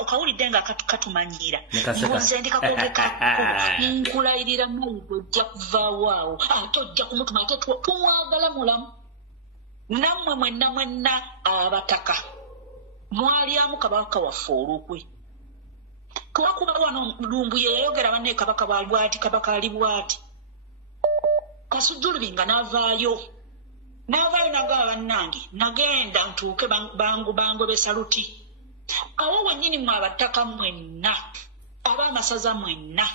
kawulidde nga katumanyiira nze ndikakogekako nkulayirira Mayiga ojja kuvaawo awo ate ojja kumutuma ate tumwagala mulamu nammwe mwenna abataka mwalyamu Kabaka waffe olukwe kuba wano Lumbu ye yayogera banne Kabaka bwati Kabaka ali bwati Kasujjulubinga n'avaayo n'agamba bannange nagenda ntuuke bangobe saluti awo wennyini mwe abattaka mwenna ab'amasaza mwenna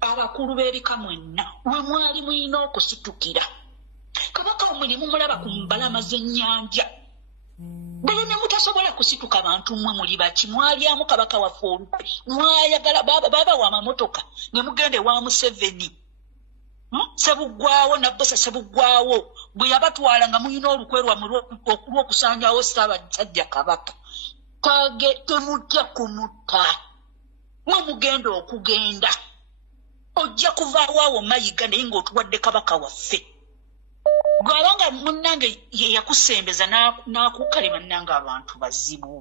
abakulu b'ebika mwenna we mwali mulina okusitukira kabaka omwe ne mumulaba ku mbalama z'ennyanja bwe ne mutasobola kusituka bantu mmwe muli baki mwalyamu kabaka waffe olukwe mwayagala baba wa mamotoka ne mugende wa Museveni Sebuggwawo Nabbosa Sebuggwawo bwe yabatwala nga mulina olukwe lwammwe olw'okusanyawo Ssaabasajja Kabaka kage temutya kumutta mwe mugenda okugenda ojja kuvaawo awo Mayiga naye ng'otuwadde kabaka waffe gwabanga munnange ye yakusembeza n'akukale bannange abantu bazibu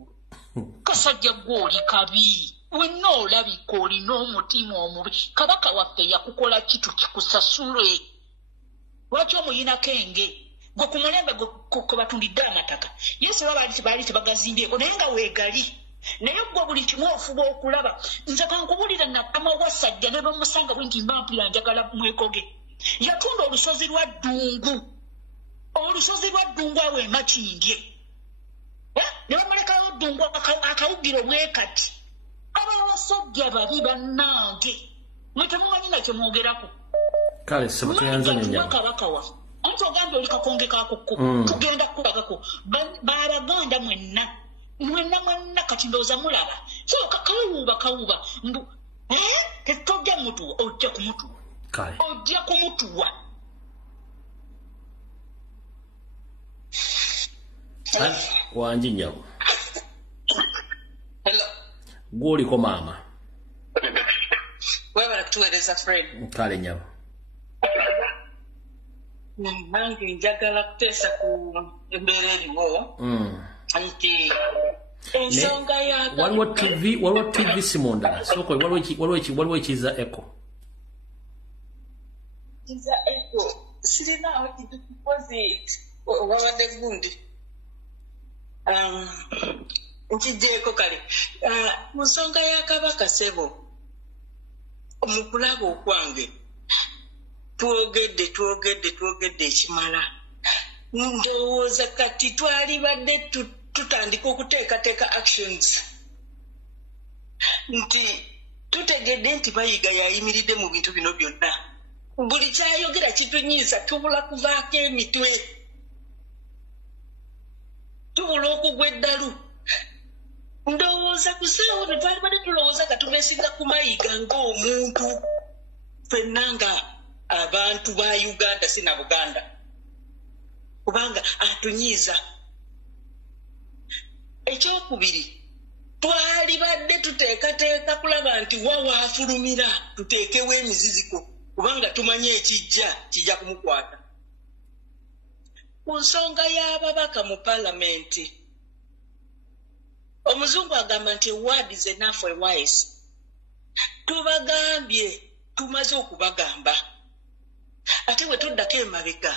kasajja gw'oli kabi wenna olabika olina omutima omubi kabaka waffe yakukola kitu kikusasule lwaki omuyinako enge gwe ku mulembe gwe batundidde amataka yesu baali tebagazimbyeko naye nga weegali naye gwe buli kimu ofuba okulaba nze kankubulira nakama wasajja ne bamusanga bwe nti mbampira njagala mwekoge yatunda olusozi lwa Ddungu awo emakindye ne bamulekayo Ddungu akawugira omwekati abasajja babi bannange mwe temumanyi na kye mwogerako kale sebo tuyanza nyo kabaka wa anti ogambye oli kakonge kakokko tugenda kulagako balaganda mwenna kati ndowooza mulaba so kawuuba mbu tetojja mutuwa ojja kumutuwa kale ojja kumutuwa wanji nyawo gwoliko maama webala kutuweereza Fred kale nyawo nange njagala kuteesa ku embeera eriwo nti ensonga waliwo TV simondala soko waliwo ekiza eko kiza eko sirinaawo kintu kipozi wabadde gundi nkijjeeko kale mu nsonga ya kabaka Ssebo mu kulaba okwange twogedde ekimala ndowooza kati twalibadde tutandika okuteekateeka actions nti tutegedde nti Mayiga yayimiridde mu bintu bino byonna buli kyayogera kitunyiiza tubula kuvaako emitwe tubula okugwa eddalu ndowooza kusaawo ne twalibadde tulowooza katubeesiga ku Mayiga ng'omuntu ffenna nga abantu ba Uganda si na Buganda kubanga atunyiiza ekyokubiri twalibadde tuteekateeka kulaba nti wawaafulumira tuteekewo emiziziko kubanga tumanye kijja kumukwata ku nsonga y'ababaka mu palamenti omuzungu agamba nti word is enough for a wise tubagambye tumaze okubagamba ate bwe tuddako emabega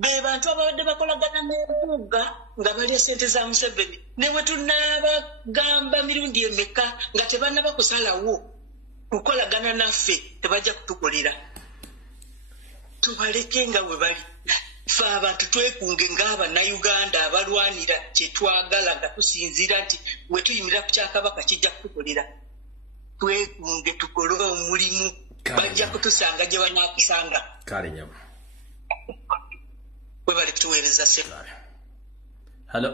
be bantu ababadde bakolagana n'embuga nga balya ssente za Museveni ne bwe tunaabagamba mirundi emeka nga tebannaba kusalawo kukolagana naffe tebajja kutukolera tubaleke nga bwe bali ffe abantu twekunge ng'Abannayuganda abalwanira kye twagala nga tusinziira nti bwe tuyimira ku kyakabaka kijja kutukolera twekunge tukole omulimu bajja kutusanga gye banaatusanga kale nyama we bali kutuweereza Ssebo hello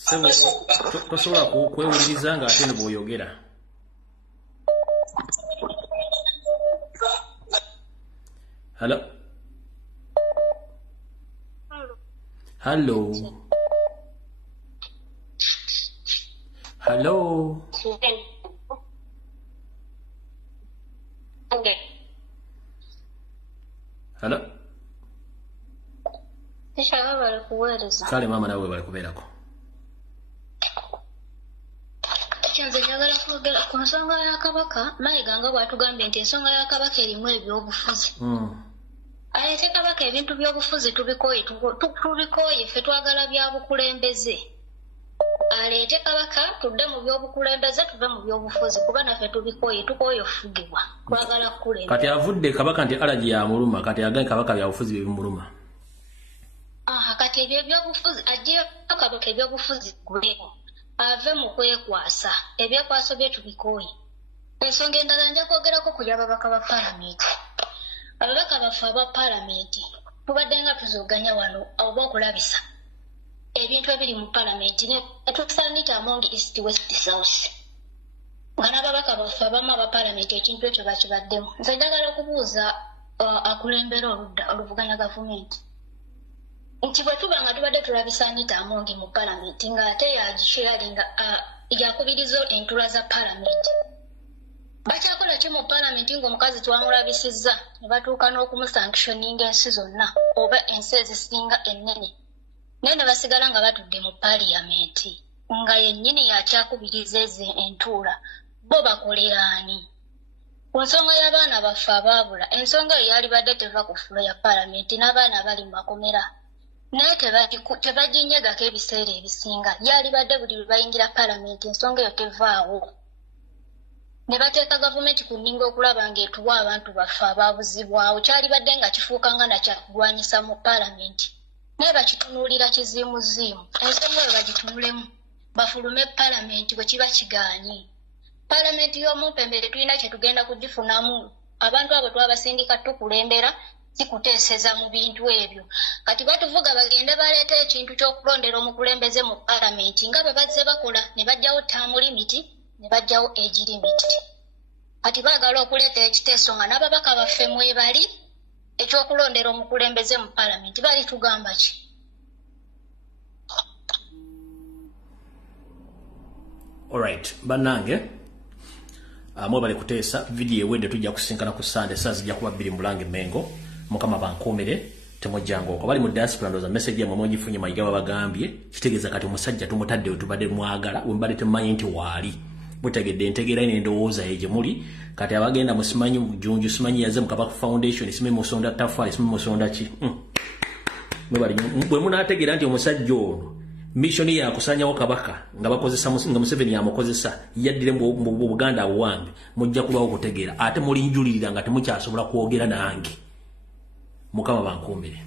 Ssebo tosobola kwewuliriza nga ate ne bw'oyogera hello hello hello hello kale mama nawe bali kubeerako nze njagala kwogera ku nsonga ya kabaka Mayiga nga bw'atugambye nti ensonga ya kabaka erimu ebyobufuzi ate kabaka ebintu by'obufuzi tubikooye ffe twagala bya bukulembeze aleete kabaka tudde mu by'obukulembeze tuve mu by'obufuzi kuba naffe tubikooye tukooye ofugibwa twagala kukulembeza kati avudde kabaka nti alaji ya muluma kati aganye kabaka bya bufuzi bye bimuluma kati ebyobufuzi ajja kabaka ebyobufuzi guleko ave mu kwekwasa ebyekwaso bye tubikooye ensonga endala nja kwogerako kuli ababaka ba paalamenti ababaka baffe aba paalamenti tubadde nga tuzoganya wano oba okulabisa ebintu ebiri mu paalamenti ne tusaanita among east west south nga n'ababaka baffe abamu aba paalamenti ekintu ekyo bakibaddemu nze njagala okubuuza akulembera oludda oluvuganya gavumenti nti bwe tuba nga tubadde tulabisa Anita Amongi mu paalamenti ng'ate yagisharinga yakubiriza entula za paalamenti bakyakola ki mu paalamenti ng'omukazi twamulabisizza ne batuuka n'okumusanctioninga ensi zonna oba ensi ezisinga ennene naye ne basigala nga batudde mu paaliyamenti nga yennyini yakyakubiriza ezo entuula bo bakolera ani ku nsonga y'abaana baffe abaabula ensonga eyo yali badde teva ku fulo ya paalamenti n'abaana bali mu makomera naye tebaginyegako ebiseera ebisinga yali badde buli lwe bayingira paalamenti ensonga eyo tevaawo ne bateeka gavumenti ku nninga okulaba ng'etuwa abantu baffe abaabuzibwawo kyali badde nga kifuuka nga nakyakulwanyisa mu paalamenti naye bakitunuulira kiziimuziimu ensonga eyo bagitunulemu bafulume paalamenti bwe kiba kigaanyi paalamenti y'omumpembere tulina kye tugenda kugifunamu abantu abo twabasindika tukulembera sikuteeseza mu bintu ebyo kati batuvuga bagende baleeta ekintu ky'okulondera omukulembeze mu paalamenti nga bwe bazze bakola ne bajjawo taamu limiti ne bajjawo egi limiti kati baagala okuleeta ekiteeso nga n'ababaka baffe mwebali ekyokulondera omukulembeze mu paalamenti bali tugamba ki alright bannange mwebale kuteesa vidiyo ewedde tujja kusinkana ku Sunday saa zijja kuba 2 Mulange Mengo mukama bankomere temujjango ko bali mu diaspora ndoza message yamwe mwegifunye Mayiga babagambye kitegeeza kati omusajja tumutadde tubadde mwagala wembale temanyi nti waali mutegedde ntegera ine ndowooza eje muli kati abagenda musimanyi mujunju simanyi yaze mukaba foundation simanyi musonda tafali simanyi musonda ki mwebale bwe munategera nti omusajja ono mission ya kusanyawo kabaka nga bakozesa nga Museveni yamukozesa yaddire mu Buganda wange mujja kubawo kutegera ate muli njulirira nga temukyasobola kwogera nange mukama bankumbire